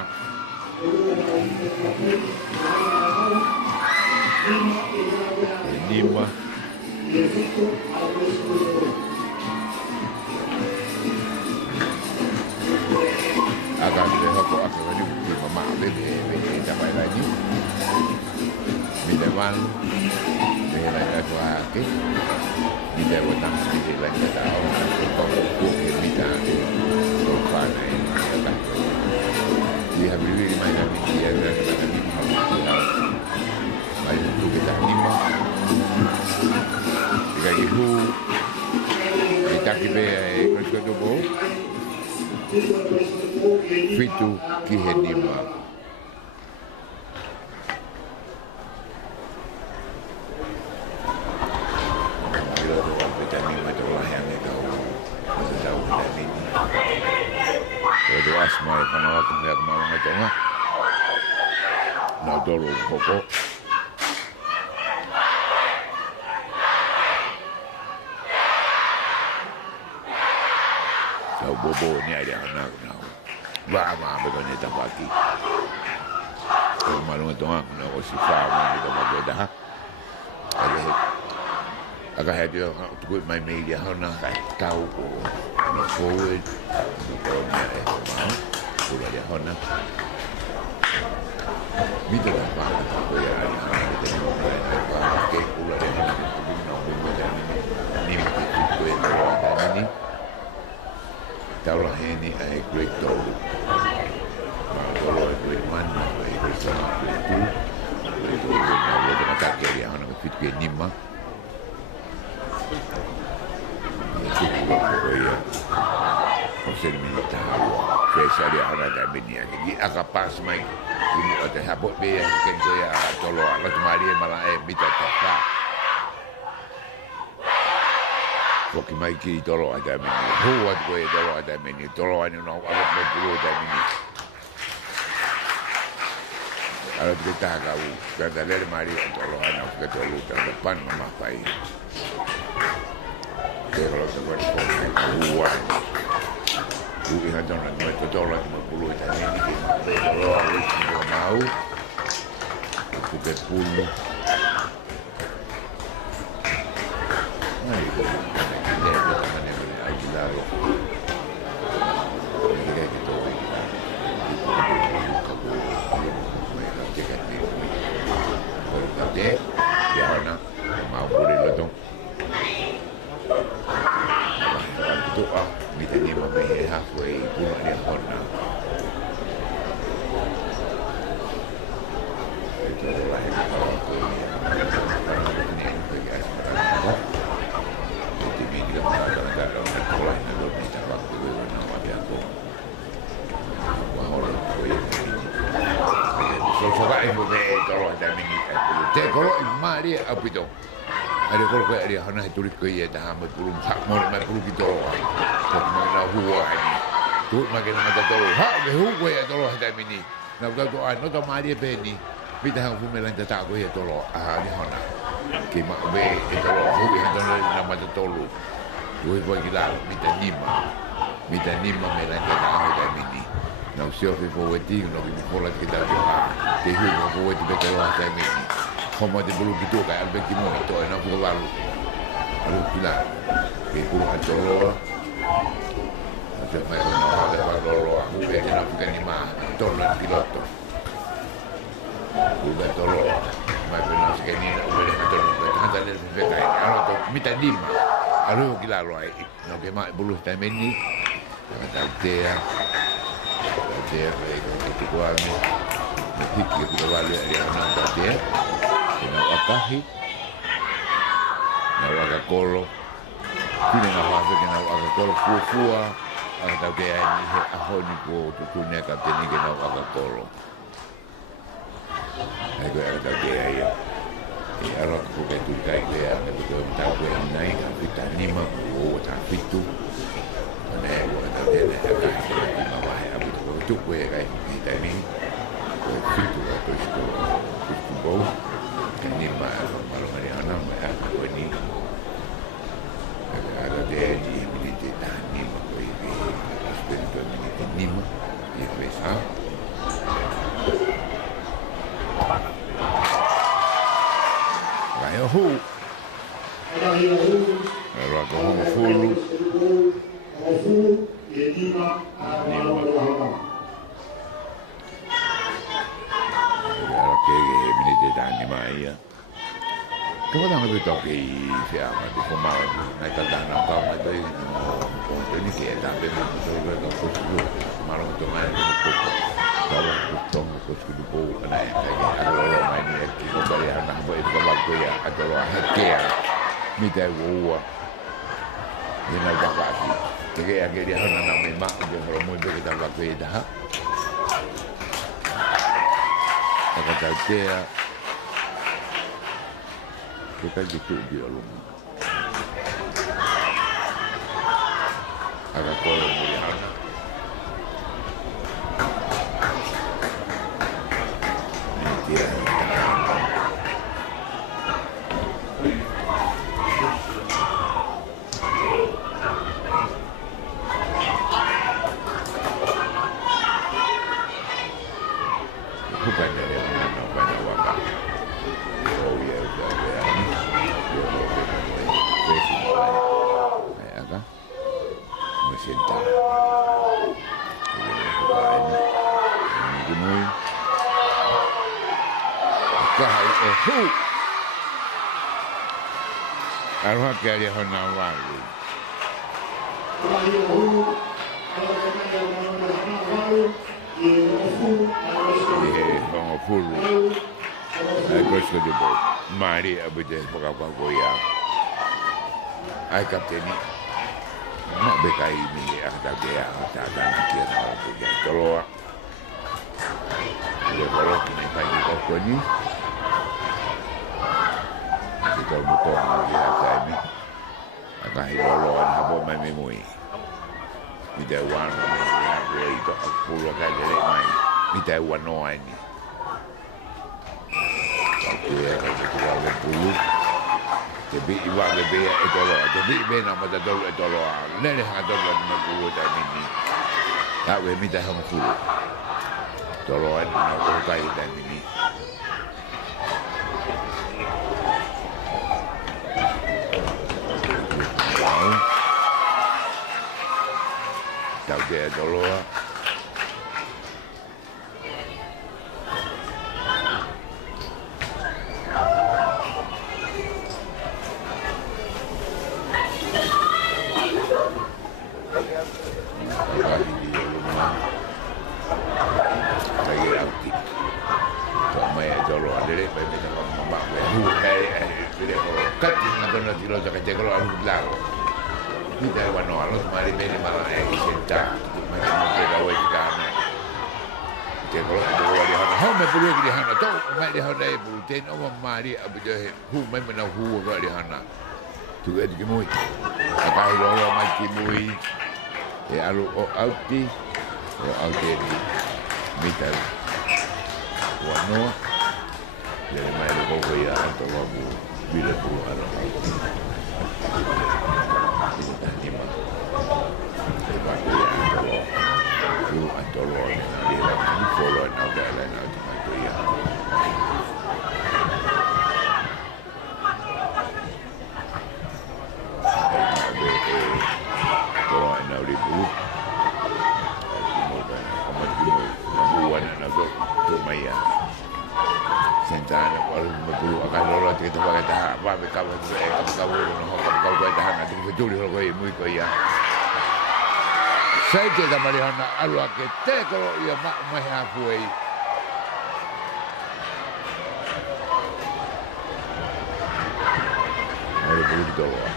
Nima akan dihoko akan di mama bebe sampai lagi bila mal bila aku ake bila utang bila kita tahu kalau buku kita lupa nih dia beli di mana dia berada di mana baik itu kita lima Kaya hu kita kibe kerja dobo fitu kihenima bila doa kita ni macam lah yang itu masa tahu kita ni kalau doa semua kalau aku lihat malam macam mana nak dulu pokok bobo ni ada anak nak lama betul tak pagi malu tu nak si farm kita bawa dah agak ada tu mai media hana tahu nak forward kalau ni sudah dia hana kita dah faham apa yang ada kita nak ke pula dia nak ni mesti tu ada ni Taula ini ay great dog. Kalau great man, great sama itu, great dog. Kalau dia nak tak dia nak fit ke nima. Itu juga ya. Konsep militar. Saya dia ada dalam ni. Jadi agak pas mai. Ini ada habot be yang kan saya tolong. Kalau cuma dia malah minta tak. Porque mai ki tolo ada meni. Huat ko e tolo ada meni. Tolo ani no alat mo pulu ada meni. Alat kita kau kada le mari tolo ana ke tolo ta depan mama pai. Pero lo que fue huat. Tu iha dona no to tolo mo pulu ada meni ki tolo ali ko mau. Ku ke pulu. Ai ko toa, mita ni ma me halfway, pula ni hona. Itu lah yang kalau tu ni bagi asmara. Jadi bila kita kalau nak kita waktu nak dia tu. Wah orang tu so sokai mo be tolo da mini te kolo ma dia apa itu ada kolo kayak dia hana itu ke dah amat belum hak mau belum kita kok mana huwa ni tu makin mata tolo ha be huwa ya tolo da mini na ga to ano to ma dia be ni kita hang fu melan ta ko ya tolo ni hana ki ma be tolo hu ya tolo na mata tolo tu ibu gila mita nima melan ta da mini não se ouve poetinho, não me fala que dá de lá, tem um poeta que tem lá também, como de bulu que toca, é bem que muito, não vou lá, alu final, que puro a tolo, até mais não há de valor, o pé que não fica animado, tolo no piloto, o pé tolo, mas que não se quer nem o pé que tolo, tanta gente fica aí, alu to, mita nima, alu que lá loai, não que mais bulu também ni, a altea. Dia itu kuami, fikir kita balik dia nak dia, kena wakahi, nak wakakolo, kini nak wakak kena wakakolo fua, atau dia ni ahoni ko tutunya kata ni kena wakakolo. Aku ada dia ya, kalau aku betul kai dia, aku betul tahu dia naik, kita ni mah, tapi tu, mana aku ada dia nak tu kue kai kita ni fitu atau itu bau ini malu Mariana kue ni ada dia di minit tani kue ini aspek minit ni dia biasa kaya hu kalau aku fulu che venite da anni mai come da vedo che siamo di fumare nel cadano come dei contenuti che da ben solo da questo ma non domani un po' stavo tutto questo di po' allora mai ne che non da hanno poi da qui a allora che mi dai uova di una bagagli che anche dia hanno na mai ma che però molto che da qui da kata dia kita gitu dia lu agak kolom dia dia bukan dari mana banyak wakak oh ya udah ya kayak apa mesin tak ini kahai arwah kaya honawal Bang fulu, aku suka juga. Mari abis pakak goya. Aku kapten ni, nak bekai ni ada dia, ada nak kira apa dia. Kalau dia kalau ni pagi kau ni, kita butuh dia ada ni. Akan hidup lawan apa main Moimoi. Kita wan dia itu puluh kali lebih main. Kita wan noai ni. Dia kita wan puluh. Tapi iwak lebih itu loh. Tapi ibu nama tu itu loh. Nene hang tu wan puluh tapi ni. Tak boleh minta hang puluh. Tolong nak bukai tapi ni. Tahu dia dulu. lagi auti to mai jolo adere pe me no mama pe hu dire ko kati na donna tiro ja kete ko alu laro kita wano alu mari bene mala senta me no pe da wai kana ke ko do wali ha me bulu ki hana to mai de hana e bulu ten o mari abu je hu mai me na hu ro di hana tu e di moi akai ro mai ki moi e alu o auti o auti Mital Wano Jadi main kau ya atau kamu bila puluh anak ini mah sebab dia kalau tu atau orang dia lagi follow nak jalan nak cuma tu ya kalau nak ribu Maya sentana kalau betul akan lolos kita pakai tahap apa kau dah nak betul kalau kau mui kau ya saya kita melihat nak alu kita kalau ia mak mah kuai ada bulu doa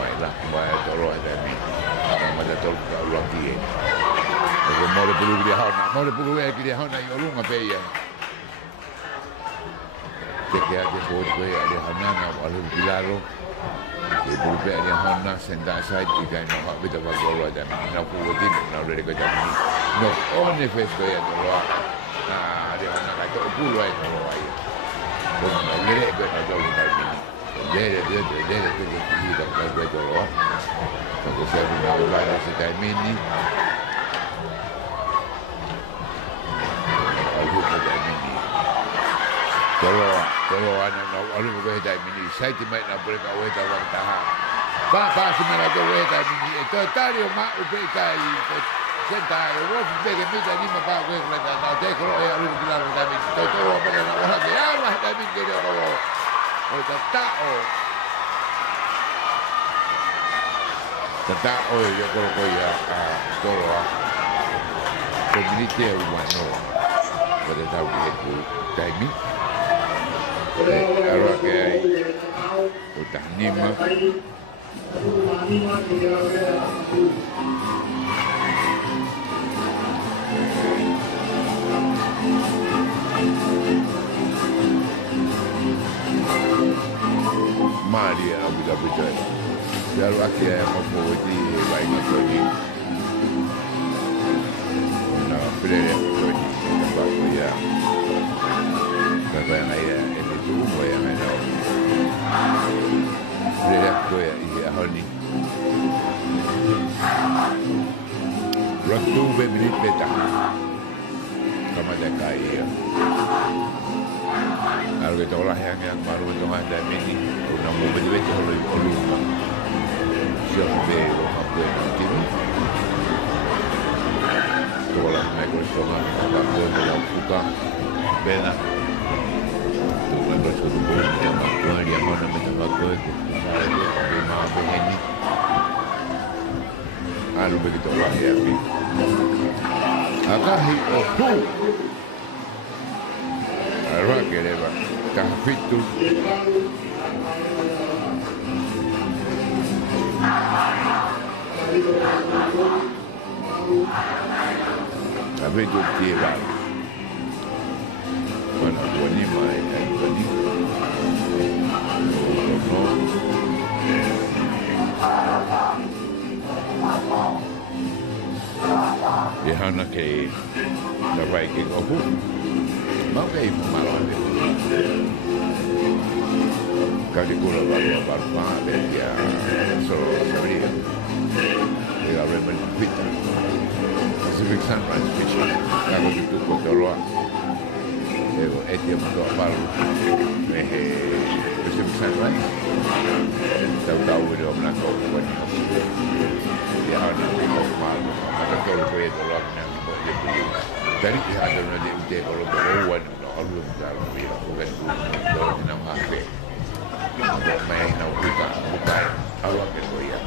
baiklah baik tolong ada ni ada tolong kau lagi Aku mau bulu dia hana, yang lu ngapain ya? Ceknya dia buat gue ada hana, nak alu bilaro, dia bulu dia hana, sendak side ikan nak kita bagol aja, nak buatin, nak udah dekat ni, nak on the face gue ada loa, nah dia hana kata bulu aja loa ya, bukan lelek gue nak jauh dari ni, dia tu kita gue loa, aku saya punya ular sekitar ini. Kalau anak nak alu boleh dah mini, saya cuma nak boleh kau dah waktu tahap. Bapa semua tu boleh dah mini. Itu tadi mak ubah kali. Sentai, orang bagi mita ni mak boleh kalau dah tahu. Tapi kalau alu kita dah mini, tu orang boleh nak orang dia lah dah mini dia kalau. Oh tak oh ya kalau kau ya kalau komuniti rumah no, pada tahu dia tu timing. Arwah kaya utah nima mali abu dabu jai jaru akhirnya mampu di baik macam ni na pilih macam ni sebab dia sebab yang Moimoi yang ada. Lihat tu ya, ia hari ni. Rugby berbeda beda. Sama dekai ya. Kalau kita orang yang baru tu ada mini, orang mau berbeda oleh orang. Siapa orang boleh nanti. Kalau nak orang apa boleh yang buka, bena. Kalau suruh buat dia makan, dia mana macam makan, dia makan ini. Alu begitu lah ya. Akahi ohu. Arwah keleba, kahfitu. Tapi tu tiada. Mana buat ni mai, buat ni. Di hana ke dapat ke ohu, mau ke malam ni. Kali kula baru apa dia so sorry. Dia remember Peter. Pacific Sunrise Fishing. Kalau itu kotor dia untuk baru Pacific Sunrise. Tahu dia melangkau buat dia ada tengok malu. Ada kalau kau itu orang yang boleh beli. Dari dia ada nanti uji kalau berlawan Allah dalam dia bukan tu nama hak. Main nak buka Allah keroya.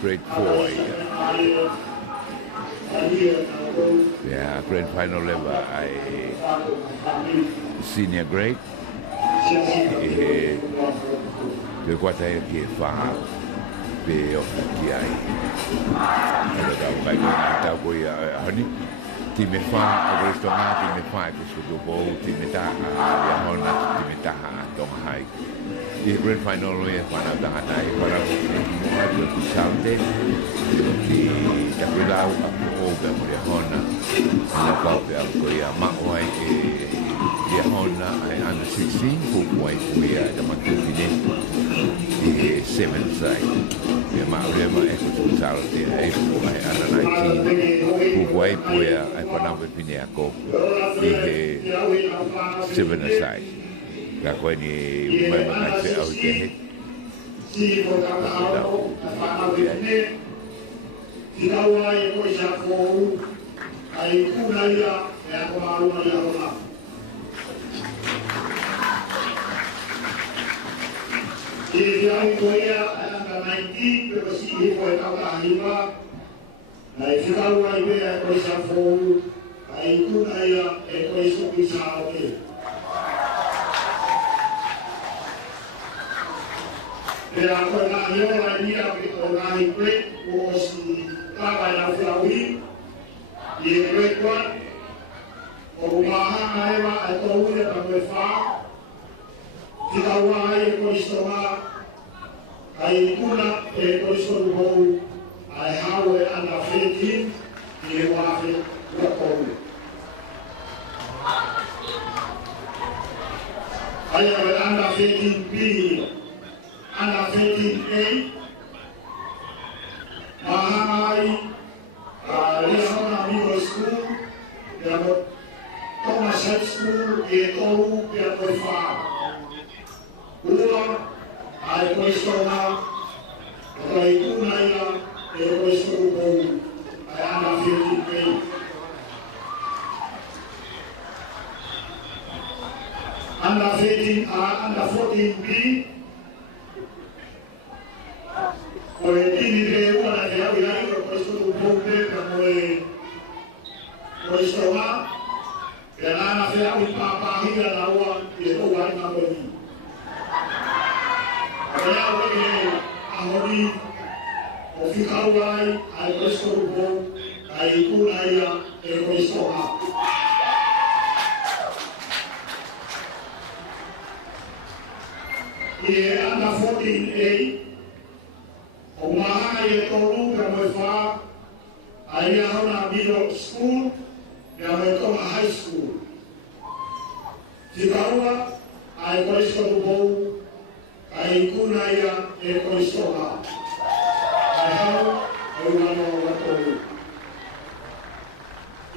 Grade 4. Yeah, grand final level, senior grade. Ke kua tai ke wha, ke pe o ki ai. Ora da vai ta voi a hani. Ti me fa a restaurant ti me fa che su dopo ti me ta a hona ti me ta a Tonga hai. I grand final lo e para da dai para o ti saute ti ta quella o per hona na ka pe a ko ia ma o ai e hona ai under 16 ko wai we da ma tu ni e 7 sai e ma re ma e ko saute e ko ai under 19 ko wai puia ai para pe pine a ko e 7 sai la koe ni mai mai se au te he. Si ko ka au pa na ne. Ti ka wa e ko sa ko ai ku na ia e ko maru na ia ona. Ti ia ko ia ana 19 pero si ko ka ka hiva. Ai ti ka wa e ko sa ko ai ku na ia e ko so ki sa o ke. Pero ahora yo la idea que con la impresión o si estaba en la flaui y el recuerdo o baja eva a todo el que fa si la guay con esto va hay una con esto no hay hawe and a feeling y el wafe lo come hay and a feeling be Ana 15A, Mahamai, Leon Amigo School, Thomas High School, e Toru, e a Teufaiva. Ua, a e Koistona, a e Kunaia, e o Koistona, a Ana 15A. Ana 15, Ana 14B, o e tini te ua te au iai o koisto tu poupe ka moe koisto wa e nana te au i pāpāhia na ua i e tau ai na moe ni. O e au e a hori o whikau ai ai koisto tu pou ai kuna ia e koisto wa. I e ana 14A o maha e toru ka moe wha a ia hona middle school e a moe Tonga high school. Tikaua a e koisto tu pou a i kuna ia e koisto ha. A e hau e uano wa toru.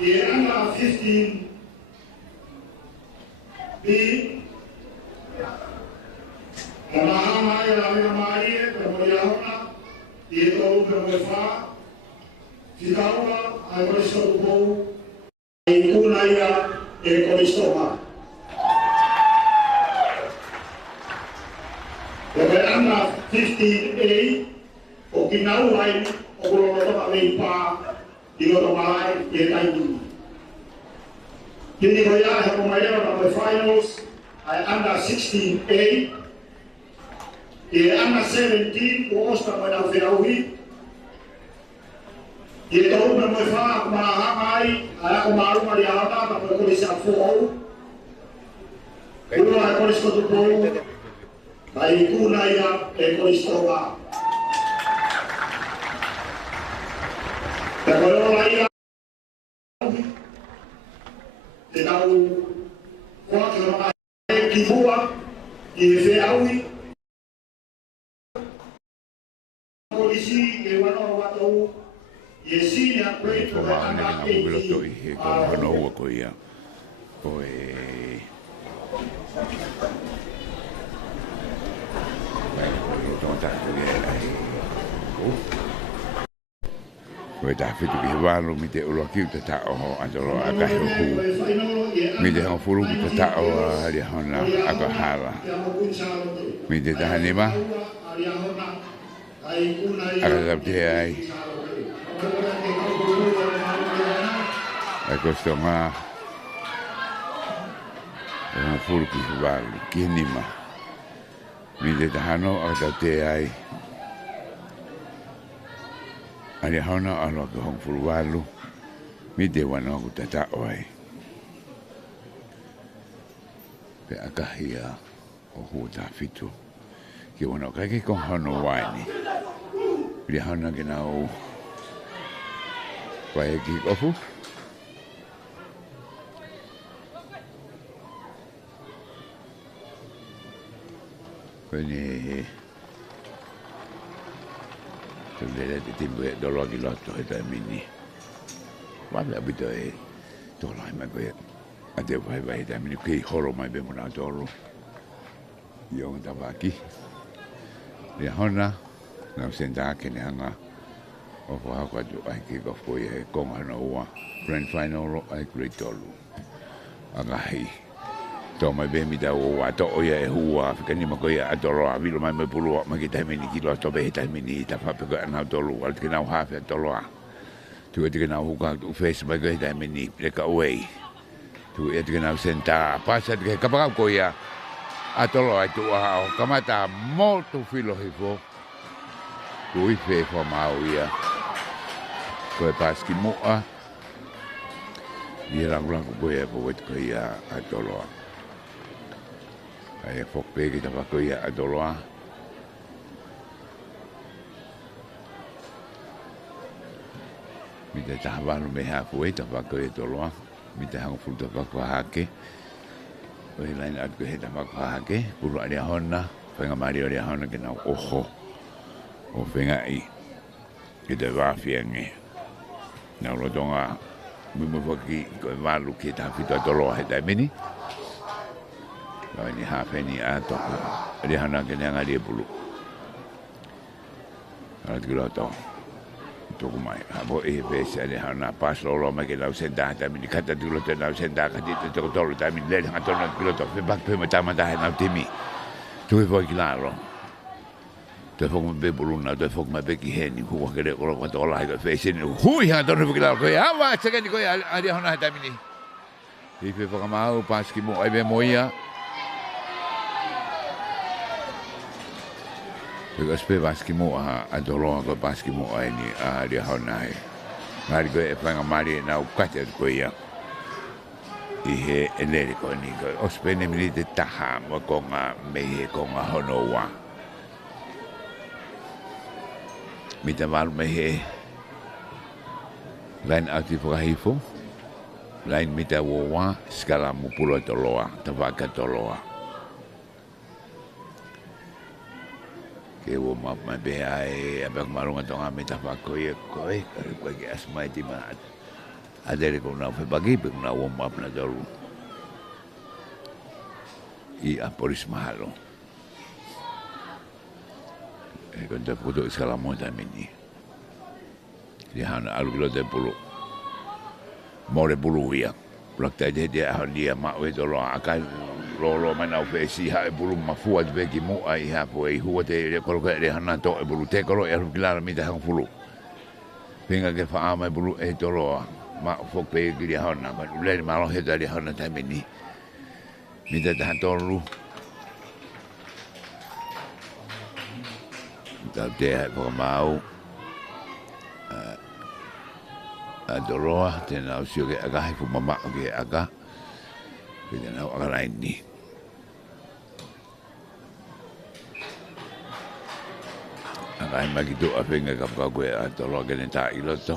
I e ana 15B ka maha mai a mea mai e ka moe ia hona e tau pe moe wha, Tikaua a e koisto tu pou, a i kuna ia e koisto ha. E koe ana 15A, o ki nau ai, o kuro toka mei pā, i roto malai, i e taimuni. Kini koe ia e hako mai eo na moe finals, a e ana 16A, e ana 17 o osta mai na whiauhi. E tau me moe wha ako mahanga ai, a ako maruma ri aata, ka moe kore se a whoau. Ua e kore skotu pou, ka i kuna ia e kore stoka. Te koe ola ia, te tau kua ki roma e ki fua, i e whiauhi. Polisi e wano watou e senior grade for the under 18. Ano ko ia. O e Tonga ai. Ko ta fitu ki wano mi te ulo ki te ta o andoro aka ho ku. Mi te ho furu ki te ta o ali hona aka hala. Mi te ta hanima. Agak te ai. Ai kosto nga. Ang furu ki wali kinima. Mi te tahano agak te ai. Ali hauna alo ke hong fulualu. Mi te wana ku tata oi. Pe akahia o huta fitu. Ki wana kai ko hono waini. Li hauna ke na o. Vai ki ofu. Quindi vedete tipo dolore di lotto e termini guarda abito e dolore ma che a Teufaiva e termini che horo mai abbiamo nato loro io andavo qui e ora non senta che ne hanga o fa quattro anche che poi con hanno una grand final ai gritolo agai toma be mi da o ato o ia e hua fika ni mako ia atoro a vilo mai me pulu ma ki taimini ki lo to be taimini ta fa pe na tolu al ki na ha fe tolo a tu e ki na hu ka tu face mai ki taimini le ka way tu e ki na senta pasa ki ka pa ko ia atolo ai tu a kamata molto filo hifo tu i fe fo ma o ia ko e paski mo a ia rang ko ia po wet ko ia atolo ai fokpe ki tava ko ia adoloa mi te tahavalu me hapu e tava ko ia adoloa mi te hangu fulu tava ko hake o i lain atu ko he tava ko hake pulu aria hona whenga mari o aria hona ke nau oho o whenga i ki te wafiange nau rotonga mimu whaki ko e walu ki tahawhito adoloa he taimini ni hafeni ato dia hana ke nga dia bulu ala tilo to to mai abo e pesa dia hana pas lo ma ke lau senda ta mi kata tilo te lau senda ka ti to to ta mi le ha to na tilo to pe bak pe mata mata na timi tu e voi claro te fo me bulu na te fo me be ki heni ku ke le ko to la ka fe sin hu ha to no claro ko ya va se ke ni ko ya dia hana ta mi ni i pe fo ma o pas ki mo ai be moia Porque spe baski mo a dolo ko baski mo ai ni a dia honai. Mari ko e panga mari na u kate ko ia. I he enere ko ni ko o spe ne mi te taha mo ko nga me he ko nga hono wa. Mi te mal me he. Lain ati po hifo. Lain mi te wo wa skala mo pulo toloa, tavaka toloa. Ke wo ma ma be ai abang marunga tonga meta fa ko ye ko ke asmai ti ma adere ko na fe bagi pe na wo ma na dalu i a polis mahalo e ko te puto skala mo ta mini di hana alu lo de pulu more bulu ya plakta de dia ma we do lo akai lo mana o fe si ha e bulu mafua de ki mo ai ha po e hua te ko ko le hana to e bulu te ko e kila mi te hang fulu pinga ke fa ama e bulu e to lo ma fo pe ki le hana ma le ma lo he da le hana ta mi te ta to lu da te po mau a doroa te na usio ke aga he fu mama ke aga ke na aga lain ni aga mai ki do a venga ka ka ko a doroa ke ta i loto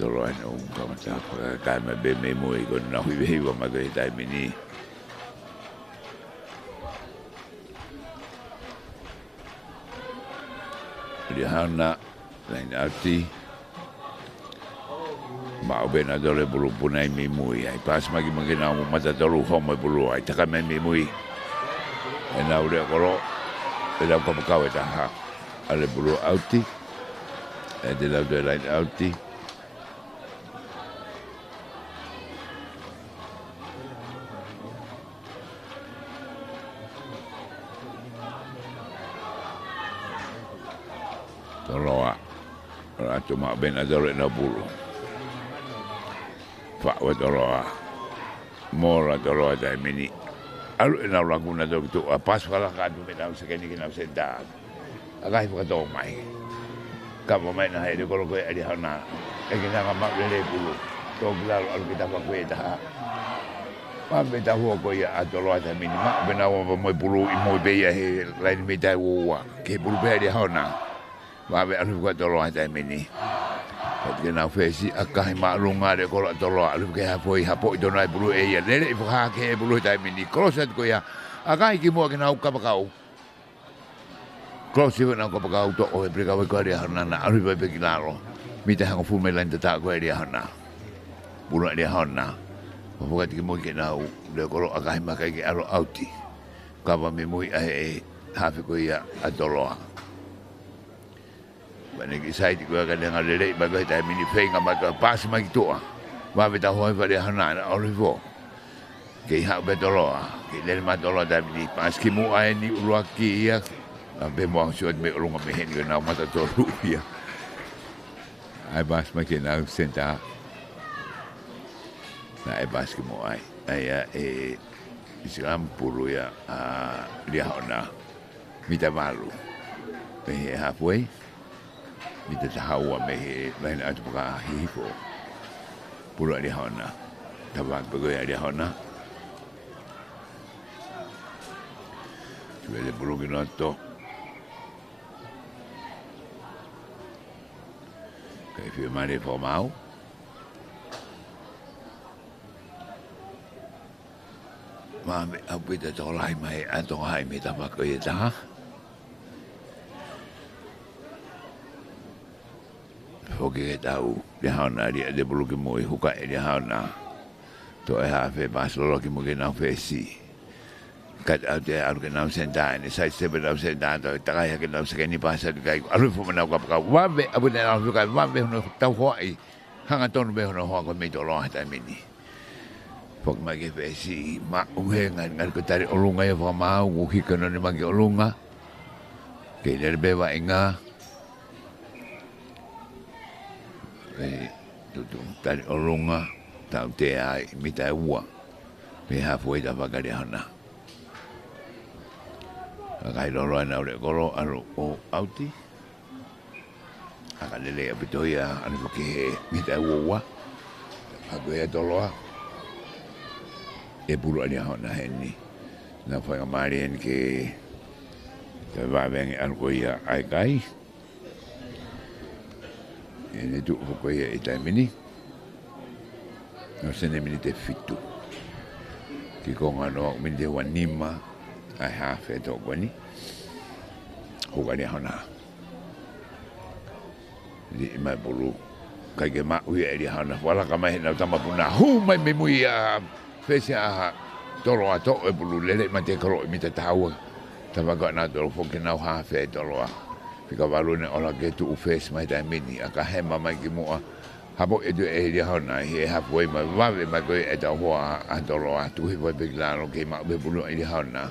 doroa no ka ta ka me be me mo i ko na hui be wa ma ke ta mini dia hana lain arti mau bena dole bulu punai mi mui ai pas magi mangena mo mata dolu homo bulu ai taka me mi mui e na ure koro e la ko ka weta ha ale bulu auti e de la de lain auti toloa atu ma bena dole na bulu fa wa toloa mora tolo tai mini alu na laguna do tu pas wala ka tu me na se keni na se da agai fa to mai ka mo mai na he ko ko ali hana e ke na ma le bulu to gla alu kita pa ko da ma be da ho ko ya tolo tai mini ma be na mo bulu i mo be ya he lai me da wo ke bulu be ali hana ma be alu ko tolo tai mini porque na fesi akai ma lunga de ko tolo alu ke ha foi do na bulu e ya le fa ke bulu tai mini croset ko ya akai ki mo ke na ka pakau croset na ka pakau to o pre ka ko ria na alu be ki laro mi te hang fu me lan ta ko ria na bulu ria na ko ki mo ke na de ko akai ma kai ke alo auti ka ba mi mo e ha fe ko ya atolo bane ki sai ti ko ga le ngale ba ga tai mini fenga ma ka pas ma ki to va ve ta ho va le hana olivo ke ha be dolo ke le ma dolo da mini pas ki mu ai ni ro ki ya be mo so me ro me hen na ma ta to ru ya ai bas ma ke na senta na ai bas ki mo ai e islam puru ya dia hona mita malu pe halfway mi te hawa me he lain atu ka hifo pura di hona tabak bagai di hona suele puru kinoto kai fi mare formau ma me apu te tolai mai ato hai me tabak ko ya Hoki ke tau dia hana dia de bulu ke moi huka dia hana to e ha fe pas lo ki mo ke na fe si kat ate ar ke na senta ni sai se be na senta to ta ka ke na se ke ni pasa ka alu fu na ka wa be abu na alu ka wa be no tau ho ai hanga ton be no ho ko me to lo ta mini fok ma ke fe si ma u he ngan ko tari olunga e fa ma u hi ke no ni ma ke olunga ke le be wa inga tutu tari olunga tau te ai mita ua me halfway da vakari hana akai lolo ana ore koro aro o auti akalele apitoia anu ke mita ua agoya toloa e bulu ani hana heni na fa mari en ke te va ben algoia ai kai e tu ko e tai mini no se ne mini te fitu ki ko ngano mini te wanima ai ha fe to goni ko gani hona di mai bulu kai ke ma ui e di hona wala ka mai na tama puna hu mai me mui a fese a tolo ato e bulu lele ma te kro mi te taua tava ga na do fo ke na ha fe tolo Pika walune ola ke tu ufes mai tai mini aka hema mai ki mua habo e dia hona he halfway mai wave mai ko e ta hoa atolo atu he vai beglaro ke ma be bulu e dia hona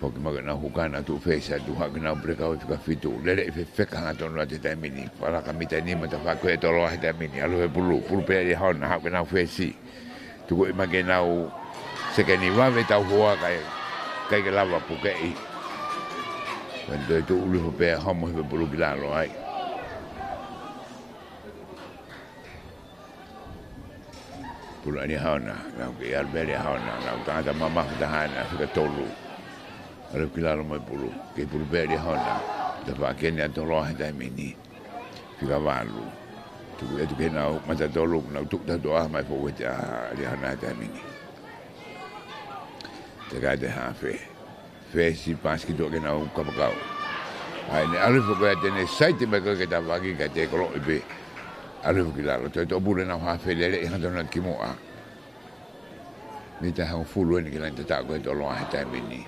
porque ma na hukana tu ufes tu ha na breka o fika fitu lele fe feka atolo ate tai mini para ka mita ni mata fa ko e tolo he tai mini alo e bulu pe dia hona ha na ufesi tu ko ma ke na o se ke ni wave ta hoa kai ke lava puke Quando tu ulu pe homo he bulu gilalo ai. Bulu ani hauna, na ke albere hauna, na tata mama ta hana ka tolu. Alo gilalo mai bulu, ke bulu bere hauna. Da va ke ni atolo ha dai mini. Fica valu. Tu ke na mata tolu na tu ta doa mai fo ta ri hana dai mini. Te ga de hafe. Fesi paski to ke na u kapakau ai ne alu fo ka tene site me ka ta vagi ka te kro be alu ki la to bule na ha fe le e hando na ki mo a ni ta ha fulu ni ki la ta ko to lo ha ta mini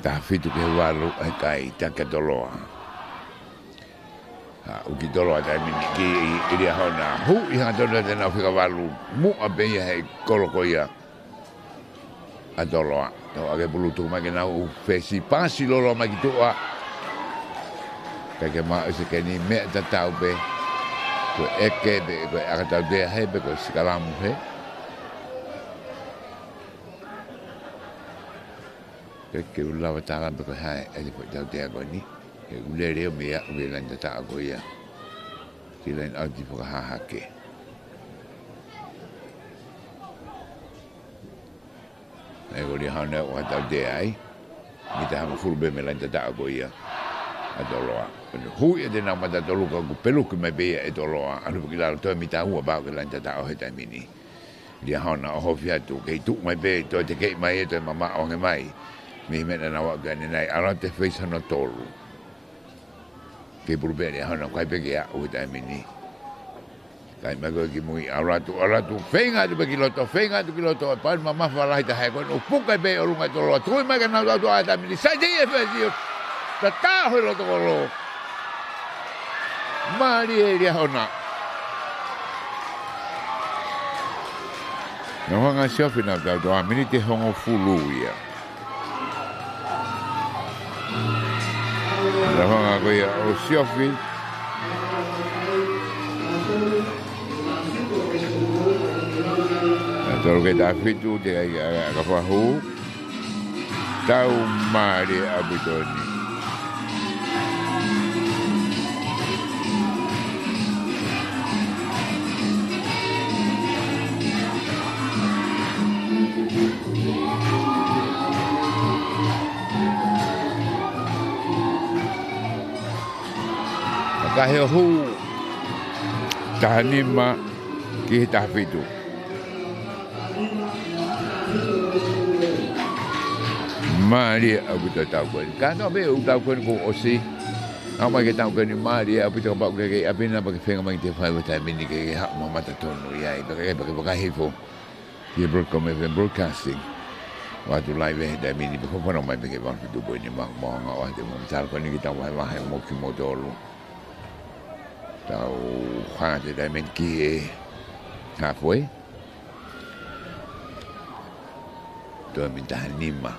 ta fitu ke walu ai kai ta ka to lo o ki to lo ta mini ki iria hona hu i hando na fi ka walu mu a be ya ko ko ya adoloa to age bulu tu ma ke na u fesi pasi lolo ma ki to a ke ma se ke ni me ta tau be Ko eke be ko akatau dea he be ko sikalamu he. Ke ulawa tala be ko hai e ko tau dea ko ni. E ule reo me a ue lan ta ko ia. Ki lan au di ko ha ke. E ko ri hana o tau dea ai. Mi ta ha furu be me lan ta ko ia. Adoloa. Hui e tena mata tolu ka ku pelu ki mai be e doloa. Anu ki la to mi ta ua ba ke lan ta o he tai mini. Dia hana o hofia tu ke tu mai be to te ke mai e to mama o nge mai. Mi me na wa ga ni nai ala te face no tolu. Ke burbe dia hana kai pe ke a o tai mini. Kai ma go ki mui ala tu fenga tu ki loto fenga tu ki loto pa mama fa la ta ha ko o puka be o lunga tolo. Tu mai ka na do a tai mini. Sai de e fe Tata hoi lo toko lo. Mari e ria hona. Nga hanga siofi na tau toa mini te hongo fulu ia. Nga hanga ko ia o siofi. Nga toro ke ta fitu te ka whahu. Tau mari abutoni. Kahe hu tahanima ki tafitu. Mari abu tau ko. Kana be u tau ko osi. Ama ke tau ko ni mari abu tau ba ke apina ba ke fenga mai Teufaiva ta mini ke ha mama ta tonu ya i ba ke hifo. Ye broadcasting. Waktu live dah mini berapa orang main pergi bang tu boleh ni mak awak tu mencari kau ni kita wah mau kimo dulu. Tahu hang tu dah main ki halfway. Tu minta lima.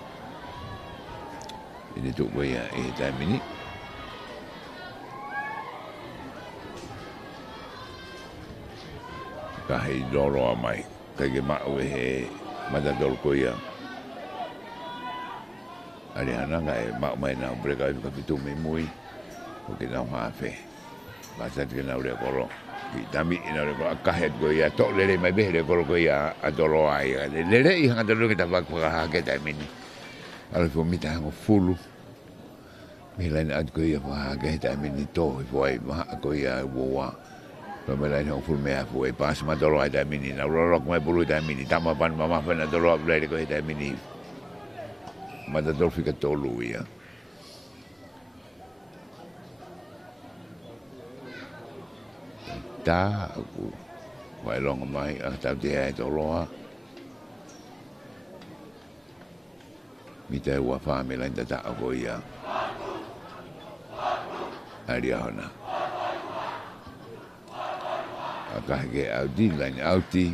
Ini tu boleh dah mini. Kahai dolo amai. Kaki mak weh mata dolo koya. Ari ana ngai mak mai na breka ka pitu Moimoi o ke na hafe basa ke na ure kolo ki tami ina ure ko ka het go ya to lele mai be le kolo ko ya adolo ai lele I hanga dolo ke ta bak ha ke ta mini ala fo mi ta ngo fulu mi len ad ko ya ha ke ta mini to foi ma ko ya wo wa ko me len ngo fulu me a foi pas ma dolo ai ta mini na ro mai bulu ta mini tama pan mama fa na dolo le ko ta mini Mata dol fica tolu ia. Ta aku vai long mai a tau te ai toloa. Mi te ua fa me lenta ta ako ia. Ari hona. Akahke au di lain auti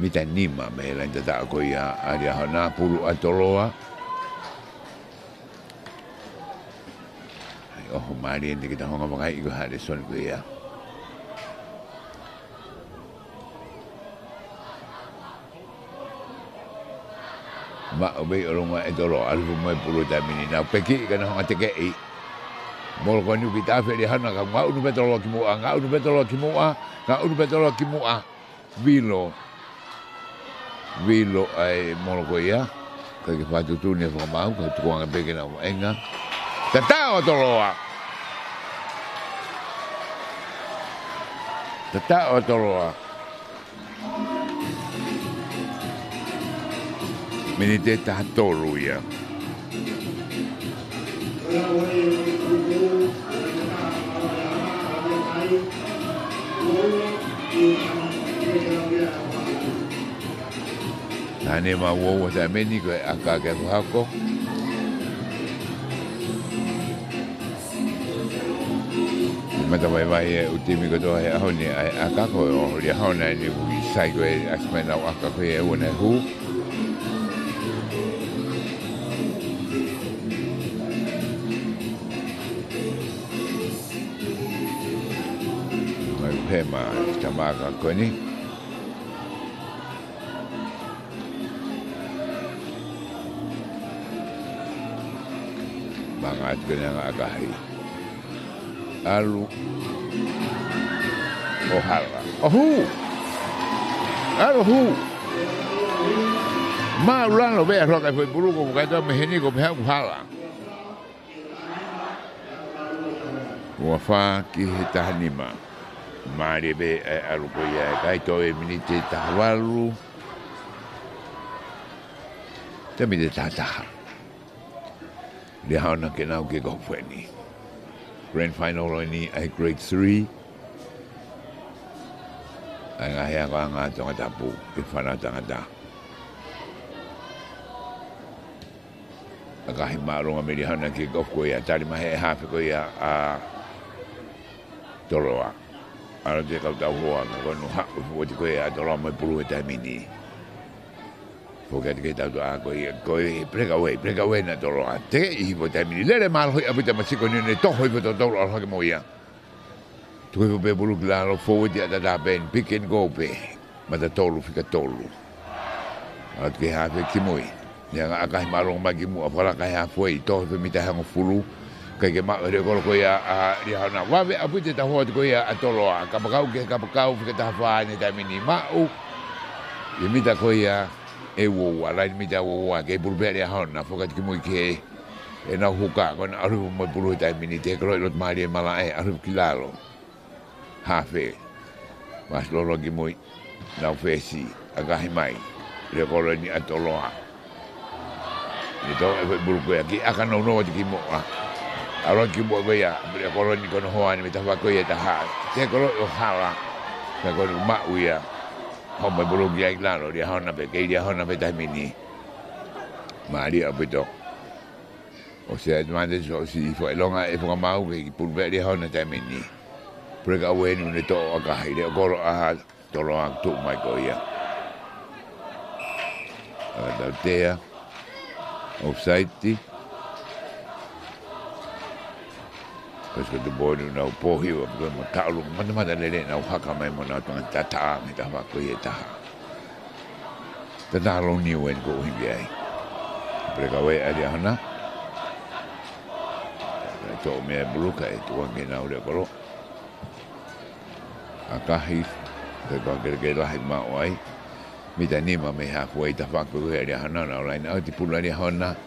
mi te nima me lenta ta ako ia ari hona pulu atoloa. Oh, mari ni kita honga makai ko hari son ko ya. Ma obe orang mai dolo alfu mai pulu tamini na peki kana honga teke I. Mol ko ni kita fe di hana ka ma unu betolo ki mua nga unu betolo ki mua ka unu betolo ki mua vilo ai mol ko ya. Ka ki fatu tu ni fa mau ka tuanga peki na enga. Tata o toloa. Tata o toloa. Minite ta tolu ya. Tane ma wo ta meni ko akake hako. Mata vai utimi ko to e honi akako o ri hona ni sai ko asmena akako e wona hu Hema, Tamaka Koni. Bangat kanyang agahi. Alu. Ohala. Ohu! Alu! Maulan lo vea roca foi puru como que me geni como é ohala. O fa ki tahnima. Mari be alu ko ya kai to e minite tawalu. Tami de tata. Dia hana ke nau ke go fweni. Grand final ni a grade 3. Anga hea ko anga Tongatapu ke whana tangata. Akahi maronga me ri hana ke gof ko ia tari mahe hafe ko ia a toroa. Ara te kau tau hoa ka kono haku fuoti ko ia toroa mai puru e taimini. Fokat ke tau toa ko ia preka wei na toroa. Te ihi po taimini. Lere mal hoi apita masiko ni ne toho i po toro alha ke mo ia. Tukai po pe puru ki lalo forward ia tata pen pick and go pe. Mata tolu fika tolu. Ara te hafe ki moi. Yang akahi marong magi mu apala kai hafoi to pe mita hango fulu kai ke ma re ko ia a ri hana wa ve apu te ta ho ko ia atoloa ka pakau ke ta fa ni ta mini ma u ye mita ko ia e wo wa la mita wo wa ke pur be ri hana fo ka ki mu ke e na huka ko na aru mo puru ta mini te ko lo mari mala e aru kilalo hafe mas lo ki mu na fesi akahi mai re ko ni atoloa. Itu buruk ya, akan nono di kimo ah. Aron kimo ya, beli koloni kono hoan, minta fakko ya tahan. Saya kalau hala, saya kalau mak uya, hamba buruk ya iklaro dia hona pe, dia hona pe tahmini. Mari apa itu? O sea, mande so si foi longa e fonga mau ke pulve dia hona tahmini. Prega wen ne to aga dia goro ah tolo ak tu mai ko ya. Ada dia. Offside parce que boi no pohi o ko mo talu mata lele na haka mai mo na tanga tata mi ta ko yeta tata lo ni wen ko hiai prega we ali hana to me bluka e to nge na ore ko akahi de ko ke la ma oi mi ta ni ma me ha foi ta fa ko e hana na line out pula ni hana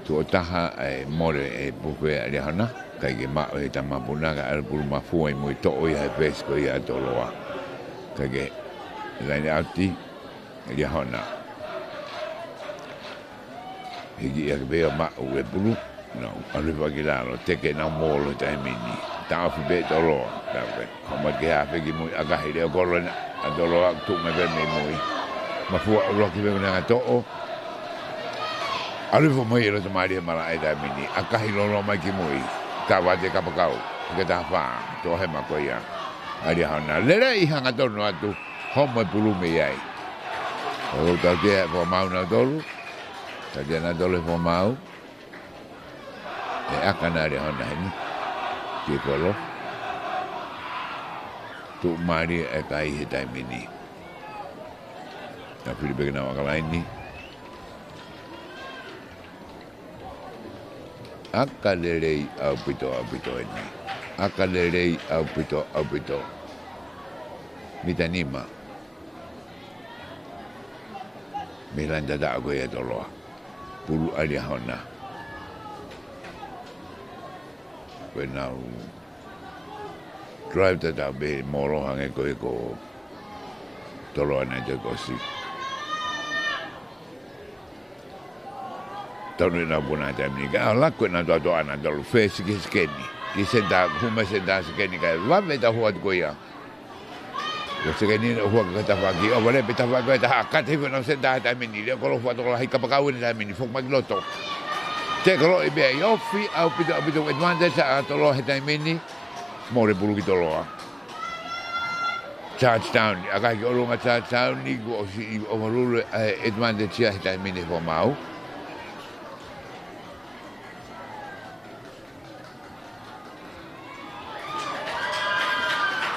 tu taha e more e buku e hana kai ke ma e ta ma puna ga al pul ma foi mo to o ya pes ko ya to loa kai ke line out ti e hana higi e be ma o e bulu no alu va ki la no te ke na mo lo ta mini ta fu be to lo ta be como que ha fe ki mo aga hire ko lo adoro tu me ver me moi ma fu lo ki be na to o alu fu mo iro to mari mala ai da mini aka hi lo mai ki moi ka wa de ka pa ka ke ta fa to he ma ko ya ari ha na le re i hanga to no atu ho mo pulu me ai o ta ke fo mau na dolu ta ke na dolu fo mau e aka na ri ha na ni ki ko lo tu mari e kai he tai mini ta Filipe na wakala ini akalelei au pito ini akalelei au pito mitanima milanda da go ya toloa pulu ali hona when drive that be moro hange ko tolo na de ko si tonu na bona tamni ga la ko na do ana do fe si ke skeni ki senta huma senta skeni ka va me ta huat ko ya ko skeni no huat ka ta fa ki o vale peta fa ko ta ka te no senta ta mini le ko lo fa to la hi ka pa ka wen ta mini fo ma gloto te ko e be yo fi au pito e manda ta to lo he ta mini more bulu ki toloa. Touchdown, aga ki olunga touchdown ni go si o marulu edmande tia hita mini fo mau.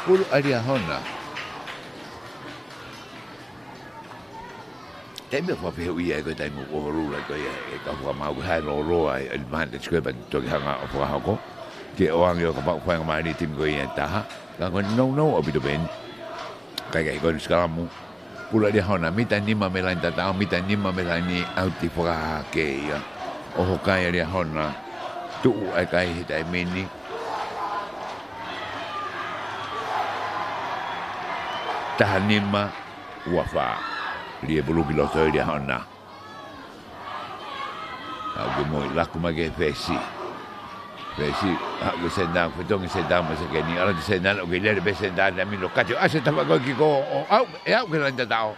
pulu aria hona. Te me fa pe ui e ko tai mo o ru la ko e ka fa ma ko ha ro ro ai el man de skeba to ki hanga o fa ko ke o ang yo ka pa fa ma ni tim ko ia ta ka ko no o bido ben ka ga ko skala mo pula dia hona mita ni ma me la ta mita ni ma me la ni au ti fa ke ia o ho ka ia hona tu ai kai hitai mini tahanima wafa lia bulu piloto dia hona aku mo la kuma ke fesi aku sendang fetong sendang masa ke ni ala sendang o ke le be sendang da mi lo ka te ase ta ko ki ko au e au ke la ta tao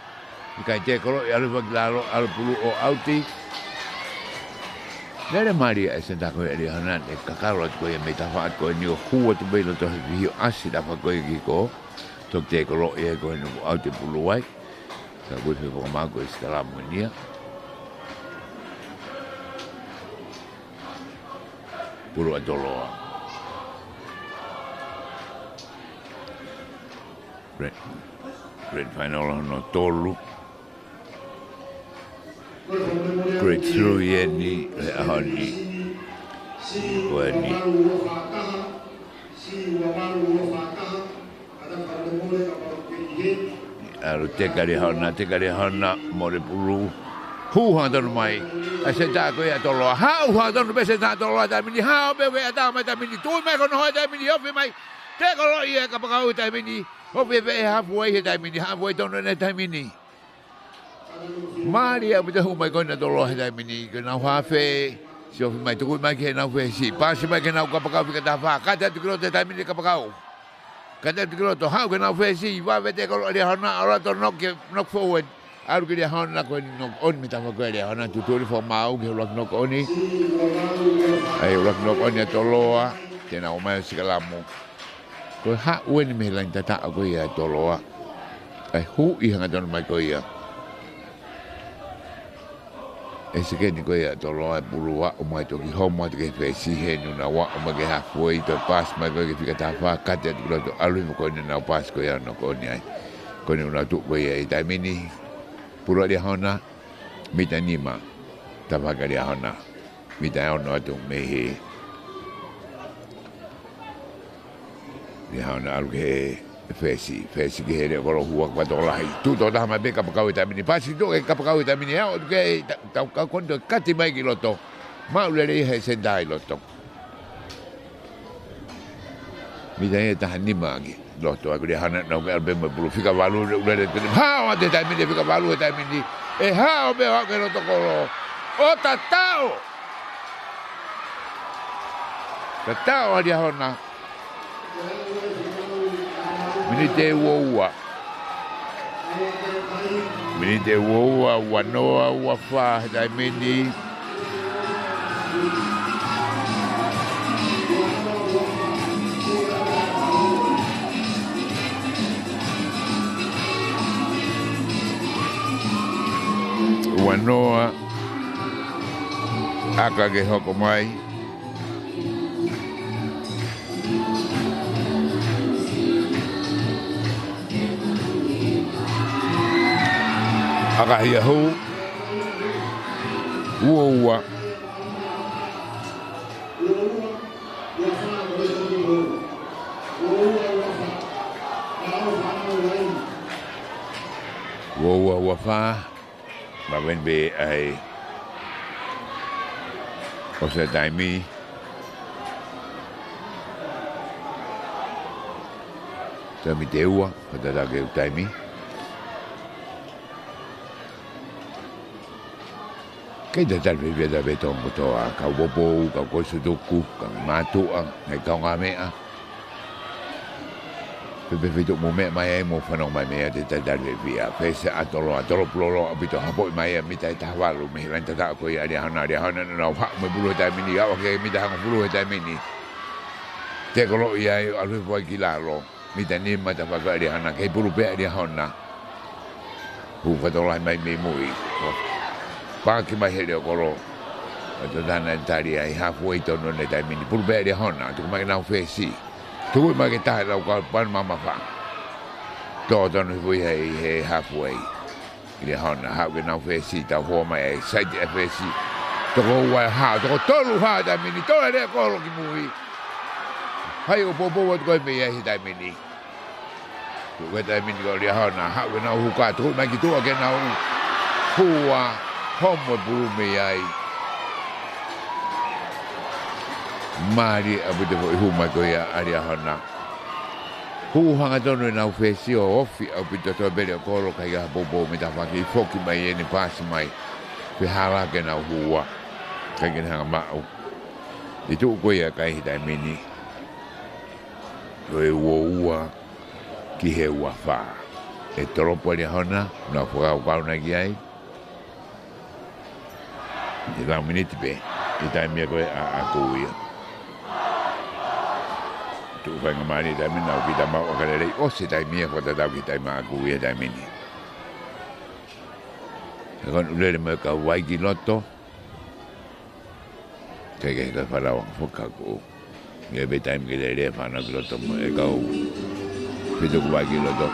ka te ko ala va claro al bulu o auti le maria sendang ko ele hona e ka karo ko e me ta fa ko ni o hu to be lo to vi ase da fa ko ki ko to te ko lo e ko no auti bulu wai ka go te ko ma ko skala monia puro adoloa great final no tolu great through yeni ahoni wani aro te kari hana more pulu hu handon mai ase ta ko ya tolo ha hu handon be se ta tolo ta mini ha be we ta mai ta mini tu mai ko no ta mini ofi mai te ko lo ia ka pa ta mini ofi be ha fu e ta mini ha fu e tono ne ta mini maria be hu mai ko na tolo ta mini ko na ha fe si ofi mai tu mai ke na fe si pa si mai ke na ka pa ka ta fa ka ta ko ta mini ka pa ka kada tikro to ha ko na fe si va vete ko le hona ora to no ke no forward aru ke le hona ko no on mi ta ko le hona tu to fo mau ke lo no ko ni ai lo no ko ni to loa te na o mai si kala mo ko ha wen me la ta ko ya to loa ai hu I hanga don mai ko ya ese que ni ko ya to loa bulua o mai to ki ho mo ke fe si he no na wa o ma ke ha foi to pas mai ko ke fika ta fa ka te to alu ko ni na pas ko ya no ko ni ai ko ni na tu ko ya ta mini puro dia hona mita nima ta va ka dia hona mita no to me he dia hona alu ke fesi ke hele ko huwa kwa to lai tu to da ma be ka pa ta mini pasi do ka pa ta mini ha ke ta ka kon to kati mai ki loto ma le le he se dai loto mi dai ta ni ma ki loto a ku hana no ka be ma bulu fika valu le ha wa ta mini fika valu ta mini e ha o be wa ke loto ko o tatao dia hona Minite woa wanoa wafa dai mini wanoa aka ke hoko mai aka hia hu uoua wafa ma wen be ai o se taimi tami te ua patata ke taimi Kei te talwe via da betongo toa, ka wopo, ka koisutuku, ka matua, ngai ka ngā mea. Pepe whitu mo mea mai e mo whanau mai mea te talwe via. Pese atolo ploro, apito hapoi mai e mita e tahawalu, me hilan tata koe a rea hana na wha me bulu he tai mini, awa ke mita hanga bulu he tai mini. Te kolo ia e alui poi ki lalo, mita ni mata whaka a rea hana, kei bulu pe a rea hana. Hu whatolai mai me mui. Paki mai hele o koro o to dana tari ai halfway to no ne tai mini pulbe de hona tu mai na fesi Tu mai ke tahe lau ka pan mama fa. To tonu fui he halfway. Ile hona ha ke na fesi ta ho mai sai de fesi. To go wa ha to tolu ha da mini to le ko lo ki mui. Hai o bobo wat ko me hi da mini. Tu ke da mini ko le hona ha ke na hu ka tu mai ki tu ke na hu wa homo bulu me ai. Mari abu de hu mai ko ya aria hona. Hu hanga tonu na fesi o ofi abu de to bele ko lo ka ya bobo me ta fa ki foki mai ni pas mai. Pe hala ke na huwa. Ka ke hanga mau. I tu ko ya kai dai mini. Oi wo ki he wa fa. E tropo le hona na fo ka na ki ai. I la minute be. I dai mi ko a ko ya. Tu vai ngamari dai mini na ki da mau ka le o se dai mi ko da ki dai ma ko ya dai mini. Kon ule me ka wai ki loto. Ke ka fala wa foka ko. Ye be time ke le fa na ki loto mo e ka o. Pito ko wai ki loto.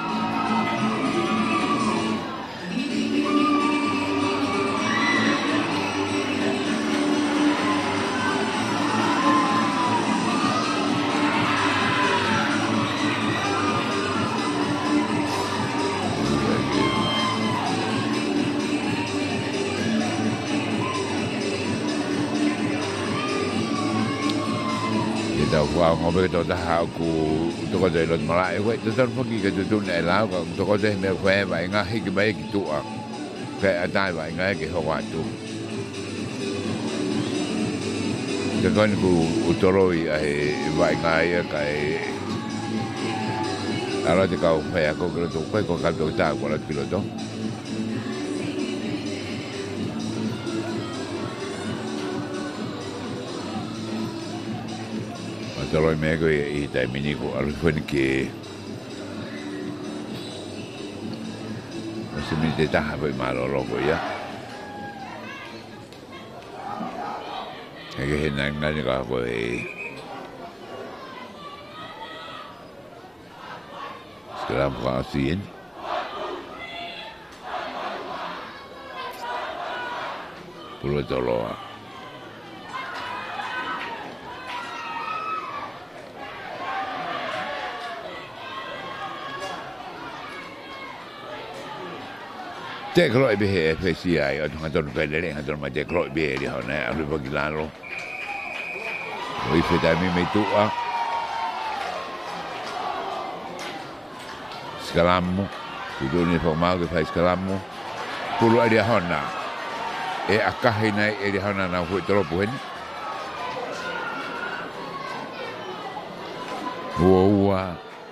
Tau wha ngobe to ta ha ku to ko de lo malai we to tan foki ke tu ne la ko to ko de me kwe ba nga hi ke ba ki tu a ke a dai ba nga ke ho wa tu de kon ku utoroi ai ba nga ya ka e ala de ka o fa ko ko ka do ta ko la piloto Toloi mego i tai mini ko alu koni ke se mi te taha pai malo loko ia ke he ngani ka ko e skram ka sien pulo toloa te kloi be he FCI o tunga tonu pelere ha tonu ma te kloi be ri hona a lu poki lalo o i feta mi me tua scalammo tu doni formal che fai scalammo pulu ri hona e akahi nai ri hona na fu troppo hen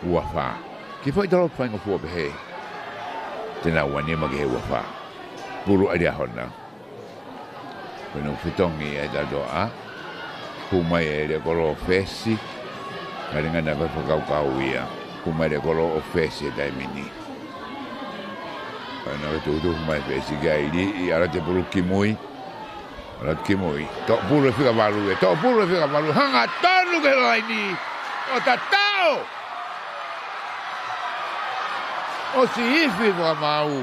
ua fa ki foi troppo fango fu be he tena wani mage wa fa puru adia hona kono fitongi e da doa kuma e le kolo fesi kalinga na ko ka uia kuma le kolo fesi dai mini ana tu mai fesi gaidi i ara te puru kimoi to puru fica valu hanga tonu ke laini o tatao o si ifi wa mau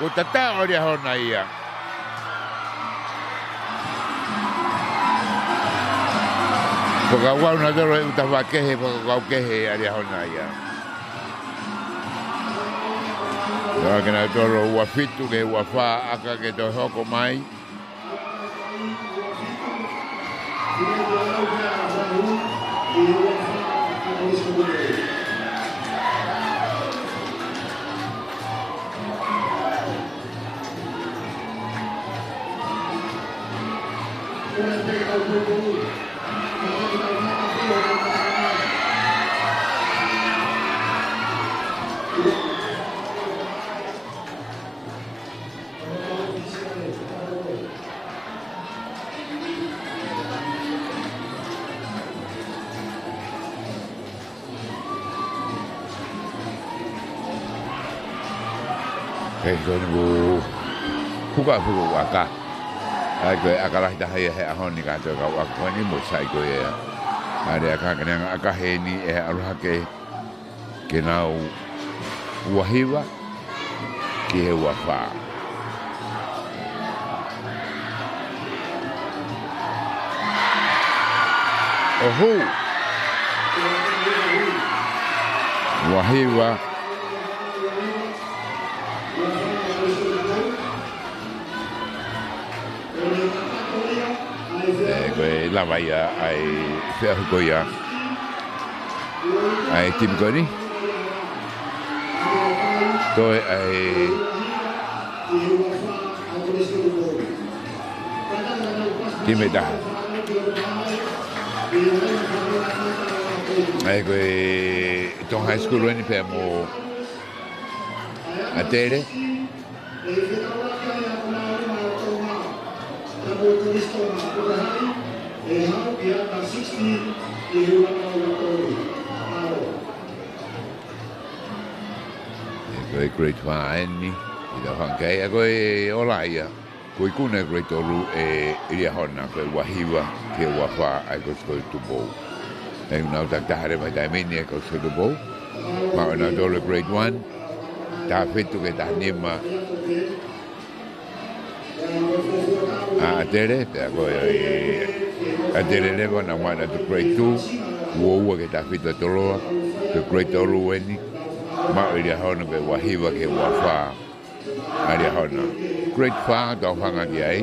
o tata o ria hona ia poka wa na doro e uta wa kehe poka wa kehe ria hona ia no que na doro wa fitu ke wa fa aka ke to hoko mai Kau buka waka. Ai koe akala hita hai he ahoni ka tō kau aku ni mo sai koe ea. Are akakananga akaheni e aroha ke nau wahiwa ki he wawha. Oho! Wahiwa koe lawa ia ai whiahu koe ia ai timikoni toi ai timeta ai koe tong high school wani pia mo atere koe grade 5 ni ida hankai a koe ola ia koe kuna grade tolu e iria hona koe wahiwa ke wawha ai koe tubo e unau taktahare mai taimini e koe tubo ma una dole grade 1 ta fitu ke ta nima a tere te koe a tere lewa na mana to grade 2 ua ke ta fitu toloa ke grade tolu weni ma iria hona pe wahiwa ke wawha iria hona grade 5 tau hanga ki ai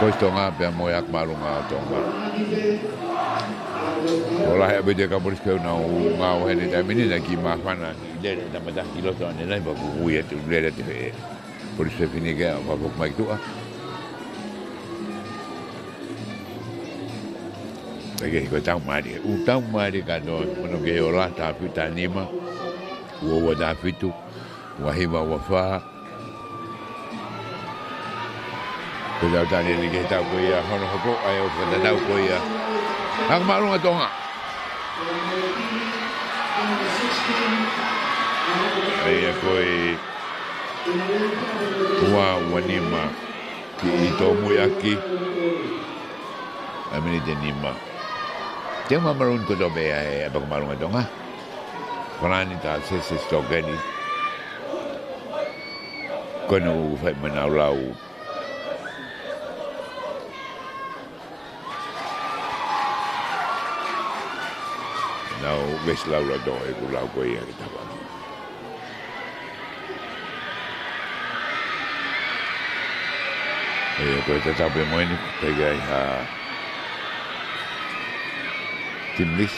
koe tonga pe moiak marunga tonga ola he abete ka polis keu nau ngau hene taimini na ki mawhana i lere tamata ki loto ane nai pa kuhui atu lere te he polis te fini kea wapok mai tua Lagi ko tau mari. Tau mari ka no no ke ola ta pita nima. Wo da fitu. Wahiwa wafa. Ko da tani ni ke ta ko ia hono hopo ai o ka da ko ia. Ang marunga tonga. Ai ko wa wanima ki to mu yaki. Amini de nima. Tem uma marun ko do be ai ba marunga tonga. Korani ta se stogani. Kono fai manau lau. Now ves lau la do e ku lau ko ia ta ba. E ko ta ta be moini pe gai ha Tim list.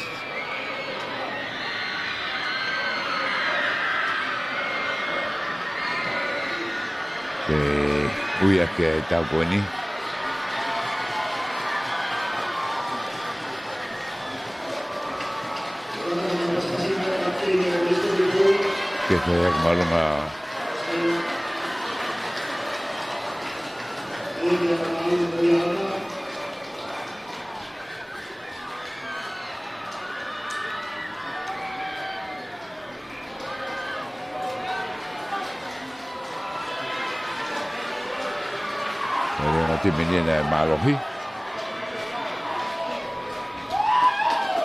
Ke uia ke tau ko ni. Ke saya malunga. Nanti menina malohi.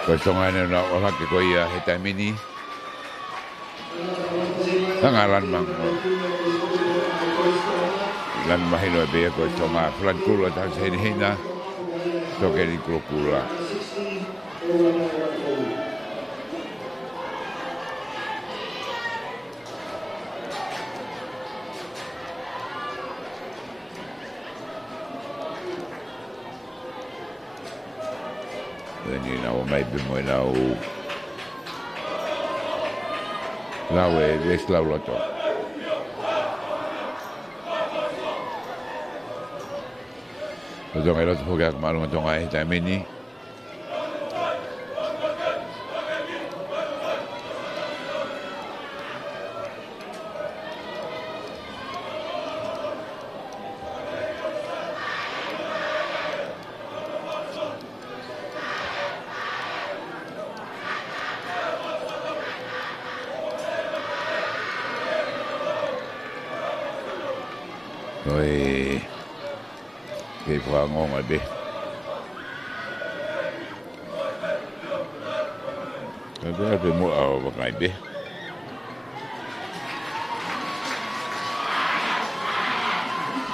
Kosongan na orang ke koia heta mini. Tangalan mang. Lan mahino be ko songa flan kula ta hina. Tokeni kula. Ni na o mai bimo na o la we ves la loto donc l'autre regarde mal on a été meni Oi, que foi a ngoma de. Ada pe mo au pakai be.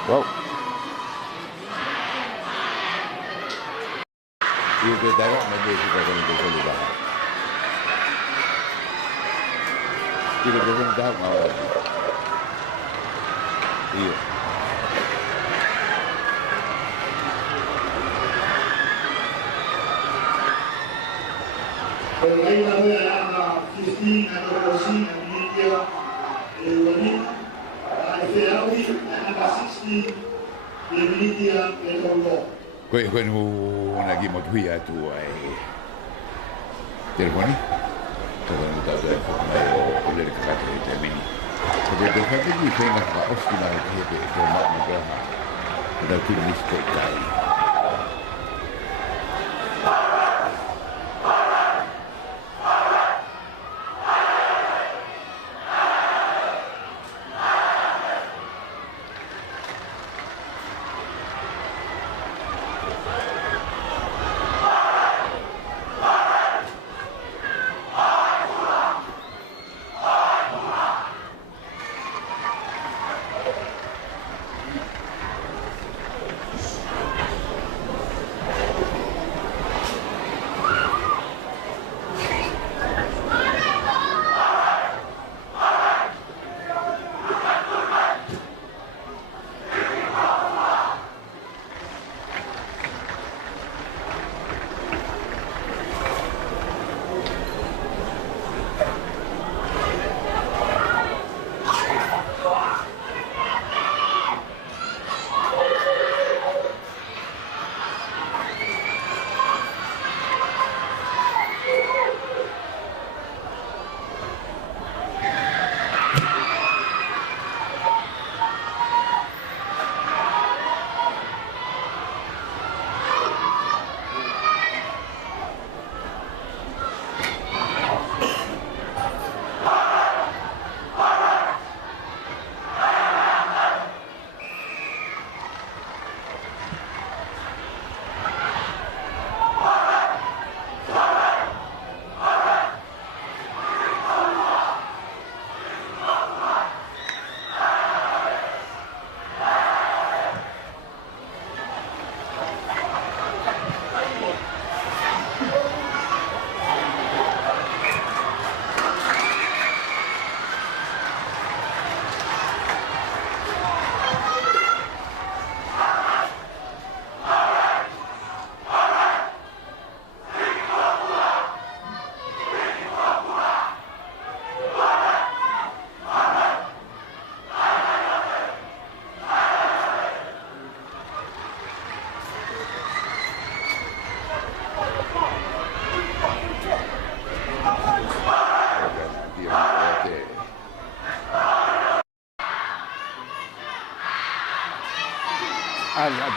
Wow. Ia ke tengok nanti kita akan berkali dah. Kita akan tahu awak. Iya. Ahí la voy a dar a Cristina, a Rosina, a Lidia, Eugenia, a Feraudi, a Basisti, a Lidia, a Tonga. Koe nu nagi mo tuia tu ai. Telefoni? Telefoni tak ada. Boleh dekat kereta mini. Tapi dekat ni saya nak post di mana dia tu mak muka. Ada tulis kotai.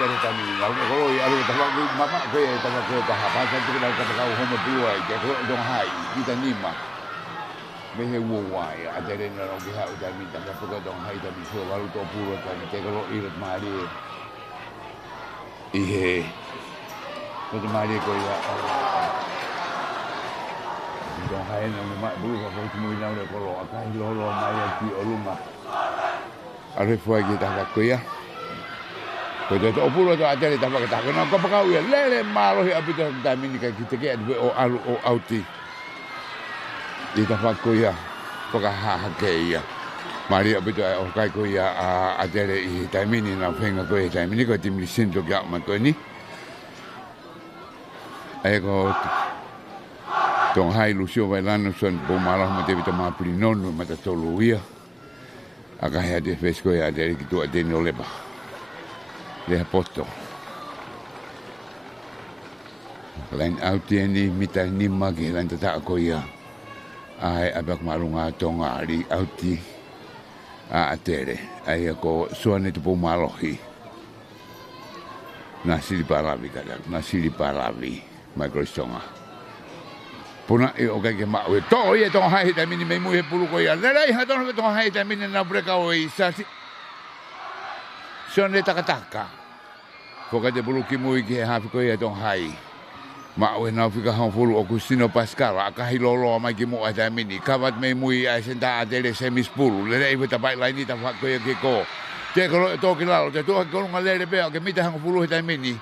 Ada kami, kalau ada tempat mama ke tempat ke tahap macam tu kita kata kau home dua, jadi dong hai kita nima. Mehe wawai, ada orang kita udah minta apa dong hai tapi so baru tu pura tapi kalau irat mari, ihe, kalau mari kau ya, dong hai nama mak dulu kalau cuma ini orang kalau akan lolo mari di rumah, ada fuai kita kau ya. Kau tu opuro tu ajar kita pakai tak kena kau pakai ya lele malu ya abis tu kami ni kita ke ada alu auti kita pakai ya pakai hak ya mari abis tu orang kau ya ajar kami ni nak pengen kau kami ni kau tim lisin tu gak mak kau ni kau tong hai lusio bailano son bomalah mati kita mapli nonu mata tolu ya agak ada fesko ya ada kita ada ni oleh bah le posto lain auti ni mita ni magi lan tak ko ya ai abak marunga tonga ali auti atere ai ko suane tu pomalohi nasi di paravi magrosonga puna e o ke ma we to ye to hai ta mini me mu he pulu ko ya le ha to hai ta mini na breka o isa Son le takataka. Foka te bulu ki mui ki hafi ko ia tong hai. Ma o na fika han fulu o kusino Pascal aka hilolo mai ki mo ata mini kavat me mui ai senta atele semispulu le ei vita bai lai ni ta fa ko ke ko te ko to ki lalo te to ko nga le pe ke mita han fulu ata mini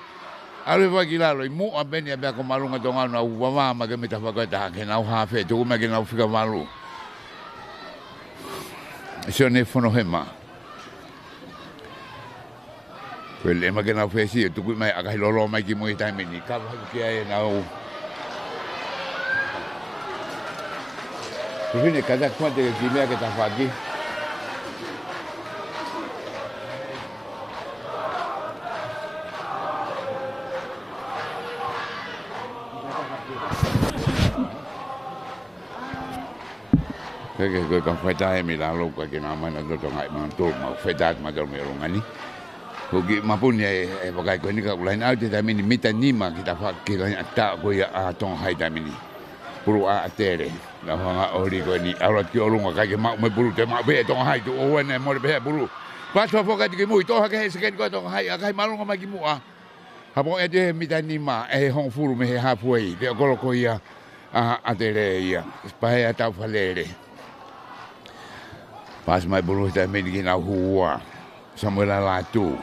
ale va ki lalo i mo a beni a ko malunga tonga na u wa ma ke mita fa ko ta ke na ha fe to ma ke na fika malu se ne fono hema Pele ma ke na fe si tu ku mai aka hilolo mai ki mo ata mini ka va ki ai na u Vine cada quanto che mi ha che ta fatti. Che con fetta mi la lo che na ma na do ngai ma to ma fetta ma do me ngani. Kogi ma pun e bagai ko ni ka ulai na te mini mita ni ma kita fa ki la ta ko ya a tong hai ta mini. Puru a tere. Na hanga ori ko ni ala ki olunga ka ke ma me bulu te ma be tong hai tu o ne mo be bulu pas fa foka ki mu to ha ke se ke ko tong hai ka malunga ma ki mu a ha po e de mi ta ni ma e hong furu me ha puei de ko ko ia a tere ia pa e ta falere pas mai bulu ta me ki na huwa Samuel Latu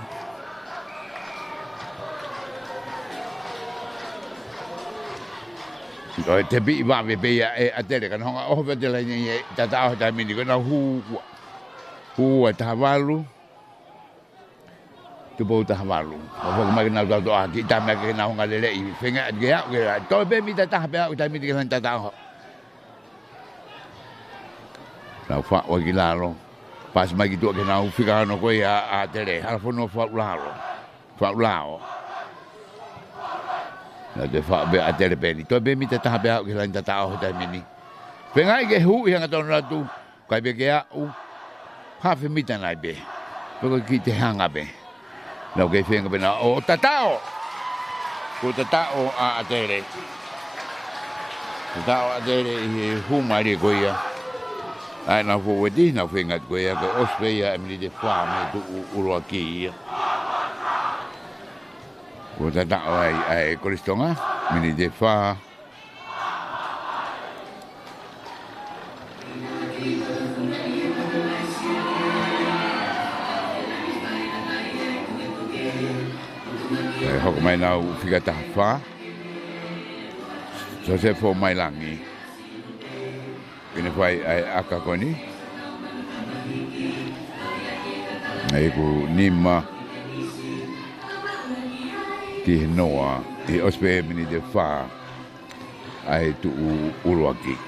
te bi va ve be a tele kan honga o ve de la ni ta ta ta mi ni ko na hu ta valu tu bo ta valu o vo ma na do a ki ta me ke na honga le i fenga ge ya ge to be mi ta be ta mi ni ta ta na fa o ki la lo pas ma ki to ke na u fika no ko ya a tele ha fo no fa la na de fa be a tele beni to be mi ta be ke la ta o ta mini pengai ke hu yang to na tu kai be ke a u ha fe mi ta na be ko ki te hanga be no ke fe be na o tatao ko tatao a tele tatao a tele hu mai de ko ya ai na fo we di na fe ngat ko ya ko ospe ya mi de fa me tu ulo ki ko ta ai kolistonga mini de fa hok mai na figa ta fa so se fo mai langi ina fai ai aka koni ai ku nima ti noa ti ospe mini de fa ai tu uruaki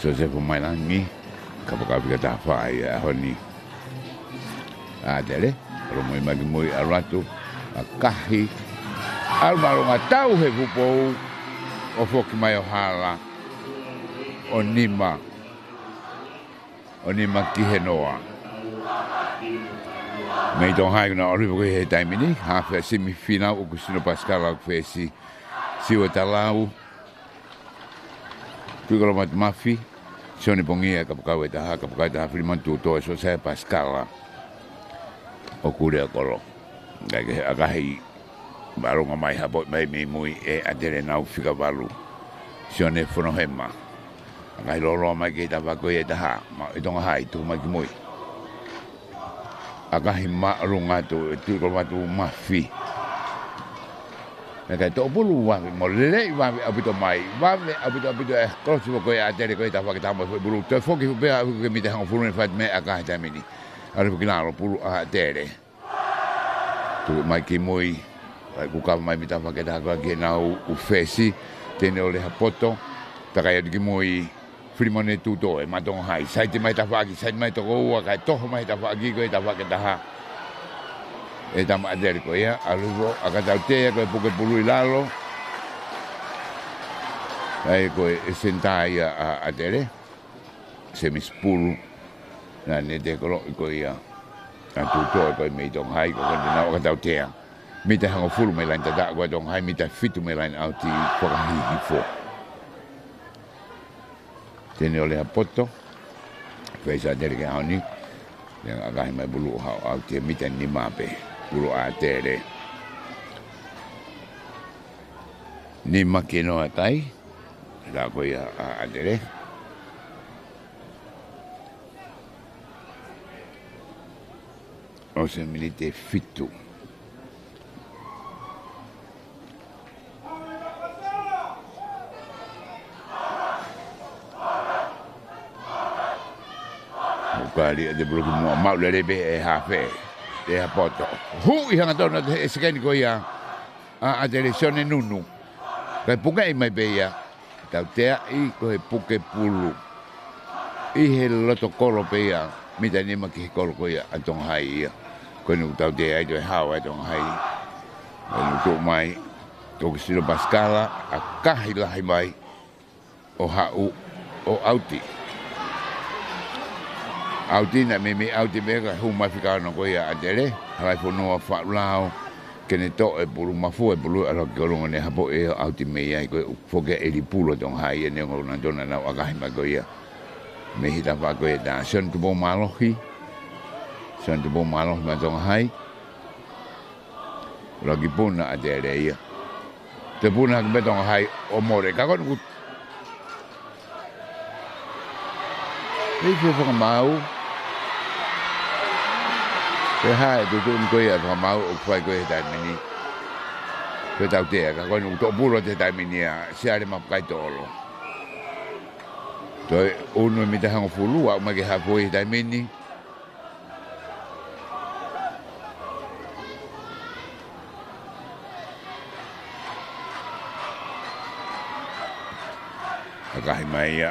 so se fo mai langi kapaka figa ta fa ai honi dele ro moi aratu akahi almarunga tau he vupo o foki mai o hala o nima ki he noa mei tong hai na ori ko he taimini ha fe semifinal o kusino Pascal o fe si o talau tu ko mat mafi sone pongia kapaka ta filman tu to so se Pascal o kure kolo ga agahi balonga mai hapo mai mui e adere na fika balu sione fono hema ngai lolo mai ke ta ko e ta ma e tonga hai tu mai mui agahi ma runga tu ko matu mafi na to bulu wa mo le wa abito mai wa abito e ko su ko e adere ko ta fa mo bulu te foki be ke mi te han fulu fat me agahi ta mini ale kinalo bulu adere tu mai ki mui ku ka mai mita fa ke da ga ke na u fesi tene ole hapoto ta ka yadi moi frimone tu to e matong hai sai te mai ta fa ki sai mai to go ka to mai ta fa ki ko ta fa ke da ha e ta ma der ko ya alugo aka ta te ko poke pulu ilalo ai ko e sentai a dere semispulu na ne de ko ya a tu to ko me tong hai ko na ka ta te mita hanga fulu me lain tada ko dong hai mita fitu me lain auti ko hi fo tene ole apoto pesa dele ke ani yang agak mai bulu auti mita ni mape puro a tere. Ni makino atai, la koe a tere. O se milite fitu. Kali de bloku mo mau le be e hafe e hapoto hu i hanga tona e sekeni ko ia a televisione nunu kai puka i mai be ia tau tea i ko e puke pulu i he loto kolo pe ia mita ni maki kolo ko ia atong hai ia ko nu tau tea i do hawa atong hai nu tu mai to kisilo paskala a kahi lahi mai o hau o auti Auti na me auti mega hu mafika no ko ia adele hai fono fa lao kene to e bulu mafu e bulu alo ko ne hapo e auti me ia ko foge e di pulo dong hai ne ngona dona na aga ma ko ia me hita va ko da son tu bo malohi son tu bo malo ma dong hai lagi puna adele ia te puna me dong hai o more ka ko ni fo mau Ke hai tu ko ia fa mau o fai ko ta mini. Ko tau te ka ko no to pulo te ta mini a sia le ma kai tolo. To uno mi ta hang fulu a ma ke ha foi ta mini. Akahi mai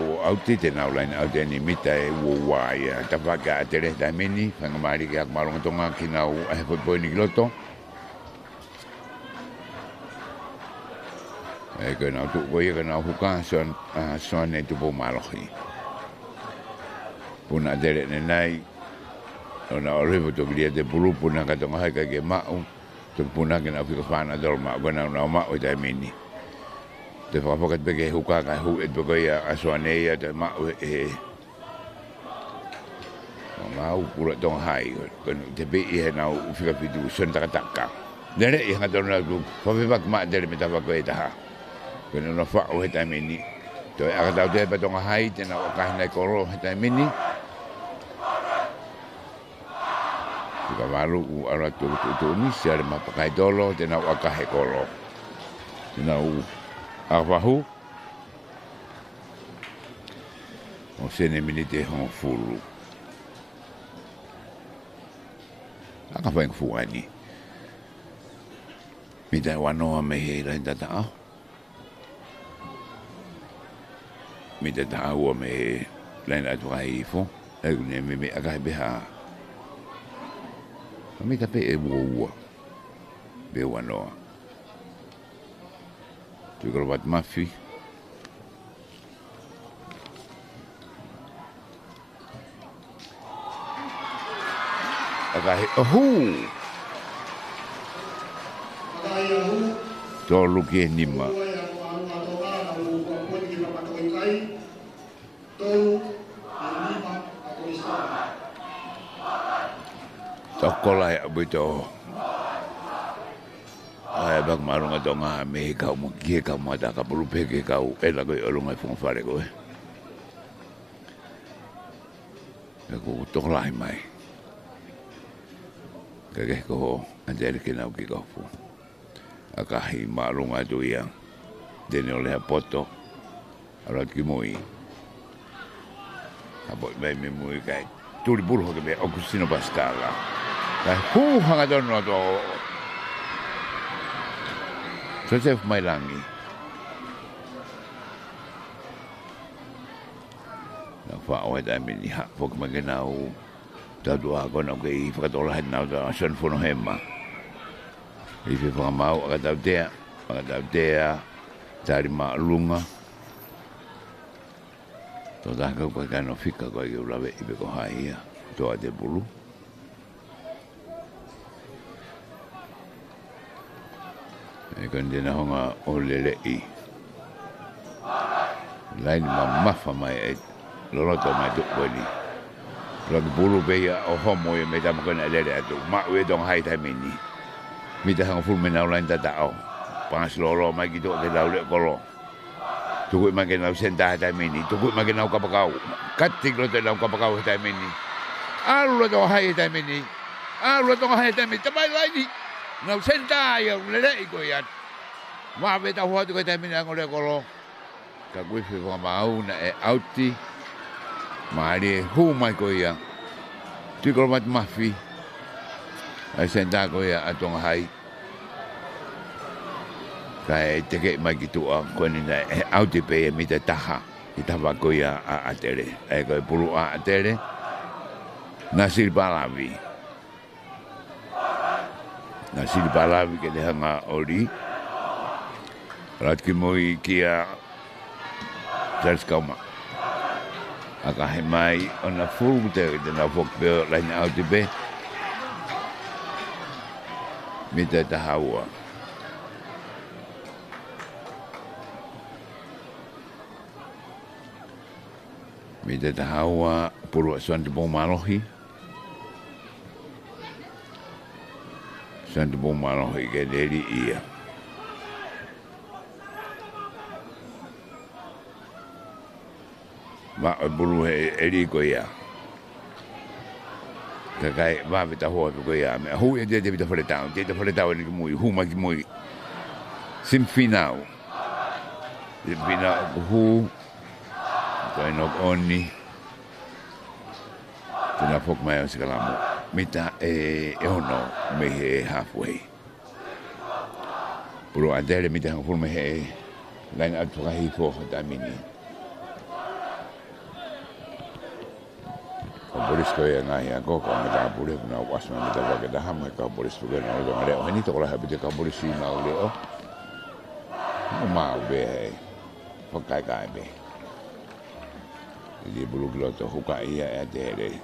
o auti te nau lain au te ni mita e ua ia tapaka a tere ta mini whangamari ke akmarunga tonga ki nau a he poi ni kiloto e koe nau tuk koe ka nau huka soan e tupo malohi puna tere ne nai o na o revo to kiria te pulu puna ka tonga hai ka ke mau to puna ke nau whika whana dolo mau ka nau mau ta mini te whapakat peke huka ka hu et peke ia asoane ia te mau e mau pura tong hai te pe i he nau whika pitu son takataka nere i hanga tona ku whapepak maa tere me tawako e taha kone no whao he taimini to e akatau te pa tonga hai te nau akahinai koro he taimini Tika waru u ara tu ni siare mapakai dolo te nau akahe koro te nau Awahu o sene minite hong fulu aka whaing fuani mita wanoa me he rai tata au mita ta au me he rai atu kai ifo e ne me aka beha mita pe e ua be wanoa Tu grobat mafi. Agahe ohu. Tolu ke nima. Tokola ya beto. Ai bak marunga tonga me kau mo kie kau mata ka pulu peke kau e la ko olunga fong fare ko e ko to lai mai ka ke ko ande ke na ki ko fu aka hi marunga tu ia de ne ole poto ara ki moi abo me moi kai tu ri burho ke me okusino pascala ka hu hanga dono to Joseph Mailangi. Na whao e mini ha fok magenau tadua kona ke I whakatola het nau ta son fono hema. I whakamau akatau tea tari maa lunga. Tō tākau koe kano whika koe ki ulawe I peko haia toa te pulu. E kani tēnā honga o lele I. Laini ma mafa mai e loroto mai tukweni. Lagi bulu beia o homo e me tama kona lere atu. Maue dong hai tai mini. Mita hanga fulu menau lain tatao. Pangas lolo mai ki to te lau le kolo. Tuku i maki nau senta tai mini. Tuku i maki nau kapakau. Katik lo te nau kapakau tai mini. Alu lo dong hai tai mini. Alu lo dong hai tai mini. Tamai laini. Nau senta ia lele i koe at. Mawe ta huatu kai tai mini ango le kolo. Ka kuifi whamau na e auti. Maari e hu mai koe ia. Tikolo mat mafi. Ai senta koe ia atonga hai. Ka e teke mai ki tua koe ni na e auti pe e mita taha. I tawa koe ia a atere. E koe pulu a atere. Na siripalavi. Na siripalavi ke te hanga ori. Ratki moi kia Charles Kauma. Aka he mai ona fulu te na fokpeo lain auti pe. Mita tahaua. Mita tahaua pulu suan te pong malohi. Suan te pong malohi ke deri ia. Ma bulu he eri ko ia. Kakai va vita ho ko ia. Me hu e de vita fore tau. De fore tau ni mui hu ma ki mui. Sim finau. De bina hu. Ko no oni. Tena fok mai o sikalamu. Mita e ono me he halfway. Bulu adere mita fu me he. Lain atu hi fo ta mini. Boris ko yang ngai ako ko meta bule na wasma meta wa ke dah mai ka boris ko na do ngare o ni to la habite ka boris na o le o ma be ko kai kai be di bulu glo to huka ia e de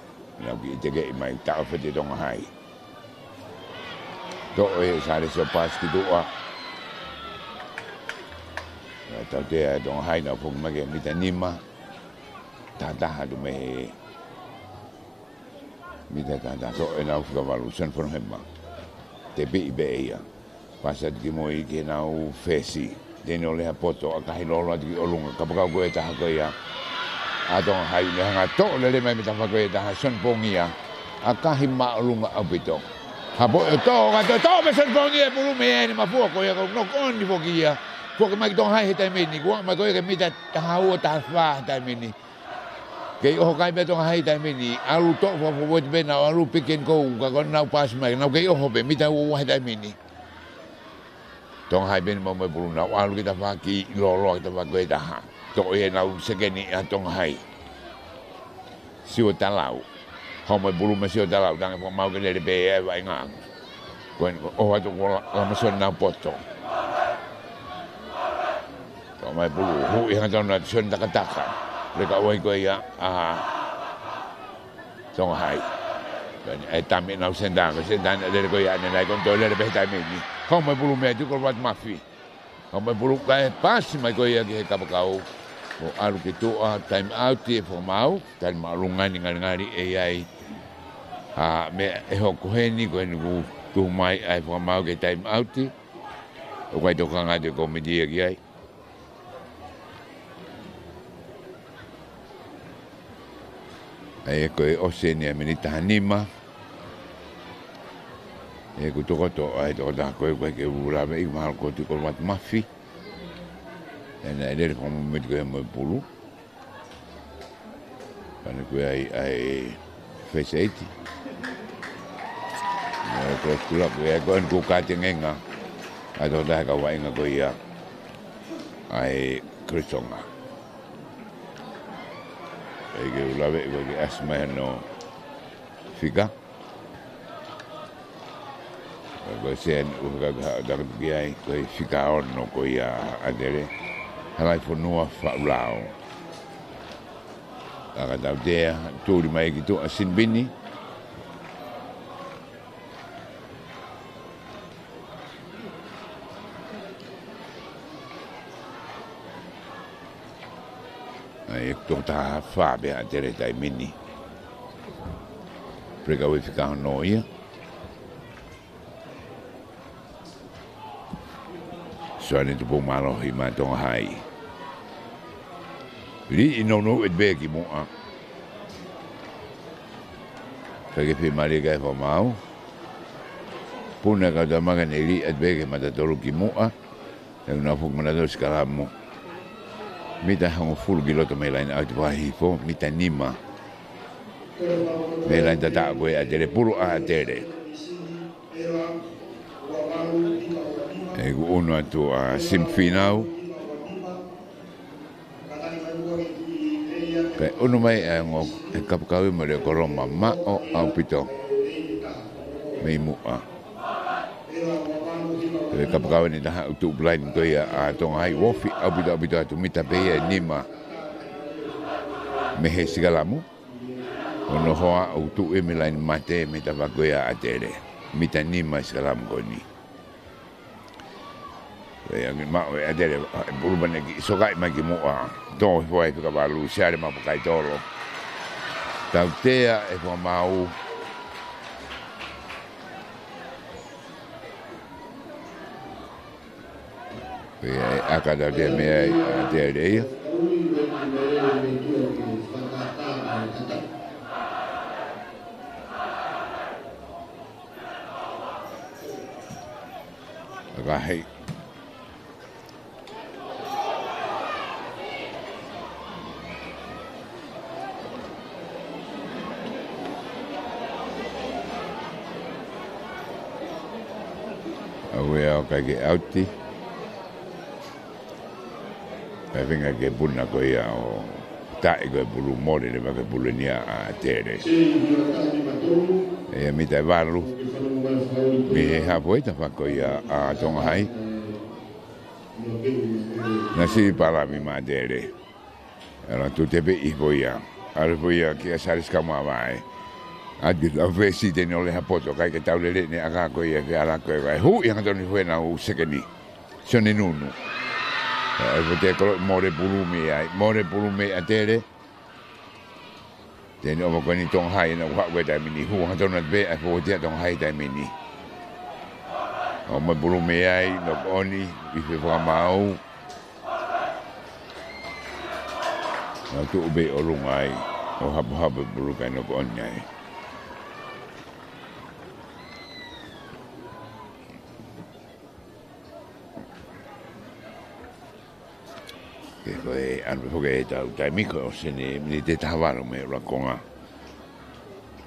na bi te ge mai ta fa de dong hai to e sa le so pas ki do a ta de dong hai na fu ma ge mita nima ta ta du me Mita tata so e nau whakavalu san whanau hema. Te bi be ia. Pasat ki moi ki nau whesi. Tene o leha poto a kahi lolo ati ki olunga. Kapakau koe taha koe ia. A tonga hai ne hanga to le le mai mita whakoe taha san pongia. A kahi maa olunga au pito. Hapo e to kato to me san pongia pulu me ene ma fua koe ia. No koni foki ia. Fua ke mai ki tonga hai he tai meni. Kua mai koe ke mita taha ua taha wha tai meni. Kei oho kai beto hai tai mini alu to fo fo te bena alu piken ko ka kon nau pas mai nau kei oho be mita wo hai tai mini tong hai ben mo bulu nau alu kita faki lo kita faki ta ha to e nau sekeni a tong hai siu talau ho mo bulu me siu talau dang fo mau ke le be e vai nga kon o to ko la mo son na poto to mai bulu hu e ha na son takataka Leka oi ko ia a tong hai. Dan e tami nau sendang le ko ia nei kon to le be tai mini. Ko mai bulu me tu ko wat mafi. Ko mai bulu kai pas mai ko ia ki ka pakau. O alu ki tu a time out e fo mau, tan malunga ni ngari e ai. A me e ho ko heni ko ni ku tu mai ai fo mau ke time out. O kai to kanga de komedia ki ai. E koe oseni a meni tahanima. E ku toko to ai toko taha koe ke urawe i mahal ko tiko mat mafi. E na ele komo meti koe mo pulu. Pane koe ai face 80. E koe skula koe e koe ku kati ngenga. Ai toko taha ka wainga koe ia. Ai krisonga. Ke ulawe ko ki asma no fika ko sen u ga da ki ai ko fika on no ko ia adere hala fo no fa lao aga da de tu di mai ki tu asin bini e to ta fa be a tere tai mini preka we fika no ia so ane tu po malo hi ma Tonga hai li no et beki mo a kage pe mari ga fa mau puna ka da maga ne li et beki ma ta tolu ki mo a na fuk mana dos kala mo mita hango full giloto me line out wa hi fo mita nima me line tata ko a tere puru a tere e uno atu a simfinau ke uno mai ngo e kapkawi mo le koroma ma o au pito me mu a e kapkawi ni ta tu blind ko ia a Tonga hai wofi au pito tu mita pe nima me he sigalamu ono hoa o tu e me line mate me ta va ko ia a tere mita nima sigalamu ko ni e ma e dele bulbane ki sokai ma ki mo a to foi ka balu share ma kai tolo tautea e fo mau e akada de me de de Right. Awea kage auti. Venga ke puna ko ia o tai ko bulu mole le ke bulu nia a tere. E mi te valu. Mi ha poeta fa ko ia a Tonga hai. Na si para mi madere. Era tu te be i voia. Al voia ke saris kama vai. Adi la vesi de no le hapoto kai ke tau le ne aka ko ia ke ala ko vai. Hu ia ngani foi na u sekeni. Sone nunu. Vote ko more pulume a tere. Te no ko ni Tonga hai na wa we dai mini hu ha tona be a fo te Tonga hai dai mini. O ma pulume ai no oni i fe fa mau. Na tu be o lungai o haba bulu kai no ko oni ai. Koe anu hoke tau tai miko sene ni te tawaro me rakonga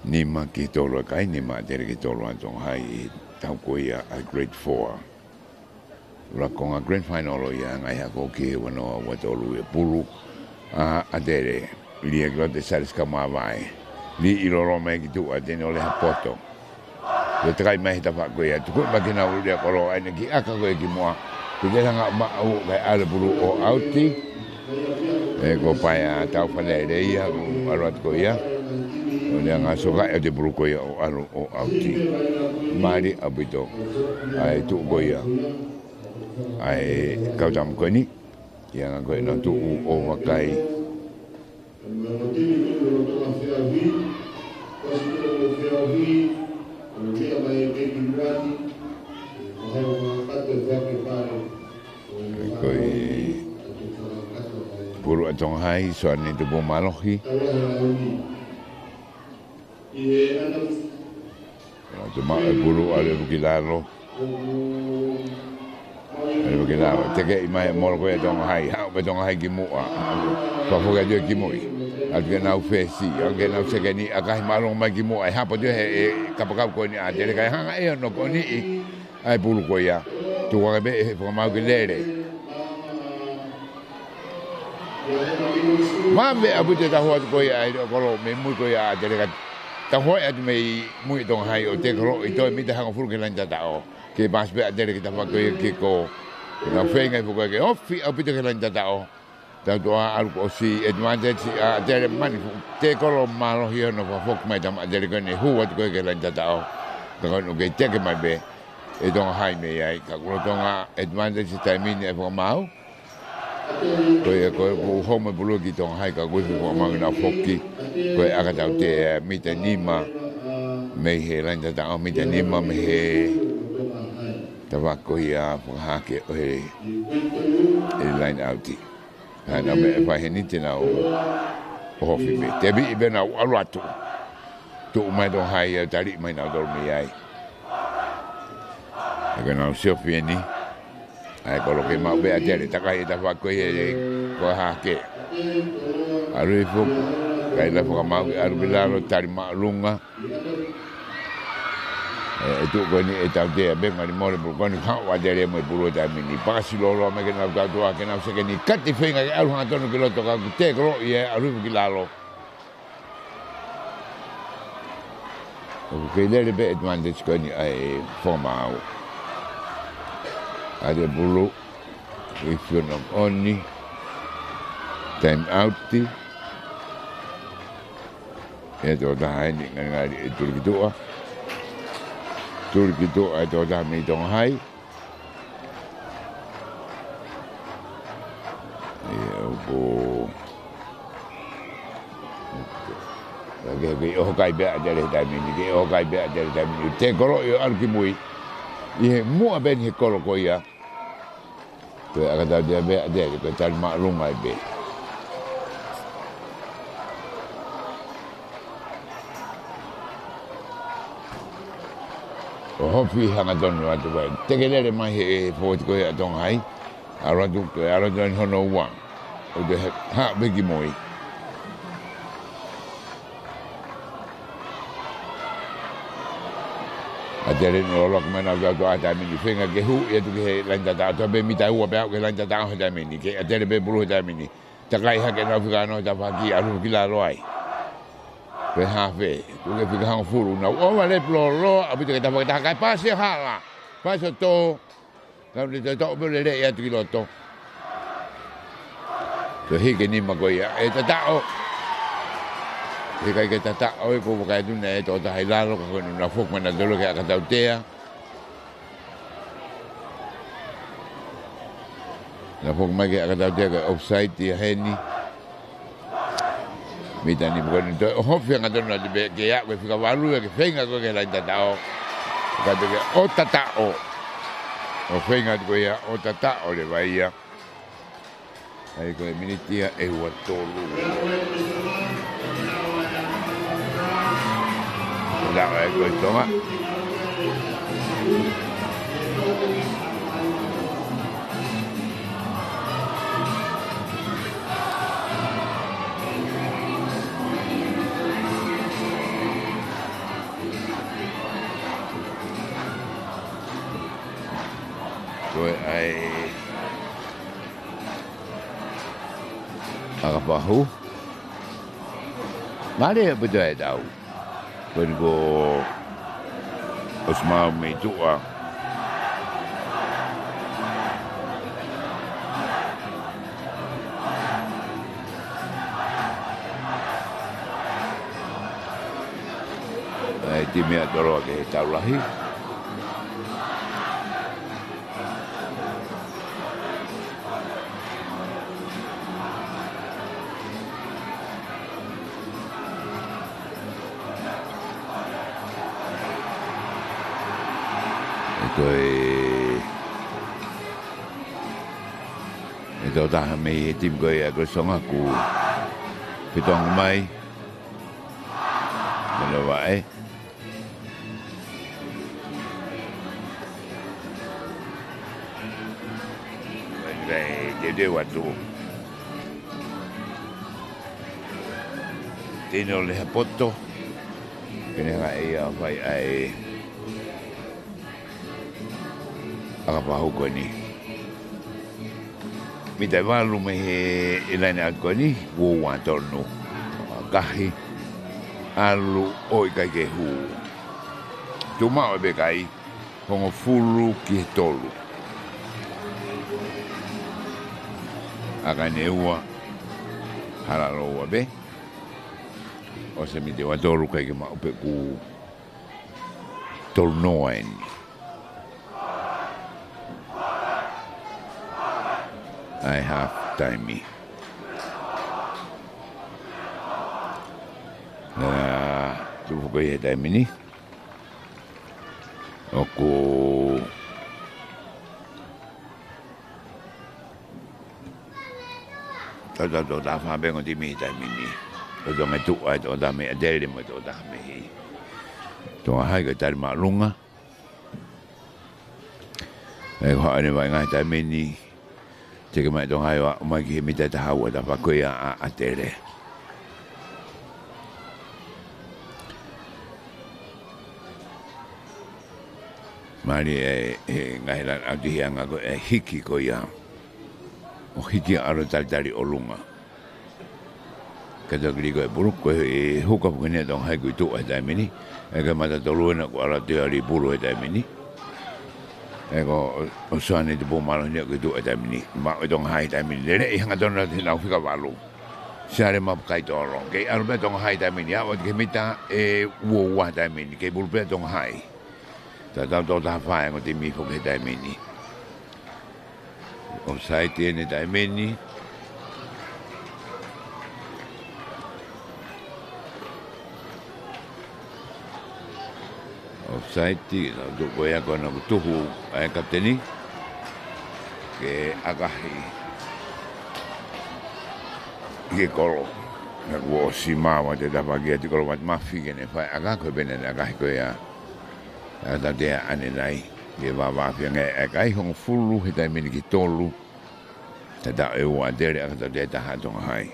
ni ma ki tolo kai ni ma tere ki tolo antong hai tau koe a grade 4 rakonga grand final o ia ngai ha ko ki wano wa tolu e pulu a tere li e grade saris kama vai li iloro me ki tu a tene ole hapoto le trai mai ta fa koe tu ko makina u le kolo ai ki aka koe ki moa te nga ma u kai ale pulu o auti e ko paia tau fanere ia arat ko ia o le nga soka e de bruko ia o aro o auti mari abito ai tu ko ia ai kaujam ko ni ia nga ko na tu o wakai puru atong hai so ani tu bo malohi tu ma puru ale bukilaro te ke mai mol ko atong hai ha atong hai ki mo pa fo ga ki mo al ke na fesi al ke na se ke ni aka malo mai ki mo ai ha po de kapaka ko ni a de ka ha e no ko ni ai puru ko ya tu wa be fo ma ke lere Mame abute ta hoa ko ia ai ko me mu ko ia te ka ta hoa at me mu Tonga hai o te ko i to mi te hanga furu ke lan ta o ke bas be te ke ta fa ko ki ko na fenga fu ko ke ofi abute ke lan ta o ta do al ko si advantage a te mani te ko malo hio no fa fok mai ta te ko ne hu wat ko ke lan ta o ta ko no ke te ke mai be e Tonga hai me ai ka ko Tonga advantage ta mi ne fa mau ko home bulu ki Tonga hai ka ko ko ma na fokki ko aka tau te mita nima me he lain tata o mita nima me he tawako ia whakahake o he lain auti. Hana me e whahe tena o hofi me. Te bi i bena o aluatu. Tu mai do hai e tari mai na dormi ai. E kena o siofi ni. Ai kolo ke mau bea tere takai e tawako ia whakahake. Arui fuku. Kai la whakamau ki aru bilaro tari maalunga. E tu koni e tau tea benga ni more puru koni hawa tere mo i puru e taimini. Pakasi lolo me kena utatua kena usake ni kati whenga ki aru hangatonu ki loto kaku te koro i e aru ki lalo. Oku kei lere be advantage koni ai whamau. Ade bulu. Ifionam oni. Time outi. E tō taha ni ngari e turikitua. Turikitua e tō taha mei tonga hai. E upo... Ke oho kai bea tere taimini, ke oho kai bea tere taimini. Te koro i o aruki mui. I he mua beni he koro ko ia. Koe akatau tea bea tere, koe tari maa runga i bea. O hofi hanga tonu atu koe. Teke lere mai he fōti koe a tonga hai. Aratu koe, aratu ni hono ua. O te ha beki moi. A te reno lolo kumena au tau ata mini. Whenga ke hu i atu ke he lainta tau. Toa be mita ua pe au ke lainta tau he taimini. Ke a tere be puru he taimini. Takai hake nau whika anō ta whaki aru ki la roai. Pe hafe, tu ke whika hanga furu. Nau owa le ploro, abito ke ta whakataha kai pasi a hala. Pasi o tō. Kau ni te tō pere re i atu ki loto. So hike ni mako ia. E ta tao. E kai ke ta tao e ko wakai tuna e tō ta hailalo. Ka konu na whokmana tolo ke akatau tea. Na whokmai ke akatau tea ka offside tia heni. Mita ni bukan itu hofi yang ada nanti be kaya be fika walu ya fenga ko ke lain tatao. Kata ke o tatao. O fenga ko ya o tatao le vai ya. Ai ko minitia e watolu. La ko toma. Koe ai agapahu. Mare e puto e tau. Koe ko osmau mei tua. Ai timi a toro ke tau lahi. Ito tahan may itim ko ay agusong ako. Pitong may. Dalawa eh. Jadi waktu. Tino le hapoto. Kini nga iya fai ay. Akapahu ko ni. Mita walu me he ilaini at ko ni. Wuwa torno. Kahi. Alu oi kai ke hu. Tuma o be kai. Kongo fulu ki tolu. Akan ewa. Halalo wa be. O se mite wa tolu kai ke ma upe ku. Tornoen. I have time me. Tu ko ye time ni. o ko ta fa bengo di mi tai mini o do me tu ai do da me adere mo do da me hi to hai ga tar ma lunga e ho ani vai ngai tai mini te ke mai do hai wa mai ki mi ta ha wa da fa ko ya a tere mari ngai la a di anga ko hiki ko ya o hiki aro tari o lunga. Kata kiri koe puru, koe huka pukene tong hai kui tuk ai tai mini. Eka mata tolu ena ko ala te ari puru ai tai mini. Eka o sane te pumalo nia kui tuk ai tai mini. Ma o tong hai tai mini. Lere i hanga tona te nau whika walu. Sare map kai toro. Kei arupe tong hai tai mini. Awa ke mita e uo tai mini. Kei pulupe tong hai. Ta tau tau taha whae ngo te mi fuke tai mini. O sai tēne tai meni. O sai ti, tu koe ako na tuhu ai kapteni. Ke akahi. Ke kolo. Na kua o si mawa te tapaki ati kolo mat mafi kene whae akakoe pene na akahi koe a. Ata te ane nai. Ke wawawhia ngai kai hong fulu he tai mini ki tolu te ta e ua tere akata te taha tonga hai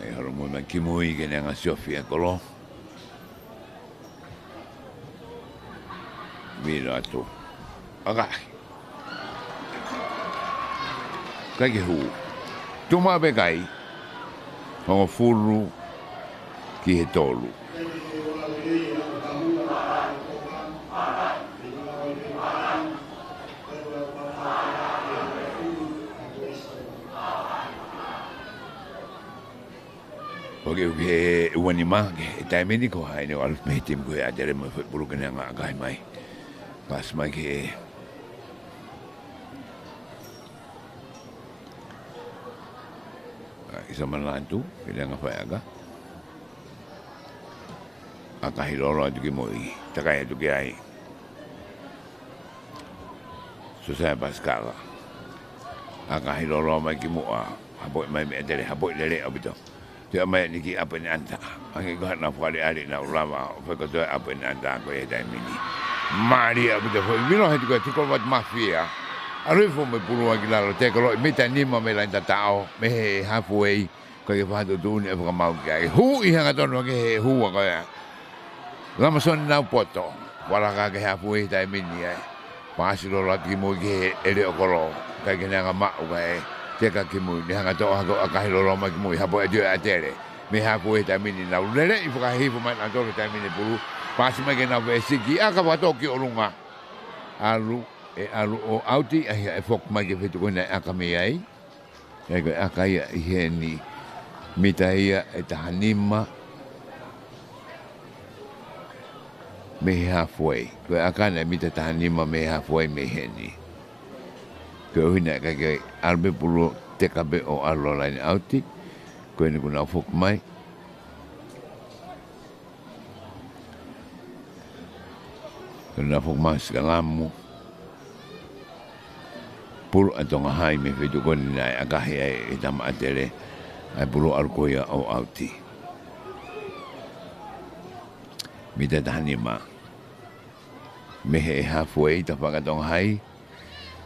e horo mui ma ki mui ke nenga siofia kolo mira atu akai kai ke hu tuma be kai hongo fulu ki he tolu Oke wani ma ke tai meni ko hai ne al me tim ko ya dere mo bulu ke nga kai mai pas mai ke isa manlantu kaya nga whae aga akahiroro atu ki moi takai atu ki ai susaya paskala akahiroro mai ki mua haboi mai me tere haboi lere abito te mai ni ki apa ni anta angi ko na whare ari na ulama wheko toe apa ni anta ko e tai mini mari abito foi vino heti ko tiko wat mafia Arui fo me pulu aki lalo te kolo me ta nima me la tao me he halfway ko ke fa do ni e fa mau ke hu i hanga tono ke he hu ko ya lama son na poto wala ka ke halfway ta mini ai pasi lo la ki mo ke ele okolo ka ke nga ma o ka e te ka ki mo ni hanga to ka hilo lo ma ki mo ha bo e dio atere me halfway ta mini na lele i fa hi fo ma na to ta mini pulu pasi me ke na ve siki aka wa to ki olunga alu e alu o auti ai e fok mai ke fetu kona akame ai e ko akai i he ni mitaia e tahanima me halfway ko akana mita tahanima me halfway me he ni ko hina ka ke arbe pulu te kabe o alo line auti ko ni kuna fok mai kuna fok mai skalamu pulu atonga hai me fetu koni nai akahi ai e tama atere ai pulu arkoia o auti. Mita tahanima. Mehe halfway ta whakatonga hai.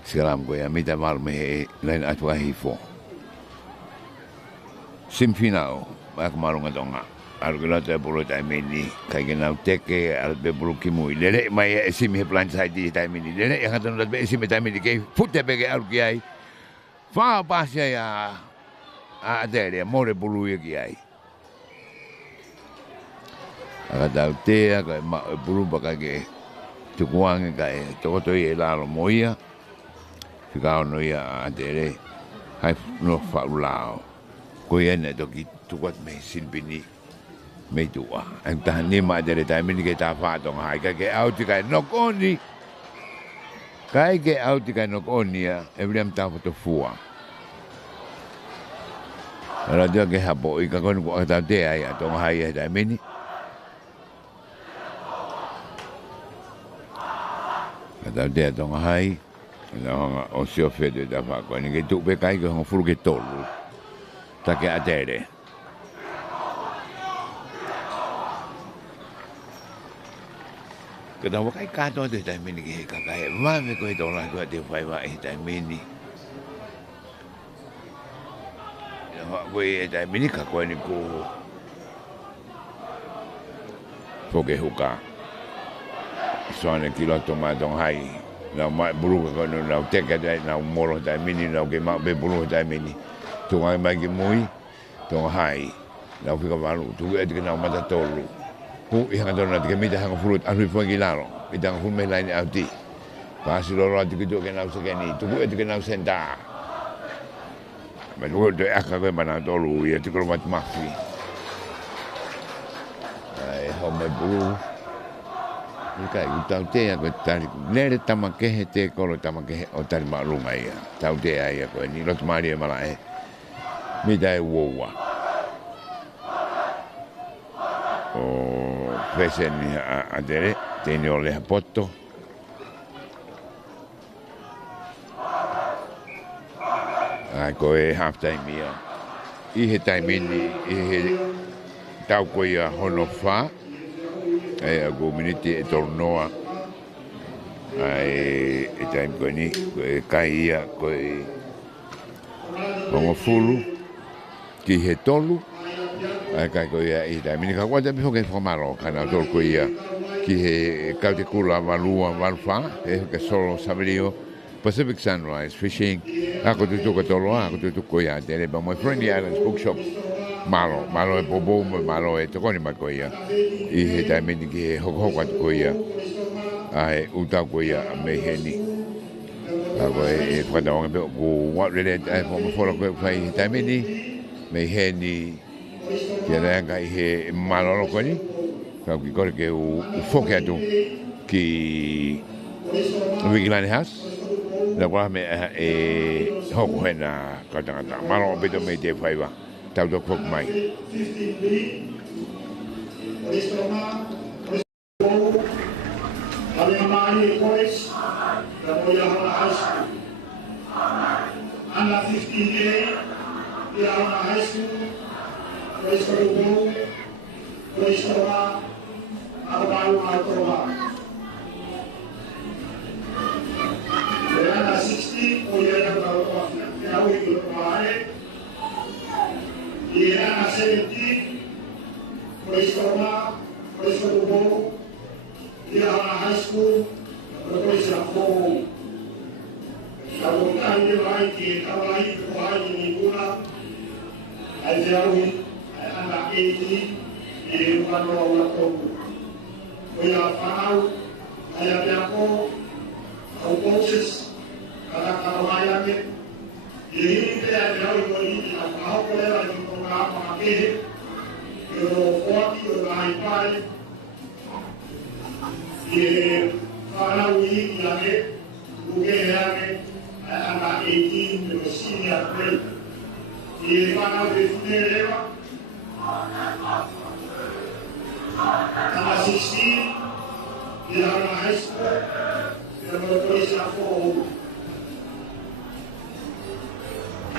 Sikalam koia mita mal mehe lain atua hifo. Simfinao, maka marunga tonga. Arukila te pulu tai mini. Kai kenau teke alpe pulu kimui. Lele mai e simi he plan sai di tai mini. Lele e hatonu latbe e simi tai mini. Kei fute peke aruki ai. Wha pasia ya a atere, more pulu i ki ai. Aka tau tea, kai ma pulu baka ke tukuange kai tokotoi e lalo moia. Whikao no ia a atere. Hai no whaulao. Koe ene toki tukuat me silpini. Me tua, ang tahan ni ma dere tayo mini kay tafatong hai kay auti kay nokoni, kay auti kay nokoni ya, every time tafato fua. Ala dia ke hapo I ka kon ko ta te ai atong hai e dai mini. Ata te atong hai. Na o se o fede da fa ko ni ke tu pe kai ko furu ke tolu. Ta ke atere. Kada wa kai ka to de dai mini ke ka kai ma me ko to la ko Teufaiva e dai mini. Voi e dai mini ka ko ni ko foke huka. Soane kilo tomato hai. Na mai buru ko no na te ka dai na moro dai mini na ke ma be buru dai mini. Tu ai mai ke moi to hai. Na fika valu tu e ke na mata tolu. Hu I hanga dona ke mita hanga fruit anu fo gilaro. Ita hu me line auti. Pasi lo ro ke to ke na se ke ni. Tu e ke na senta. Ma lu de aka ke mana tolu ia te ko mat mafi. Ai ho me buru. Kai utau te ko tali nere tama ke he te ko tama ke o tali malunga ia. Tau te ai ko ni lot mari mala e. Mi dai wowa. O pese ni a dere te ni o le poto. Ai ko e half time ia. I he time ni I he tau ko ia hono fa. Ai a go minute e tornoa. Ai e time ko ni ko e kai ia ko e Ongo fulu ki he tolu. Ai kai ko ia I time ni ka kwa te pifo ke fomaro kana tolu ko ia ki he kaute kula valua valfa e ke solo saberio Pacific Sunrise fishing. Ako tu ka tolo ako tu ko ia tele ba my friendly islands bookshop. Malo e bobo malo e to koni makoia I he time ni ki hoko ko ia ai uta ko ia me heni ako e fada on be ko what really I for ko fai time ni me heni ki era ga he malo ko ni ka ki ko ke u foke atu ki Wigilani House la kwa me e hoko hena ka tanga malo be to me Teufaiva tau do kok mai Under 15A, we are on high school, place for the goal, place for under 16, we are under 17, place for the goal, we are on high school, place for Kalau kita ini baik, kita baik, kita baik ini pula. Ajar anak ini bukan orang tua. Kita faham, ayat aku, aku proses, kata ayat ini kita ada ini, aku boleh lagi program pakai, kalau 40 kalau high ini faham ini lagi, bukan lagi. Anak 18 the senior grade. Di mana definireva? Anak 16 di anak high school yang bertuliskan for.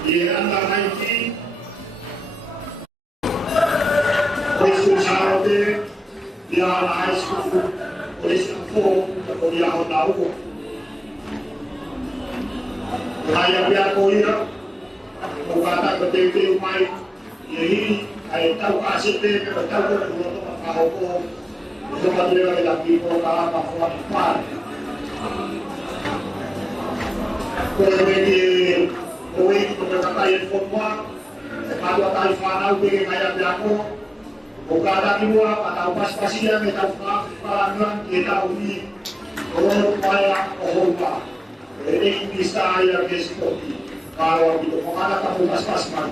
Di anak 19 tuliskan Saturday di anak high school tuliskan for atau di anak tahu. Kaya biar ko ira kata ketika mai yai ay tahu kasih deh tahu ko to makaho ko ito patuloy na lagi ko ka mafuat pa ko ni ko ito nakatayan ko mo bago tayo fanaw bigay kaya biar ko kada kiwa atau pas pasiyan may tahu parang kita uli ko kaya ko pa ini bisa yang disebut kalau itu mengalah kamu pas-pas man.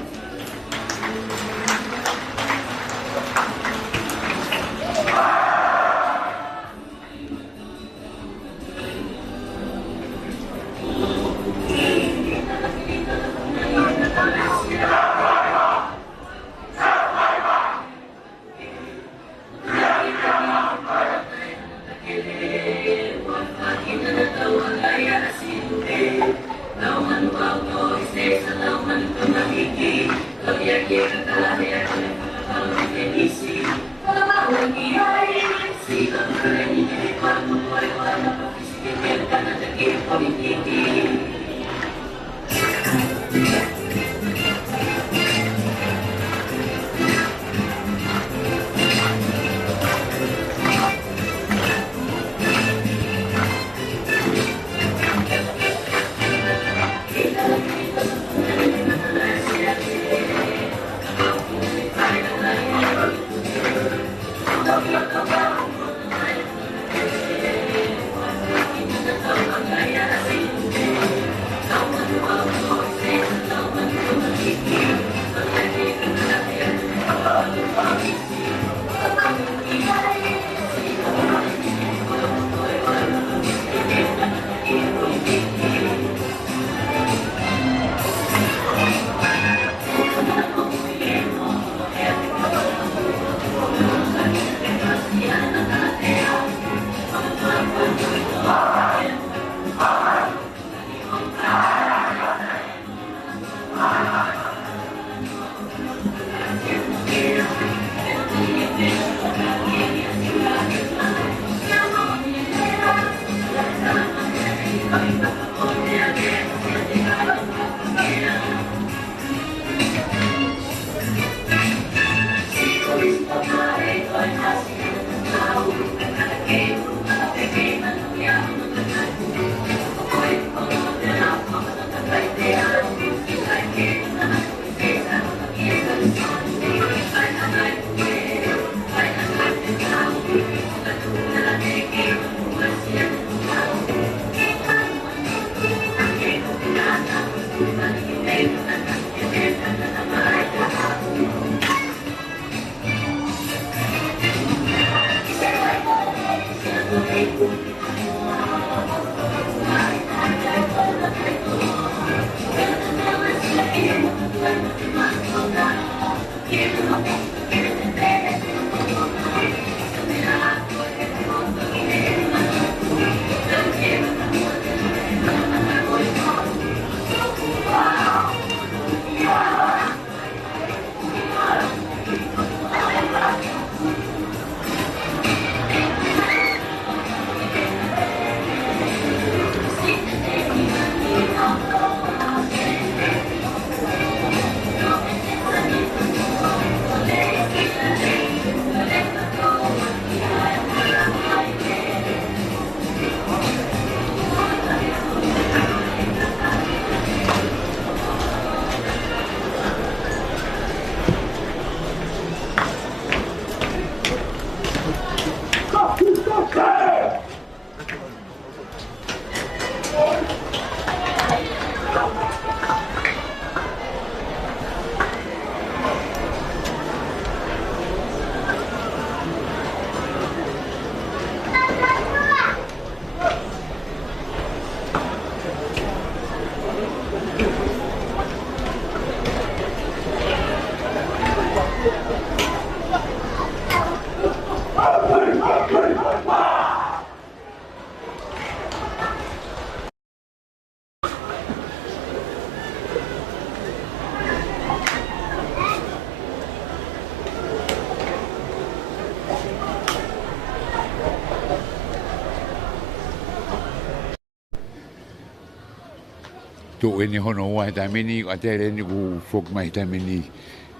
Tu e ni hono ua he taimini, a te re ni ku fok mai taimini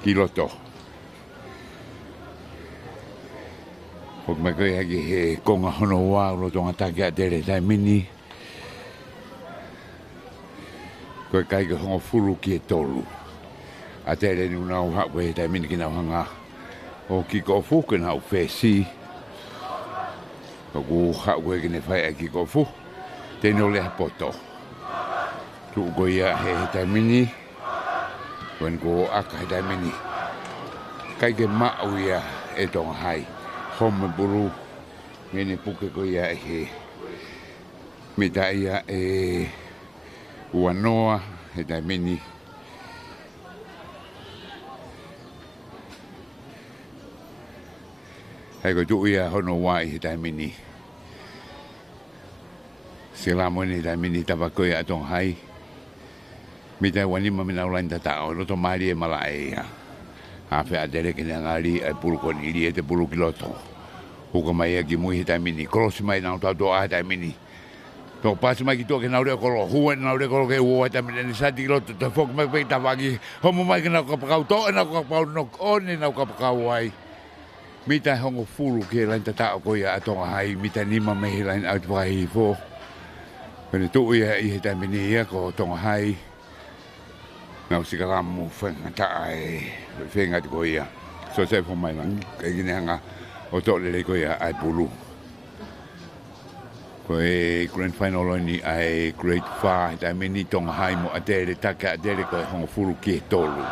ki loto. Fok mai koe haki he konga hono ua, ulo tonga take a te re taimini. Koe kai ke hongo furu ki e tolu. A te re ni unau hako he taimini ki nau hanga. O ki ko fuku nau whesi. Ko ku hako he kine whai a ki ko fuku. Tēnei o leha poto. Tu ko ia he taimini. Koen ko aka he taimini. Kai ke mau ia e tonga hai. Home buru. Mene puke ko ia he. Mita ia e uanoa he taimini. Hei ko tu ia hono wai he taimini. Sila mo ni taimini tapakoe atong hai. Mita wani mamina ulain tatao. Loto mari e malae ia. Hafe adere kene ngari ai puru koni ili e te puru kiloto. Huka mai aki mui he taimini. Kolosi mai nau tau toa he taimini. Tō pasi mai ki tō ke naure kolo. Hua nau re kolo ke ua he taimini. Ni sati kiloto te fok mai pei tawaki. Homo mai ke nau kapakau tō e nau kapakau nok one nau kapakau ai. Mita hongo furu ke lain tatao ko ia atonga hai. Mita nima mehi lain au te whahi fō. Kone tu ia i he taimini ia ko tonga hai. Ngau sikaramu whengataa e whengati ko ia. So se fo mai lang. Kei gine hanga o tō lele ko ia ai pulu. Ko e grand final ni ai great far. He taimini tonga hai mo atere take atere ko e hongo furu ki e tolu.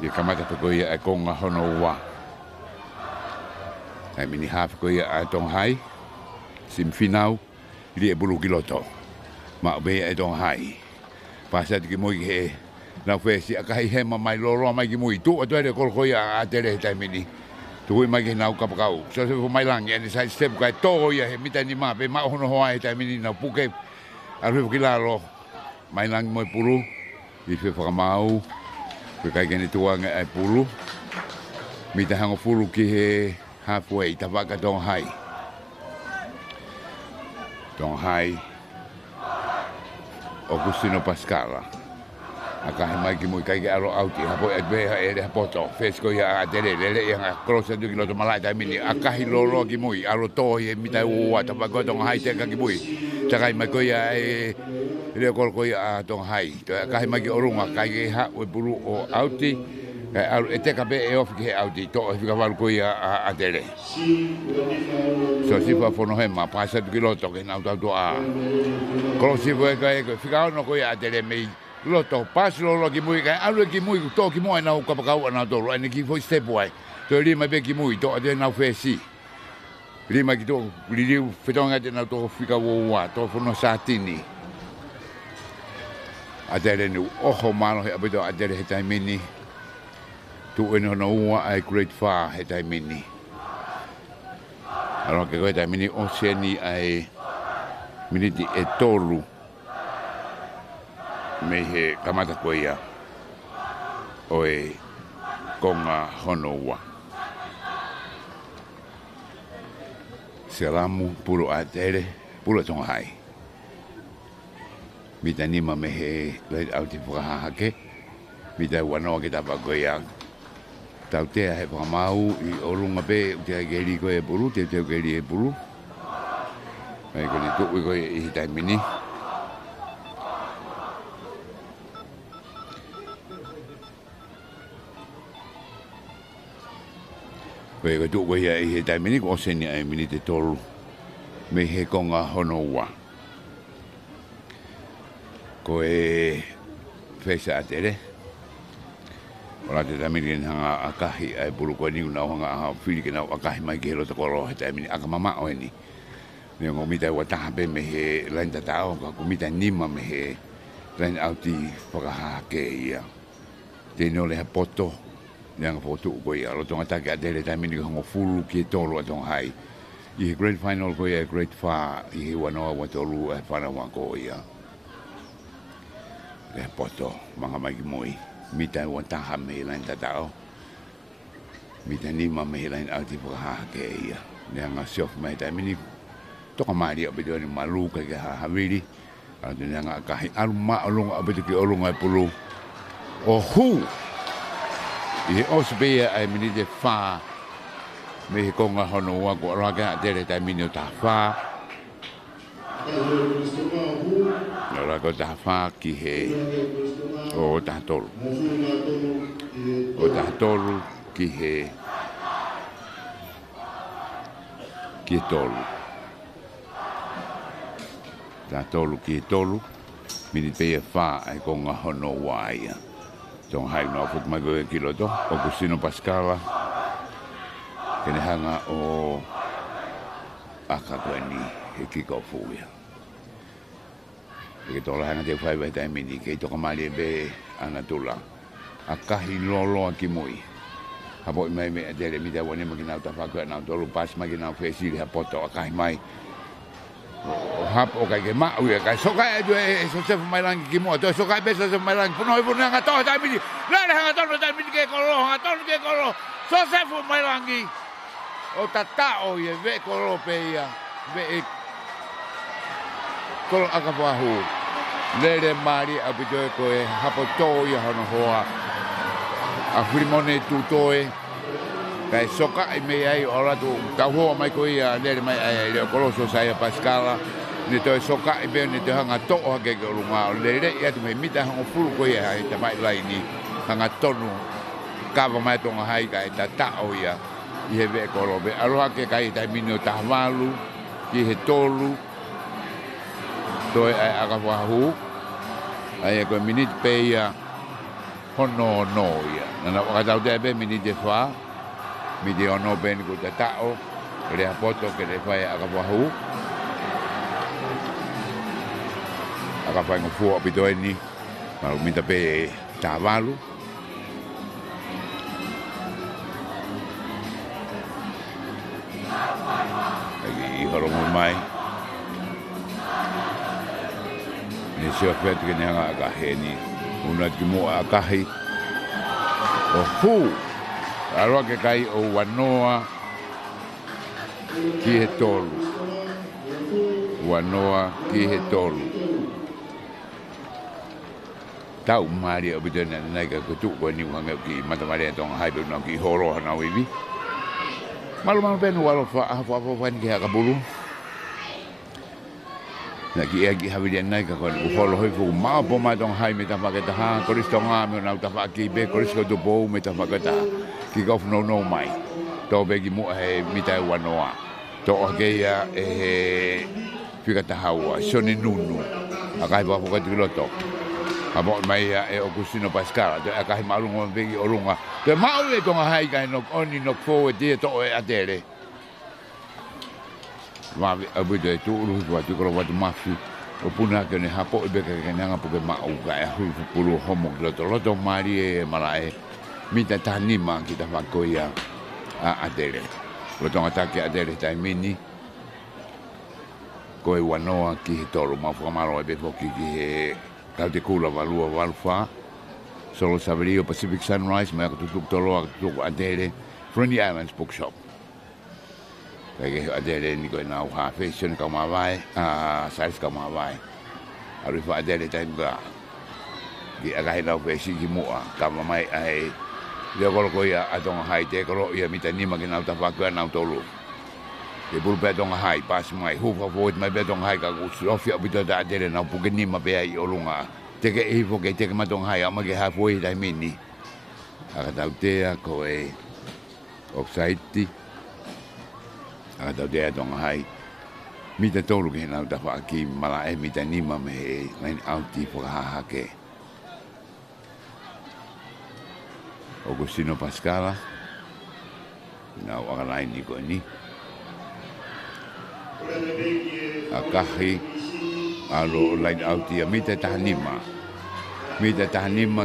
Ia kamata pe ko ia ai konga hono ua. Taimini hafi ko ia ai tonga hai. Sim finau. Ili e bulu kiloto. Ma obea e tonga hai. Pasati ki moi he. Nau whesi a kahi hema mai loroa mai ki mui. Tu atu ere kolko ia a tere he taimini. Tu hui mai ki nau kapakau. So se fu mai langi ane sai step kai toho ia he mita ni maa. Pe maa hono hoa he taimini nau puke. Arwhefu ki lalo. Mai langi moi pulu. I whe whakamau. Pe kai kene tuanga ai pulu. Mita hango fulu ki he halfway. Ta waka tonga hai. Tonga hai. Augustino Pascala. Akahi mai ki mui kai ke alo auti. Hapo e beha e reha poto. Fesko ia a tere. Lele ia ngā krosa tu ki loto malai taimini. Akahi lolo ki mui. Alo tohi e mitai ua. Tapako tonga hai teka ki mui. Takai mai ko ia e reo kolko ia a tonga hai. Akahi mai ki orunga. Kai ke ha ue puru o auti. E teka be e ofi ki he auti. To e whika waru ko ia a tere. So sifa fono hema. Pasa tu ki loto ke nau tau toa. Krosi fwe ka e whika ono ko ia a tere mei. Loto, pasi lolo ki mui, kai alu ki mui, tō ki mua nau kapakau anau tōru, ane ki foi step wai. Tō rima pe ki mui, tō ate nau whesi. Rima ki tō, ririu, whetonga te nau tō whika wōua, tō whono sātini. Atere nu, oho mano he apito atere he taimini. Tu ene hono ua ai great far he taimini. Alo ke koe taimini oceani ai miniti e tōru. Me he kamata ko ia o e konga hono ua. Selamu puro a tere, puro tonga hai. Mita nima me he leit au te whakahake. Mita wanoa ke tapa ko ia. Tau tea he whakamau i orunga pe, te geri ko e puru, te geri e puru. Mai ko ni tuku ko i taimini. Koe ka tuku ia i he taimini ko oseni ai mini te tolu. Me he konga hono ua. Ko e whesa atere. Ola te taimini ni hanga akahi ai puru koe niu nau hanga aha whiri ke nau akahi mai ki he rota koro he taimini aka mama o eni. Nea ngō mita ua tahape me he lain tatao ka ku mita nima me he lain auti whakahake ia. Tēnei le ha poto. Nanga fotu ko ia lo tonga take atere taimini hongo fulu ki tolu atong hai. I he great final ko ia great far i he wanoa wa tolu e whanawa ko ia. Le poto manga mai ki moi. Mita ua taha me lain tatao. Mita nima me lain auti whakahake ia. Nanga siof mai taimini toka maari o bidoni maluka ke hawiri. Ada yang kahi alma olong abis ke olong ai pulu. Oh hu. I osbea ai mini de fa. Me konga hono wa ko raga dele tai mini ta fa. Ora ko ta fa ki he. O ta tolu. O ta tolu ki he. Ki tolu. Ta tolu ki tolu. Mini pe fa ai konga hono wa ia. Tong hai no fut mai go kilo to. O kusino paskala. Kene hanga o akakwani hiki ko fuia. Ke tola hanga Teufaiva tai mini ke to kamali be ana tula. Akahi lolo ki moi. Hapo mai me dele mi da wone magina ta fa ko na tolu pas magina fesi ha poto akahi mai. Hap o kai ke ma u kai soka e so se mai lang ki mo to soka be so mai lang puno ibu nga to tai mini. La hanga to tai mini ke ko lo hanga to ke ko lo. So se fu mai langi. O tatao ye ve kolo peia ve kolo akapahu lere mari abito ko e hapoto ya hono hoa a frimone tutoe kai soka e me ai ora tu ka ho mai ko ia lere mai ai le kolo so sai paskala ni to soka e be ni te hanga to ha ke ko lunga lere ia te me mita ho fulu ko ia ai te mai lai ni hanga tonu ka va mai tonga hai kai tatao ia I he ve kolobe. Aroha ke kai tai mino tahwalu, ki he tolu, toi ai akawahu, ai ko minit peia hono no ia. Nana wakatau te be minit te fa, mi de ono ben ko te tao, re poto ke le fai akawahu. Akawai ngofua pito ni, malu minta pe tahwalu. Kalau Moimoi ni siapa tu yang agak ni unat kimu akahi hu aro ke kai o wanoa ki he tolu wanoa ki he tolu tau mari obidena nai ka kutu ko ni wanga ki matamari tong hai be no ki horo na wibi malu ben walo fa ni ke kabulu na ki agi hawi nai ka ko holo hoi fu ma po ma dong hai me ta fa ta ha koristonga me na ta fa ki be korisko do bo me ta fa ta ki gof no mai to be ki mo he mi ta wanoa to ge ya e fika ta hawa soni nunu akai ba ko ti loto abo mai e o kusino paskala te akai malu ngo be ki orunga te mau e tonga hai kai no oni no fo e to e adere ma abu de tu ru wa tu ko wa mafi o puna ke ne hapo e be ke nga po ke ma u ga e hu pulu homo loto mari e marae mi ta tanima ki ta fa ko ia a adere lo tonga ta ke adere tai mini ko e wanoa ki toro ma fo maro e be fo ki Kau te kula valua valfa. Solo Saverio Pacific Sunrise, mai aku tutup tolo aku tutup adere Friendly Islands Bookshop. Kaya adere ni ko na ha fashion ka mawai, size ka mawai. Ari fa adere time ga. Ki aga na fashion ki mua ka mai ai. Dia ko ia atong hai te ko ia mitani magina ta fa ka na tolo. Ke bulpe dong hai pas mai hu fa voit mai bedong hai ka Sofia bito da adere na pugeni ma be ai olunga. Teke e fo ke teke matong hai ama ke ha foi dai mini. Aga tau te ko e offside. Aga tau te dong hai. Mi te tolu ke na ta fa ki mala e mi tani ma me line out ti fo ha ke. Agostino Pascala. Na wa line ni ko ni. Akahi alo line out ia mita tahanima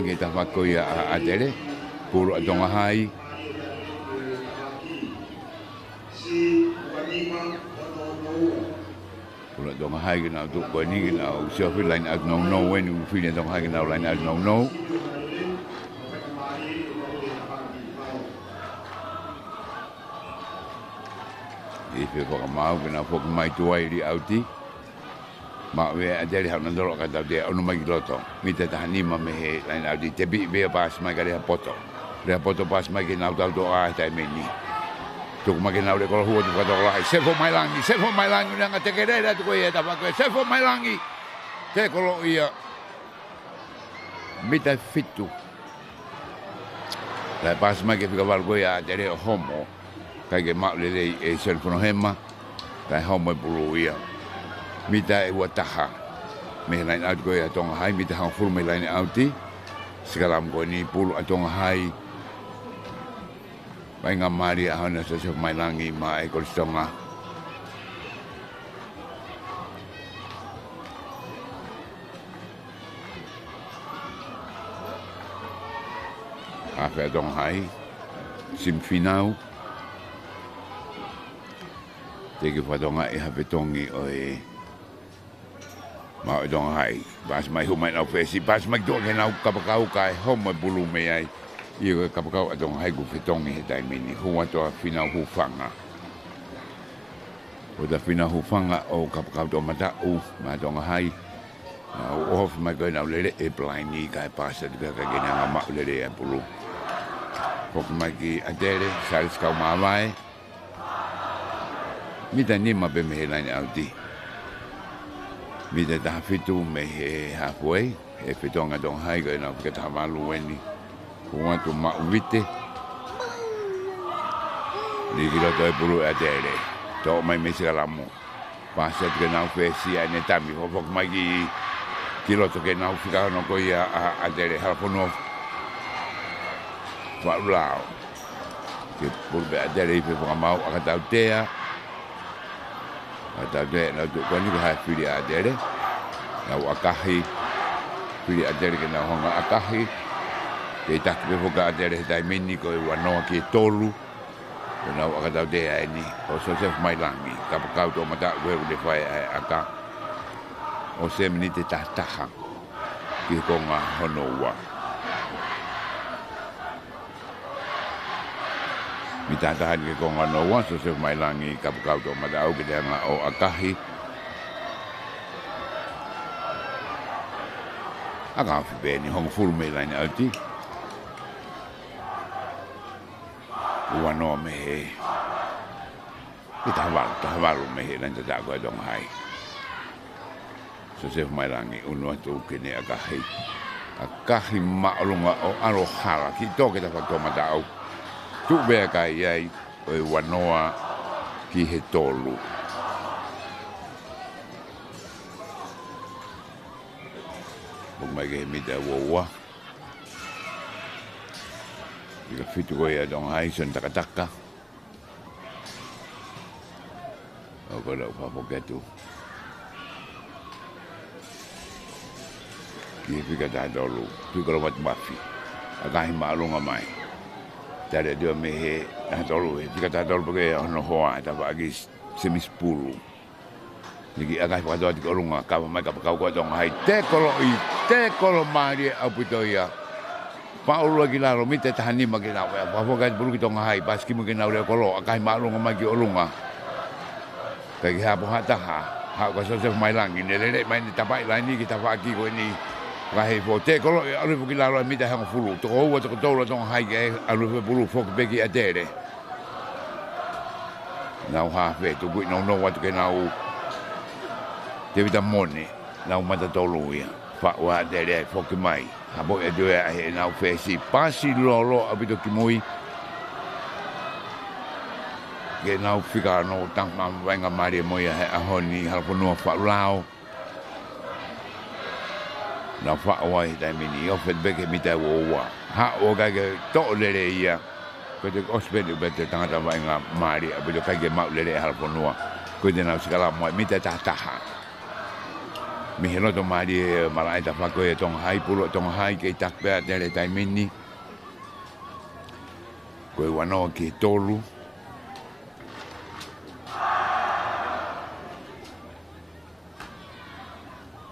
kita fakoia adere puro donga hai puro donga hai na tu ko ni na so feel line out no when you feel donga hai na line out no Ife ko mau kena fok mai tuai di auti. Ma we a dele hana dolo ka tau te onu mai loto. Mi te tahanima me he lain au di te bi vea pas mai ka rea poto. Rea poto pas mai ke nau tau to a tai meni. Tuku mai ke nau le kolo hua tu katoko lai. Sefo mai langi, nanga te kerera tuku ia ta whakoe. Sefo mai langi, te kolo ia. Mi te fitu. Lai pas mai ke whika walu koe a te reo homo. Kai ke mau lelei e selfono hema. Kai homo e pulu ia. Mita e ua taha. Me lain au koe a tonga hai. Mita hang furu me lain au ti. Sikalam koe ni pulu a tonga hai. Mai ngā mari a hana sa sefu mai langi ma e koristonga. A whea tonga hai. Simwhinau. Te ki whatonga e hape tongi o e Mao dong hai, pas mai humai nau fesi, pas mai do ke nau kapakau kai homo bulu me ai. Ia kapakau dong hai gu fetongi he tai mini, hua toa finau hufanga. O da finau hufanga o kapakau do matau, ma dong hai. O hof mai koe nau lele e plaini kai pasa tika ka gena nga mau lele e bulu. Fok mai ki adere, saris kau mawai. Mita nima pe me he laini au di. Mi te taha fitu me he halfway, e whitonga dong hai koe nau whika taha malu weni. Kua tu mau vite. Ni ki roto e puru e tere. Tō mai me sika lamo. Pasa tuke nau whesi a ne tami. Hopok mai ki roto ke nau whika hono koe a tere halapono. Whaulao. Ke puru pe a tere i whiwhanga mau a katau tea. Atau dia nak tu kau ni kau pilih ada, nak akahi, pilih ada kena orang akahi. Kita tak boleh ada dah meni kau warna ke tolu, nak akak dia ini. Kau sosok mai langi, kau tu mata kau boleh fai akak. O se meni te tahan, kau ngah honowa. Mita tahan ke kong ano wan so se mai langi kapkau to madau ke danga o akahi aga fi beni hong full me line alti wano me he kita walu me he lan ta ko dong hai so se mai langi uno to ke ne akahi ma longa o alo hala ki to ke ta to madau tu bea kai ai o wanoa ki he tolu. Pag may kahimita wawa. Ika fitu ko ya dong hai son takataka. O ko lau papoketu. Ki fika tadolu. Tu ko lau mafi. Akahi maalunga mai. Tare dia mehe dah tolu jika tak tolu pakai ono hoa tak bagi semi-10. Jadi agak pada di kolonga kau mai kau dong hai te kolo mari apu to ya. Paula gila ro mite tahani magina wa apa kan bulu kita ngai pas ki mungkin au kolo akai malunga magi olunga. Kaki hapo hata ha ko so mai langi lele mai ni tapai lani kita pagi ko ni Rahe fo te kolo alu fu kilaro mi ta hang fulu to o to to to hai ge alu fu bulu fo ke begi adere now ha fe to go no what ke now te vita mone now mata to lo ya fa wa adere fo ke mai ha bo e do ya he now fe si pasi lolo abito ki moi ge now fika no tang ma venga mari mo ya a honi ha fo no fa lao na fa wai dai mini o fet beke mi ta wo ha o ga ge to le le ia ko de ospede be te tanga va nga mari abu ka ge ma le le hal ponua ko de na skala mo mi ta ta ha mi helo to mari mala ta fa ko e tong hai pulo tong hai ke tak be de le dai mini ko wa no ki tolu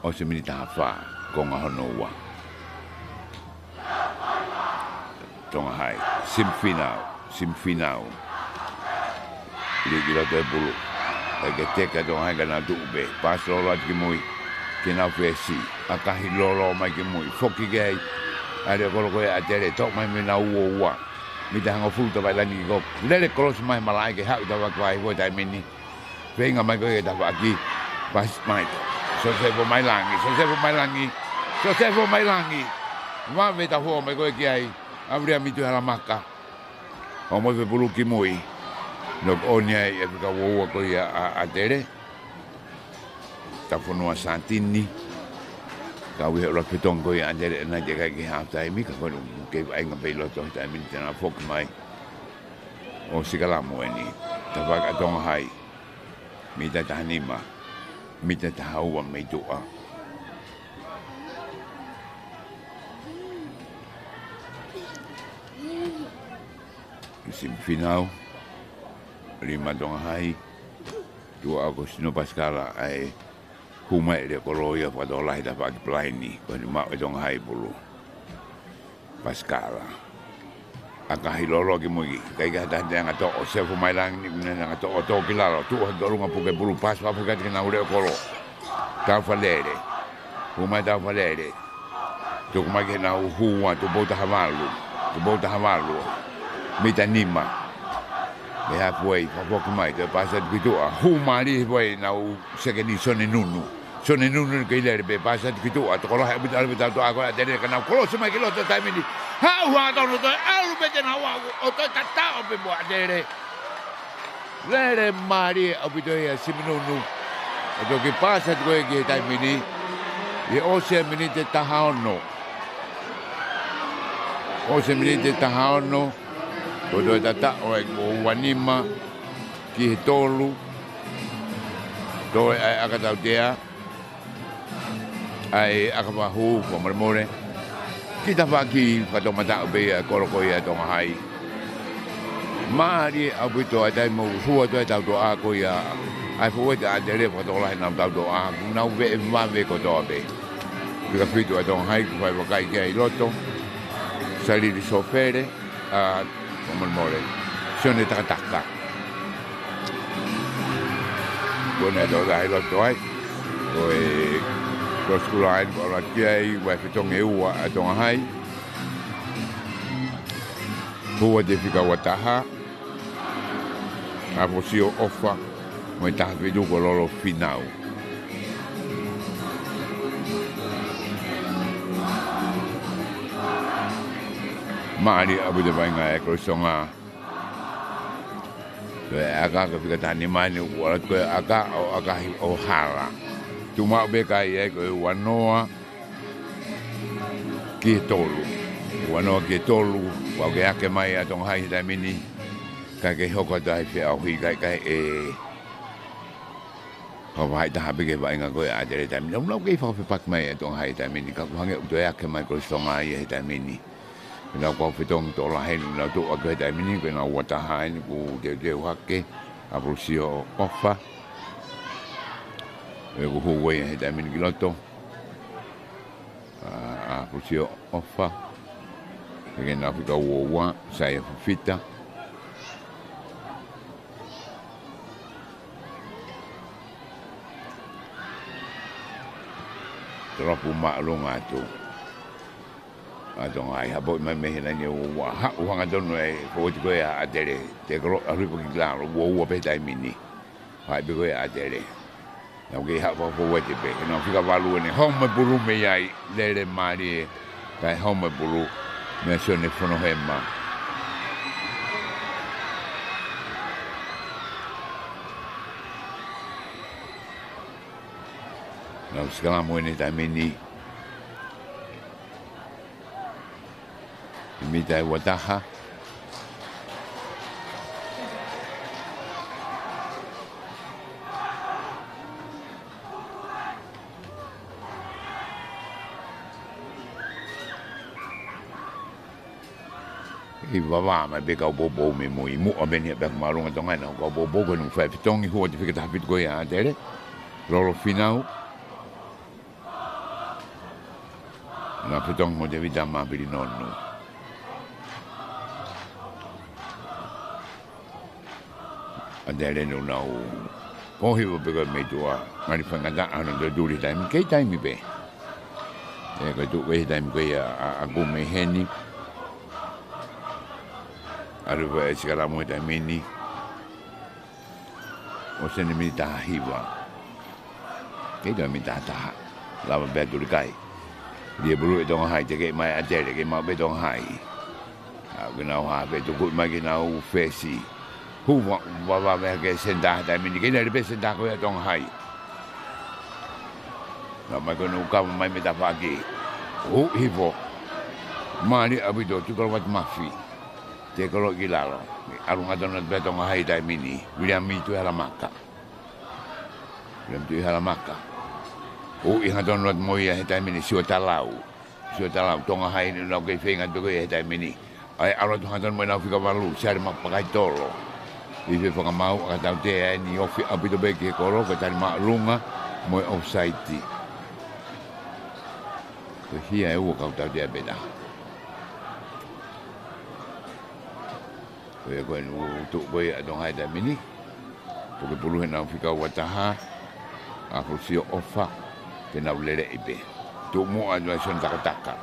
o se mi ta fa konga honoa tonga hai simfinau ligi la te bulu ke teka tonga hai kana tu be pas lo la ki moi ke na fesi a kahi lolo mai ke mui foki ke ai ale ko ko a tere to mai me na ua mi ta ngo fruta vai lani ko lele cross mai malai ke ha da wa vai wo dai mini venga mai ko e da va ki pas mai so se vo mai langi ma me ta ho mai ko ki ai abria mi tu ala maka o mo ve bulu ki mui no onia e ka wo ko ia a tere ta fono santini ka we ro petong ko ia tere na je ka ki ha tai mi ka ko ke ai nga pe lo to tai mi na fok mai o sigala mo ni ta va ka tong hai mi ta tanima mi ta hawa mai tu a sim final lima dong hai 2 Agostino Pascala ai huma ele koloia pa do lai da pa plaini ko ni ma dong hai bulu Pascala aka hilolo ki mo kai ga da nga to o se fu mai lang ni nga to o to kilalo tu do runga puke bulu pas pa puke na ure kolo ta falere huma da falere tu kuma ke na huwa tu bota hamalu mita nima me ha poi fa poco mai te passa di tu a huma li poi na u se che ni sono nunu che le be passa di tu a to lo ha bita to agora dele kana kolo se mai che lo sta mi di ha wa to no to a lu be na wa o to ta o be bo dele le mari o bito ya siminunu o to che passa di che dai mi di e o se mi di ta haono o do tata o wanima ki tolu do ai akata dia ai akabahu ko marmore kita pagi pada mata be ko ko ya to hai mari abuto ai mo hu do ta do a ko ya ai fo da dele fo do la na ta do a na ve ma ve ko do be ka fito to hai ko vai kai ke loto sali di sofere a come il mole sono attacca buona dai lo toi poi lo sculai la chiai vai fitong eu a tong hai buo de fica wataha a posio offa mo ta vedo con loro final mari abu de banga e ko songa aga ka fika tani mani wala ko aga o hala tu ma be kai e ko wanoa ki tolu wa ke mai a tong hai da mini ka ke hoko dai fe au hi kai e ho vai da be ke banga ko a de da mini no ke fa fe pak mai a tong hai da mini ka hange do ya ke mai ko songa e da mini na ko fitong to la hen na to aga da mini ko na wata hain ku de hake a prosio offa e ku ho we da mini giloto a prosio offa e na fika wa sai fita troppo malunga tu adong ai habo mai me na ni wa ha wa ngadon e ko ti ko ya adere te ko a ripo ki la wo pe dai mini ha be ko ya adere na ke ha fo wo te be no fika valu ni home bulu me ai le mari kai home bulu me so ne fono hemma na skala mo ni dai mini Mita wataha i baba ma be ka bobo me mo i mu abeni be ma ronga tonga na ko bobo ko no fa pitong i ho te fika ta pit go ya dele loro final na pitong mo de vida ma bi nonno adele no Kohi wa peka me tua ngari whangata ana te duri taimi kei taimi pe. E koe tu wehi taimi koe a ku me heni. Aru wa e sikara mo taimi ni. O sene mi taha hiwa. Kei taimi taha taha. Lava bea turi kai. Dia bulu e tonga hai te kei mai atere kei mau pe tonga hai. Au ke nau haa pe tu kui mai ke nau fesi. Hu wa me ke senda ta mini ke le pe senda ko ya tong hai na mai ko no ka mai me ta fa ki hu hivo mali abi do tu ko wat mafi te ko lo gilalo alu nga don be tong hai ta mini william mi tu ala maka william tu ala maka hu i ha don wat moia ta mini sio talau tong hai no ke fenga do ko ta mini ai alu tu ha don mo na fi ka valu sar ma pa tolo i fe whakamau a tau te e ni ofi apito beke koro ka tari maa runga mo e offside ko hia e ua kau tau te a beda ko e koe nu tu koe a tong hai ta mini ko ke puluhe nau whika wataha a fusio ofa te nau lere ipe tu mo a nua son takataka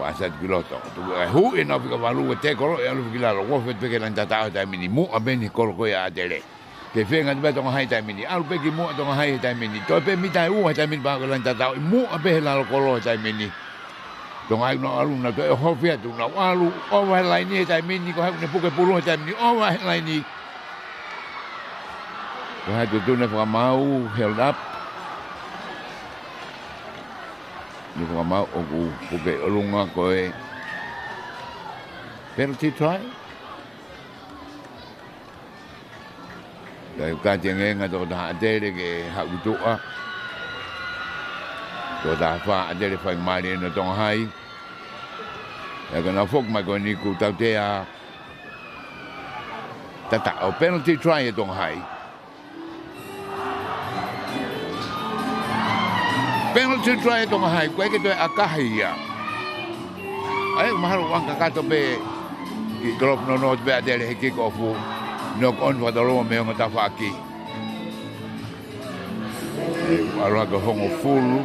Pasat kiloto tu hu e na pika valu te koro e alu kilalo wo fe peke lan tata ta mini mu a beni koro ko ya tele ke fenga de beto hai ta mini alu peki mu to hai ta mini to pe mi ta u ta mini ba lan tata mu a be la koro ta mini to ai no alu na to ho fe tu na alu o wa lai ni ta mini ko ha ne puke pulu ta mini o wa lai ni ko ha tu ne fa mau held up ni ko mau o ku ke olunga ko e penalty try dai ka tenge nga do da de ke ha u tu a do da fa de fa mari no tong hai e ko na fok ma ko ni ku ta te a ta o penalty try e tong hai penalty try tong hai ko ke to akahia ai maharo wang ka to be ki grop no be adele ki ko fu no on va do me ngota fa ki aro ga hongo fulu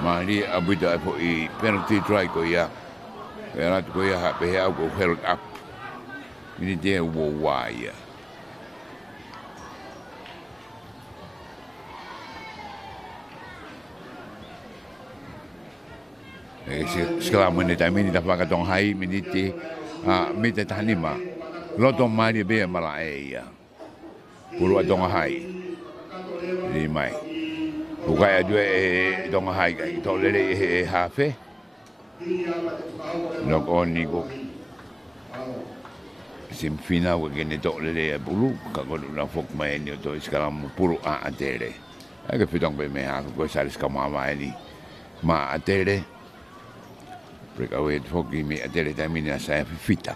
mari abuda po I penalty try ko ya era ko ya ha be ha go held up ni de wo wa ya sekarang menit ini dapat katong hai miniti minit tanima loto mari be malai ya pulu atong hai di mai bukai adue tong hai kai to lele hafe nok oni go sim fina we gene to lele pulu ka go na fok mai ni to sekarang pulu atere aga fitong be me ha ko saris kama mai ma atere Perché avevo fuochi mi a delle termini a sai fitta.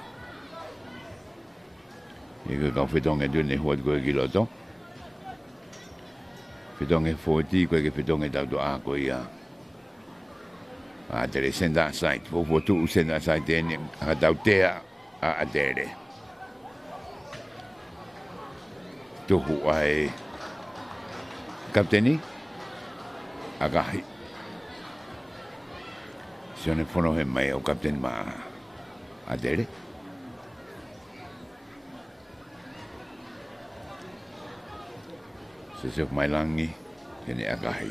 Io che fitong e due ne huot go kiloto. Fitong e forti quel che fitong e dato a ko ia. A delle senda site, fu tu senda site ne a dautea a delle. Tu hu ai kapteni agahi Sione fono he mai o captain ma adere. Se mai langi kene akahi.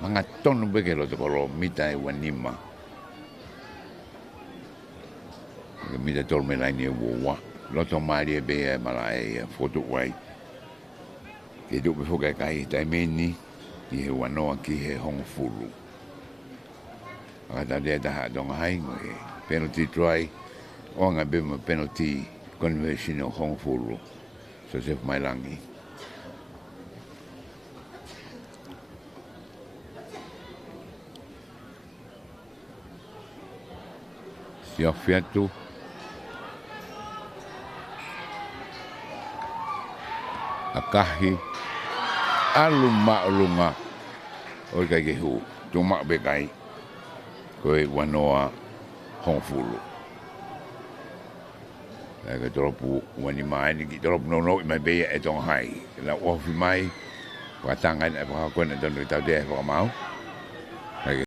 Manga tonu beke lo te kolo mita e wanima. Ke mita tol me lai ni wo lo to mari e be malai foto wai. Ke do be foka kai tai meni I he wanoa ki he hong fulu. Ada dia dah dong hai ngai penalty try o nga be penalty conversion o hong fulu so se mai langi si affiato akahi alunga o kai ke hu tuma be kai koe wanoa hong fulu. Ka toropu wani mai ni ki toropu no mai be e tong hai. La ofi mai wa tanga na pa ko na tonu tau de pa mau.